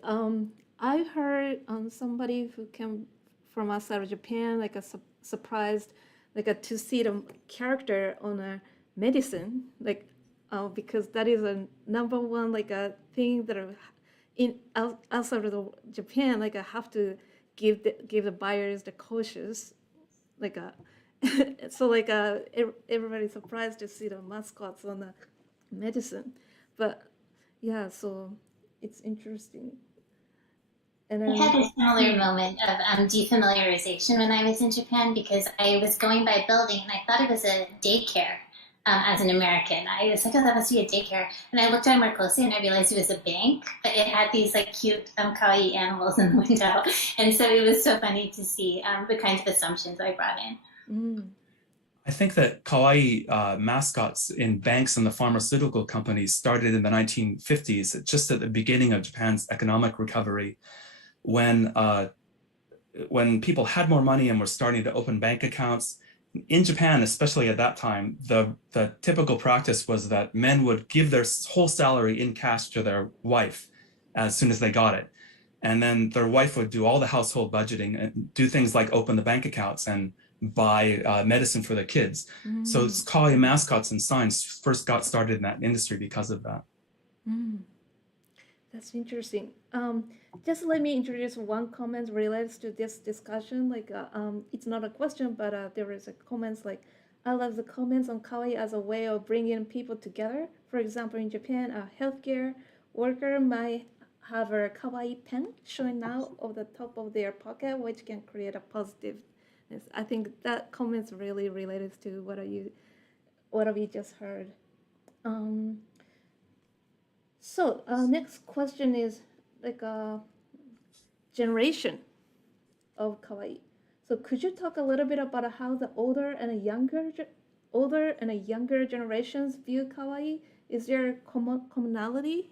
I heard somebody who came from outside of Japan, like surprised, like to see the character on a medicine, like because that is a number one like a thing that outside of Japan, like I have to give the buyers the cautious, like so like everybody's surprised to see the mascots on the medicine, but yeah, so it's interesting. And then, I had a similar moment of defamiliarization when I was in Japan, because I was going by a building and I thought it was a daycare as an American. I was like, oh, that must be a daycare. And I looked at it more closely and I realized it was a bank, but it had these like cute kawaii animals in the window. And so it was so funny to see the kinds of assumptions I brought in. I think that kawaii mascots in banks and the pharmaceutical companies started in the 1950s, just at the beginning of Japan's economic recovery, when people had more money and were starting to open bank accounts. In Japan, especially at that time, the typical practice was that men would give their whole salary in cash to their wife as soon as they got it. And then their wife would do all the household budgeting and do things like open the bank accounts and buy medicine for their kids. So kawaii mascots and signs first got started in that industry because of that. That's interesting. Just let me introduce one comment related to this discussion. Like, it's not a question, but there is a comments like, I love the comments on kawaii as a way of bringing people together. For example, in Japan, a healthcare worker might have a kawaii pen showing out of the top of their pocket, which can create a positiveness. I think that comment's really related to what we just heard. So next question is like a generation of kawaii. So could you talk a little bit about how the older and a younger generations view kawaii? Is there commonality?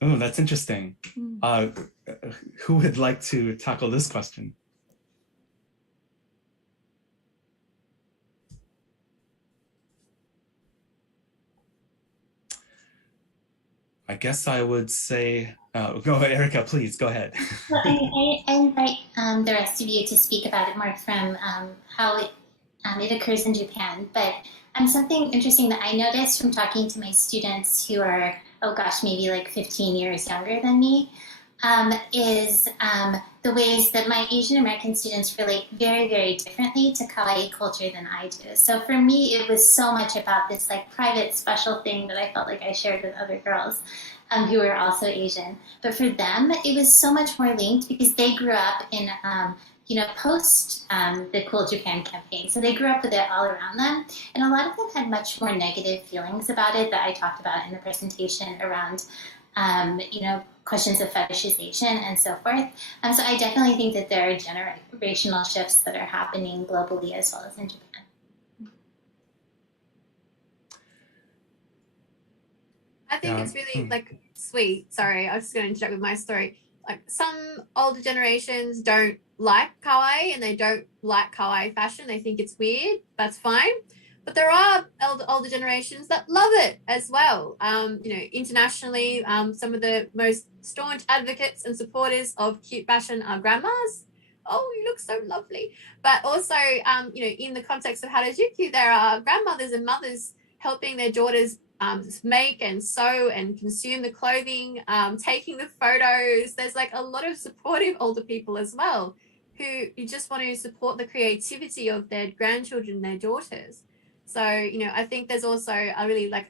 Oh, that's interesting. Who would like to tackle this question? I guess I would say, go ahead, Erica, please, go ahead. Well, I invite the rest of you to speak about it more from how it occurs in Japan. But something interesting that I noticed from talking to my students who are, oh gosh, maybe like 15 years younger than me, is the ways that my Asian American students relate very, very differently to kawaii culture than I do. So for me, it was so much about this like private special thing that I felt like I shared with other girls who were also Asian. But for them, it was so much more linked because they grew up in, post the Cool Japan campaign. So they grew up with it all around them. And a lot of them had much more negative feelings about it that I talked about in the presentation around, questions of fetishization and so forth. So I definitely think that there are generational shifts that are happening globally as well as in Japan. I think it's really like sweet. Sorry, I was just going to interject with my story. like some older generations don't like kawaii and they don't like kawaii fashion. They think it's weird. That's fine. But there are older generations that love it as well. You know, internationally, some of the most staunch advocates and supporters of cute fashion are grandmas. Oh, you look so lovely. But also, you know, in the context of Harajiku, there are grandmothers and mothers helping their daughters make and sew and consume the clothing, taking the photos. There's like a lot of supportive older people as well who you just want to support the creativity of their grandchildren, their daughters. So, you know, I think there's also a really like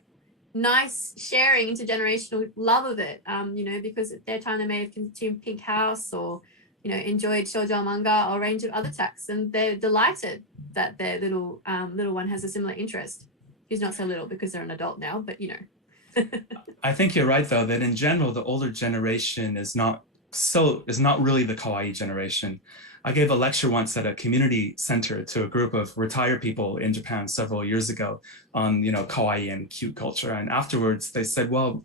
nice sharing intergenerational love of it, you know, because at their time they may have consumed Pink House or, you know, enjoyed shoujo manga or a range of other texts, and they're delighted that their little one has a similar interest. He's not so little because they're an adult now, but you know. I think you're right, though, that in general, the older generation is not really the kawaii generation. I gave a lecture once at a community center to a group of retired people in Japan several years ago on, you know, kawaii and cute culture. And afterwards they said, well,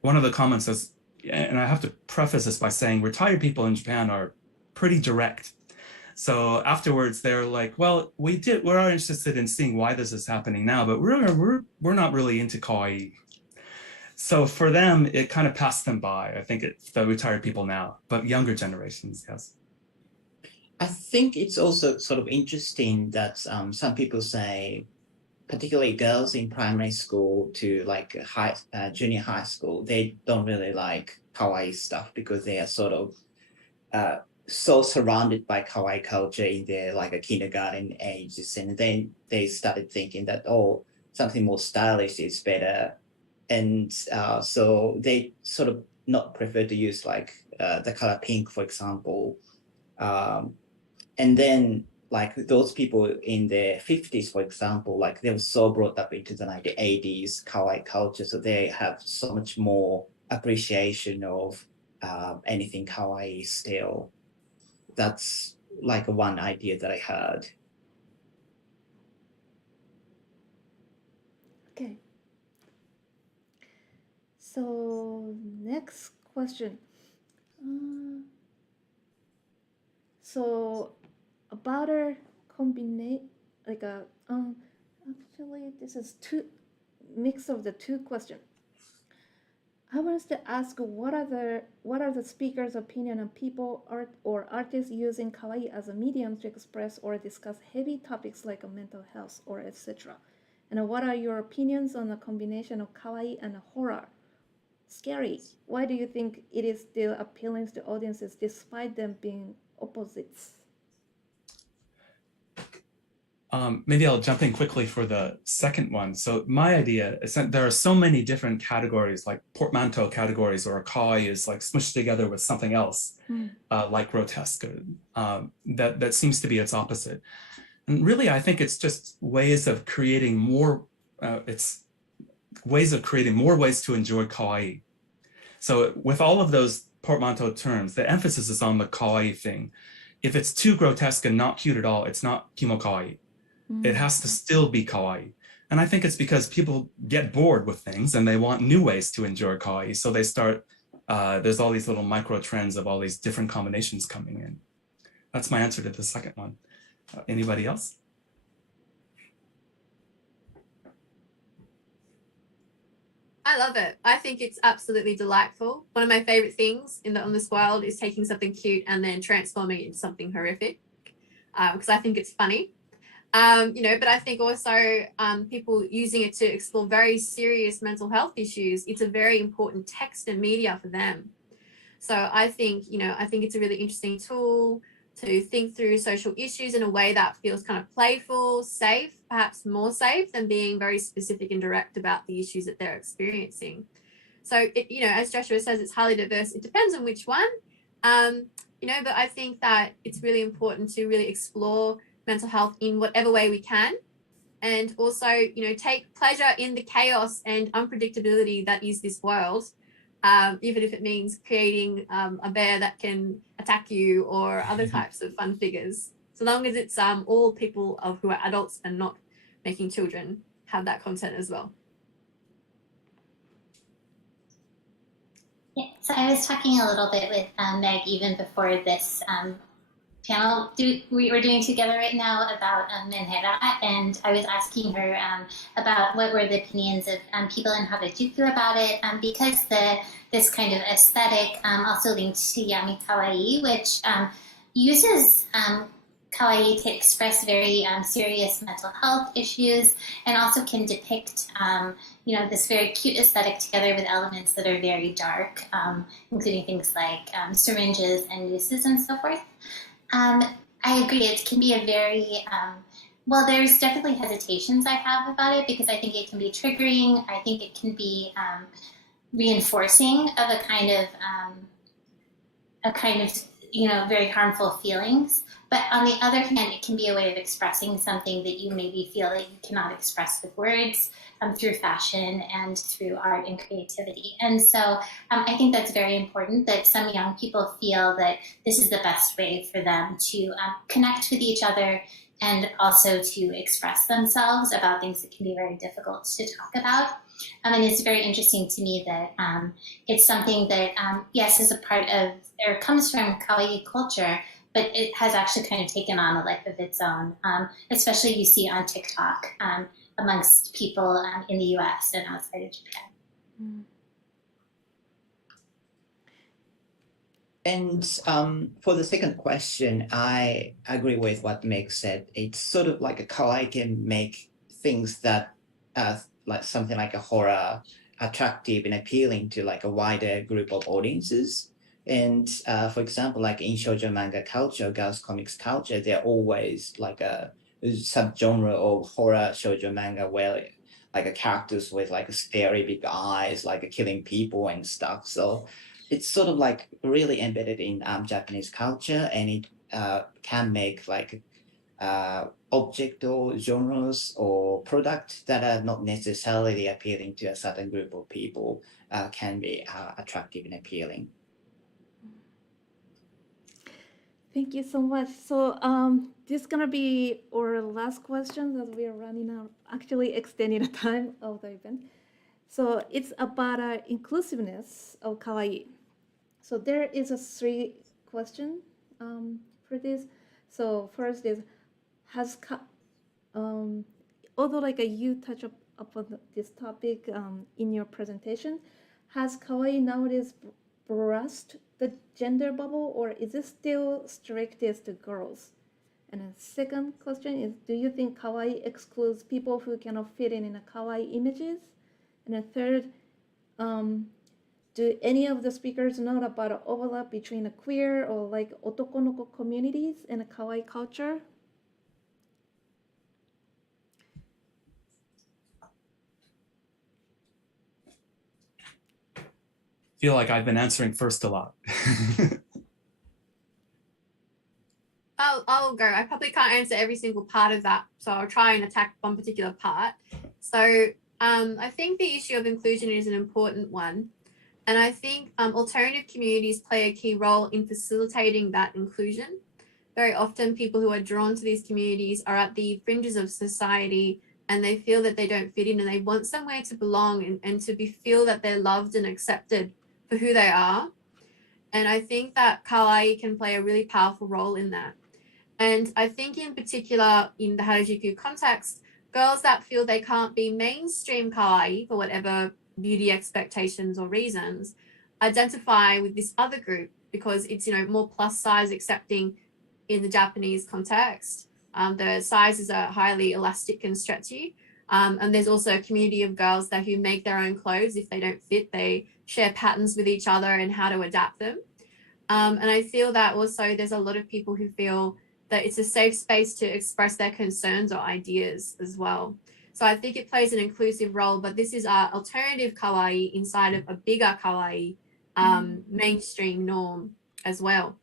one of the comments is, and I have to preface this by saying retired people in Japan are pretty direct. So afterwards they're like, well, we are interested in seeing why this is happening now, but we're not really into kawaii. So for them, it kind of passed them by. I think it's the retired people now, but younger generations, yes. I think it's also sort of interesting that some people say, particularly girls in primary school to like junior high school, they don't really like kawaii stuff because they are sort of so surrounded by kawaii culture in their like a kindergarten ages, and then they started thinking that, oh, something more stylish is better, and so they sort of not prefer to use like the color pink, for example. And then like those people in their 50s, for example, like they were so brought up into the 1980s kawaii culture, so they have so much more appreciation of anything kawaii still. That's like one idea that I heard. Okay. So next question. So about a combination, like a actually this is two mix of the two questions. I want to ask what are the speakers' opinion on people or artists using kawaii as a medium to express or discuss heavy topics like mental health or etc. And what are your opinions on the combination of kawaii and horror? Scary. Why do you think it is still appealing to audiences despite them being opposites? Maybe I'll jump in quickly for the second one. So my idea is that there are so many different categories, like portmanteau categories, or kawaii is like smushed together with something else, like grotesque. That seems to be its opposite. And really, I think it's just ways of creating more. It's ways of creating more ways to enjoy kawaii. So with all of those portmanteau terms, the emphasis is on the kawaii thing. If it's too grotesque and not cute at all, it's not kimo kawaii. It has to still be kawaii. And I think it's because people get bored with things and they want new ways to enjoy kawaii. So they start, there's all these little micro trends of all these different combinations coming in. That's my answer to the second one. Anybody else? I love it. I think it's absolutely delightful. One of my favorite things on this world is taking something cute and then transforming it into something horrific, because I think it's funny. You know, but I think also people using it to explore very serious mental health issues, it's a very important text and media for them. So I think, you know, I think it's a really interesting tool to think through social issues in a way that feels kind of playful, safe, perhaps more safe than being very specific and direct about the issues that they're experiencing. So, you know, as Joshua says, it's highly diverse. It depends on which one, you know, but I think that it's really important to really explore mental health in whatever way we can, and also, you know, take pleasure in the chaos and unpredictability that is this world, even if it means creating a bear that can attack you or other types of fun figures, so long as it's all people who are adults and not making children have that content as well. Yes, So I was talking a little bit with Meg even before this panel we were doing together right now about Menhera, and I was asking her about what were the opinions of people in Harajuku about it, because this kind of aesthetic also linked to Yami Kawaii, which uses Kawaii to express very serious mental health issues, and also can depict this very cute aesthetic together with elements that are very dark, including things like syringes and nooses and so forth. I agree, it can be a very, well, there's definitely hesitations I have about it, because I think it can be triggering. I think it can be reinforcing of a kind of very harmful feelings. But on the other hand, it can be a way of expressing something that you maybe feel that you cannot express with words, through fashion and through art and creativity. And so I think that's very important, that some young people feel that this is the best way for them to connect with each other, and also to express themselves about things that can be very difficult to talk about. And it's very interesting to me that it's something that, yes, is a part of, or comes from Kawaii culture, but it has actually kind of taken on a life of its own, especially you see on TikTok amongst people in the US and outside of Japan. Mm. And for the second question, I agree with what Meg said. It's sort of like a Kawaii can make things that like something like a horror attractive and appealing to like a wider group of audiences. And for example, like in shoujo manga culture, girls comics culture, they're always like a subgenre of horror shoujo manga where like a characters with like scary big eyes, like killing people and stuff. So it's sort of like really embedded in Japanese culture, and it can make like object or genres or products that are not necessarily appealing to a certain group of people can be attractive and appealing. Thank you so much. So this is gonna be our last question, as we are running out, actually extending the time of the event. So it's about inclusiveness of Kawaii. So there is a 3 question for this. So first is, although like you touch upon this topic in your presentation, has Kawaii nowadays burst the gender bubble, or is it still strictest to girls? And the second question is, do you think Kawaii excludes people who cannot fit in a Kawaii images? And the third, do any of the speakers know about an overlap between a queer or like otokonoko communities and a Kawaii culture? Feel like I've been answering first a lot. I'll go. I probably can't answer every single part of that, so I'll try and attack one particular part. So I think the issue of inclusion is an important one. And I think alternative communities play a key role in facilitating that inclusion. Very often people who are drawn to these communities are at the fringes of society, and they feel that they don't fit in, and they want somewhere to belong and to feel that they're loved and accepted for who they are. And I think that Kawaii can play a really powerful role in that. And I think in particular in the Harajuku context, girls that feel they can't be mainstream Kawaii for whatever beauty expectations or reasons identify with this other group because it's, more plus size accepting in the Japanese context. The sizes are highly elastic and stretchy. And there's also a community of girls who make their own clothes. If they don't fit, they share patterns with each other and how to adapt them. And I feel that also there's a lot of people who feel that it's a safe space to express their concerns or ideas as well. So I think it plays an inclusive role, but this is our alternative Kawaii inside of a bigger Kawaii mainstream norm as well.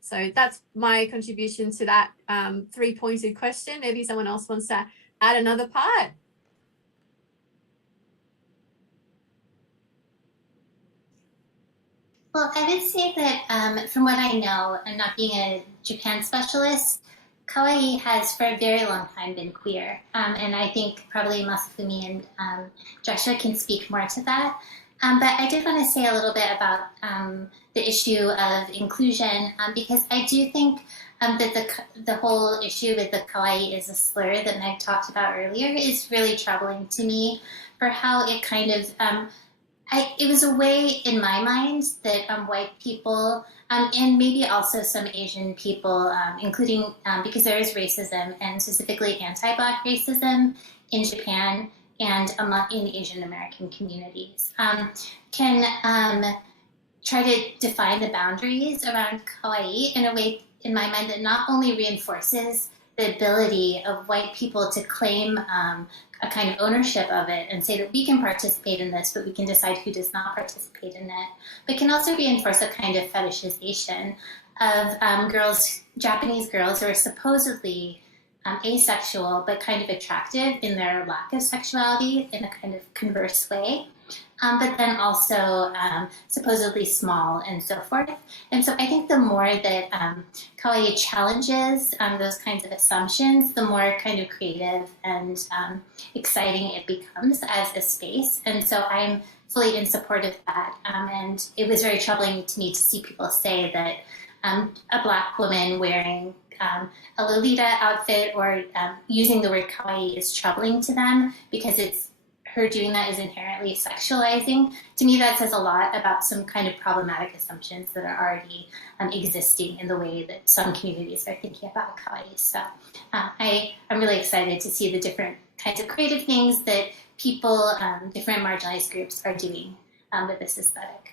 So that's my contribution to that 3-pointed question. Maybe someone else wants to add another part. Well, I would say that from what I know, and not being a Japan specialist, Kawaii has for a very long time been queer. And I think probably Masafumi and Joshua can speak more to that. But I did want to say a little bit about the issue of inclusion, because I do think that the whole issue with the kawaii is a slur that Meg talked about earlier is really troubling to me for how it kind of, it was a way in my mind that white people and maybe also some Asian people, including because there is racism and specifically anti-Black racism in Japan and in Asian American communities, can try to define the boundaries around kawaii in a way, in my mind, that not only reinforces the ability of white people to claim a kind of ownership of it and say that we can participate in this, but we can decide who does not participate in it, but can also reinforce a kind of fetishization of girls, Japanese girls who are supposedly asexual, but kind of attractive in their lack of sexuality in a kind of converse way. But then also supposedly small and so forth. And so I think the more that kawaii challenges those kinds of assumptions, the more kind of creative and exciting it becomes as a space. And so I'm fully in support of that. And it was very troubling to me to see people say that a Black woman wearing a Lolita outfit or using the word kawaii is troubling to them because it's her doing that is inherently sexualizing. To me, that says a lot about some kind of problematic assumptions that are already existing in the way that some communities are thinking about kawaii. So I'm really excited to see the different kinds of creative things that people, different marginalized groups are doing with this aesthetic.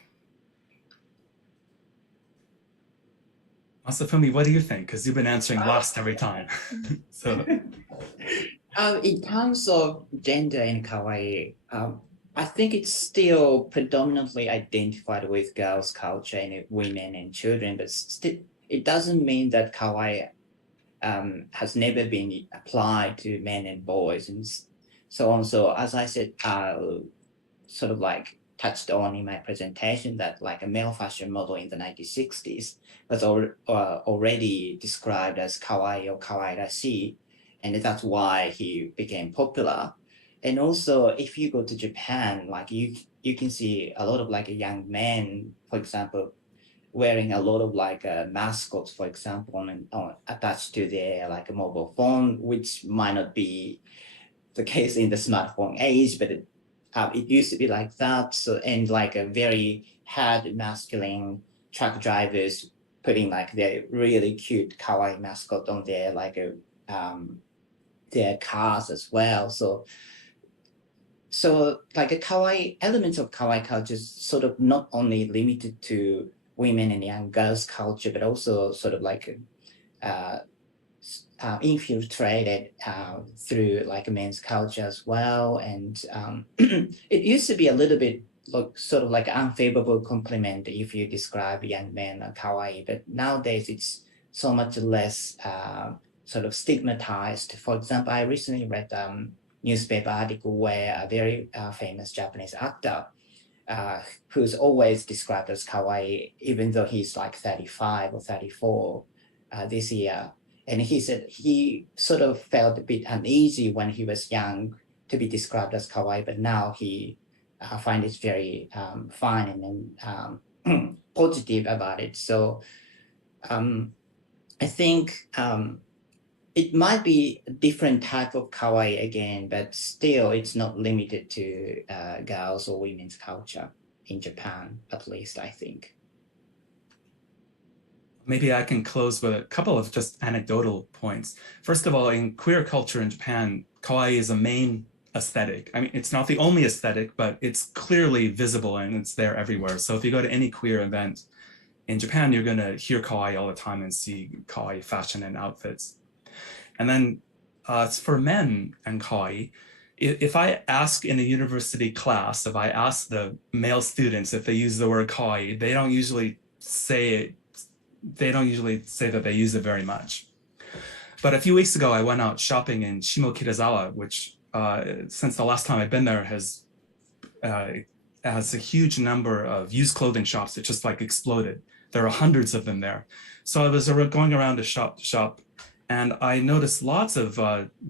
Masafumi, what do you think? Because you've been answering last every time. So. In terms of gender in kawaii, I think it's still predominantly identified with girls' culture and women and children, but still, it doesn't mean that kawaii has never been applied to men and boys and so on. So as I said, sort of like touched on in my presentation that like a male fashion model in the 1960s was already described as kawaii or kawaii-rashi. And that's why he became popular. And also, if you go to Japan, like you can see a lot of like young men, for example, wearing a lot of like mascots, for example, and attached to their like a mobile phone, which might not be the case in the smartphone age, but it used to be like that. So, and like a very hard masculine truck drivers putting like their really cute kawaii mascot on their like their cars as well. So like a kawaii, elements of kawaii culture is sort of not only limited to women and young girls culture, but also sort of like infiltrated through like men's culture as well. And it used to be a little bit like sort of like unfavorable compliment if you describe young men as kawaii, but nowadays it's so much less sort of stigmatized. For example, I recently read a newspaper article where a very famous Japanese actor who's always described as kawaii, even though he's like 35 or 34 this year. And he said he sort of felt a bit uneasy when he was young to be described as kawaii, but now he finds it very fine and positive about it. So I think it might be a different type of kawaii again, but still it's not limited to girls or women's culture in Japan, at least I think. Maybe I can close with a couple of just anecdotal points. First of all, in queer culture in Japan, kawaii is a main aesthetic. I mean, it's not the only aesthetic, but it's clearly visible and it's there everywhere. So if you go to any queer event in Japan, you're going to hear kawaii all the time and see kawaii fashion and outfits. And then for men and kawaii, if I ask in a university class, if I ask the male students if they use the word kawaii, they don't usually say that they use it very much. But a few weeks ago, I went out shopping in Shimokitazawa, which since the last time I've been there has a huge number of used clothing shops that just like exploded. There are hundreds of them there. So I was going around to shop, and I noticed lots of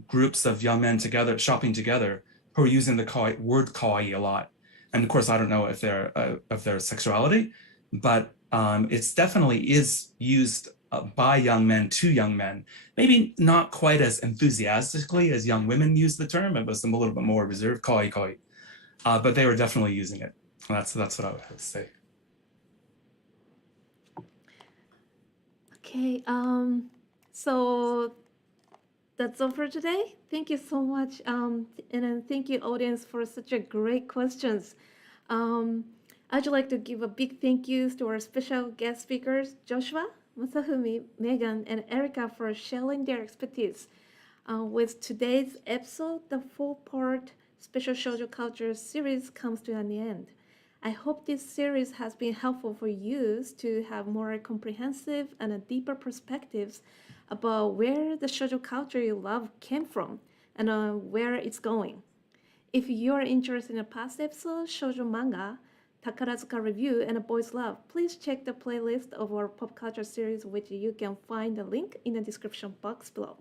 groups of young men together shopping together who are using the word kawaii a lot. and of course, I don't know if their sexuality, but it's definitely is used by young men to young men. Maybe not quite as enthusiastically as young women use the term. It was a little bit more reserved, kawaii kawaii, but they were definitely using it. That's what I would say. Okay, so that's all for today. Thank you so much, and then thank you, audience, for such a great questions. I'd like to give a big thank yous to our special guest speakers, Joshua, Masafumi, Megan, and Erica, for sharing their expertise. With today's episode, the four-part Special Shoujo Culture series comes to an end. I hope this series has been helpful for you to have more comprehensive and deeper perspectives about where the shoujo culture you love came from and where it's going. If you're interested in a past episode, shoujo manga, Takarazuka Review, and Boys Love, please check the playlist of our pop culture series, which you can find the link in the description box below.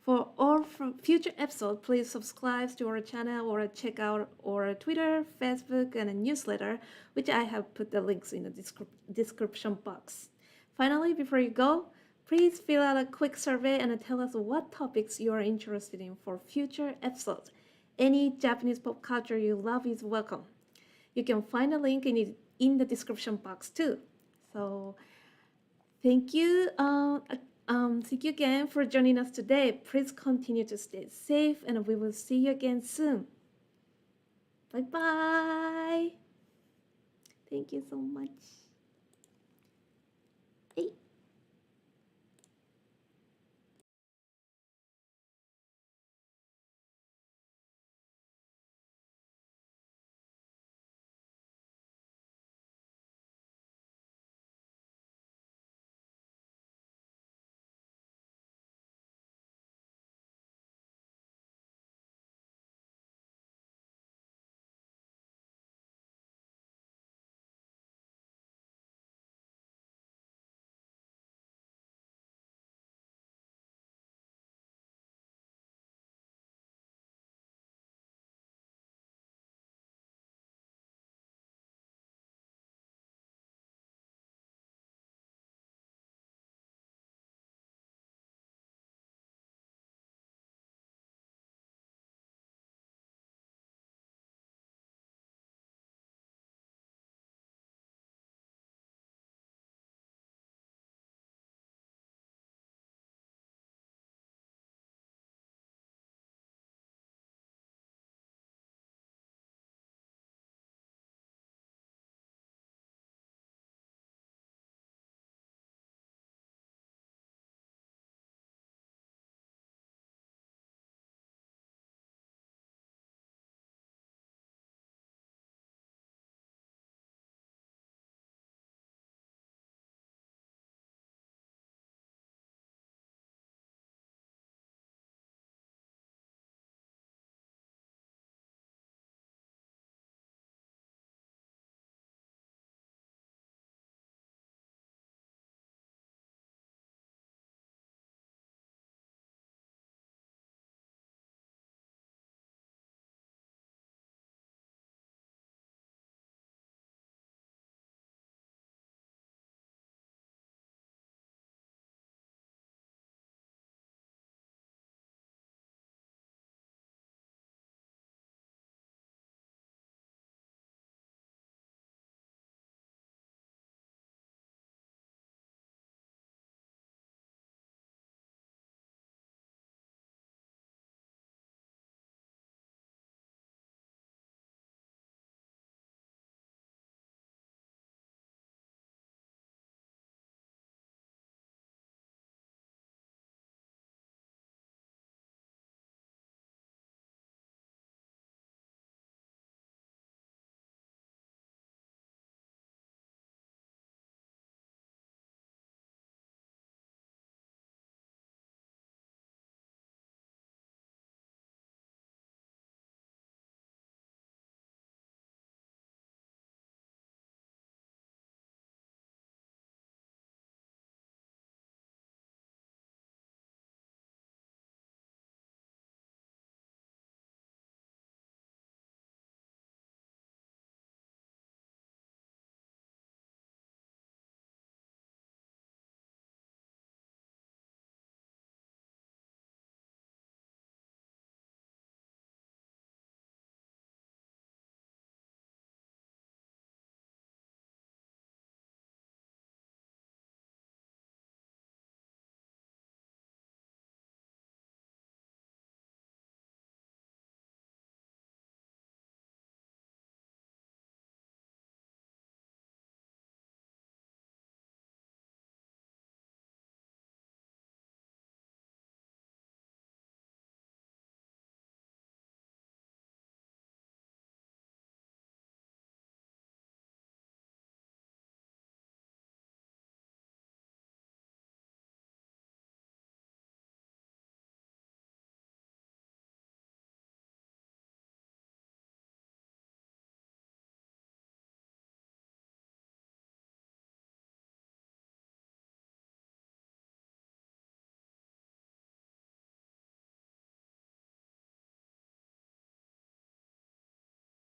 For all future episodes, please subscribe to our channel or check out our Twitter, Facebook, and a newsletter, which I have put the links in the description box. Finally, before you go, please fill out a quick survey and tell us what topics you are interested in for future episodes. Any Japanese pop culture you love is welcome. You can find a link in the description box too. So thank you. Thank you again for joining us today. Please continue to stay safe, and we will see you again soon. Bye-bye. Thank you so much.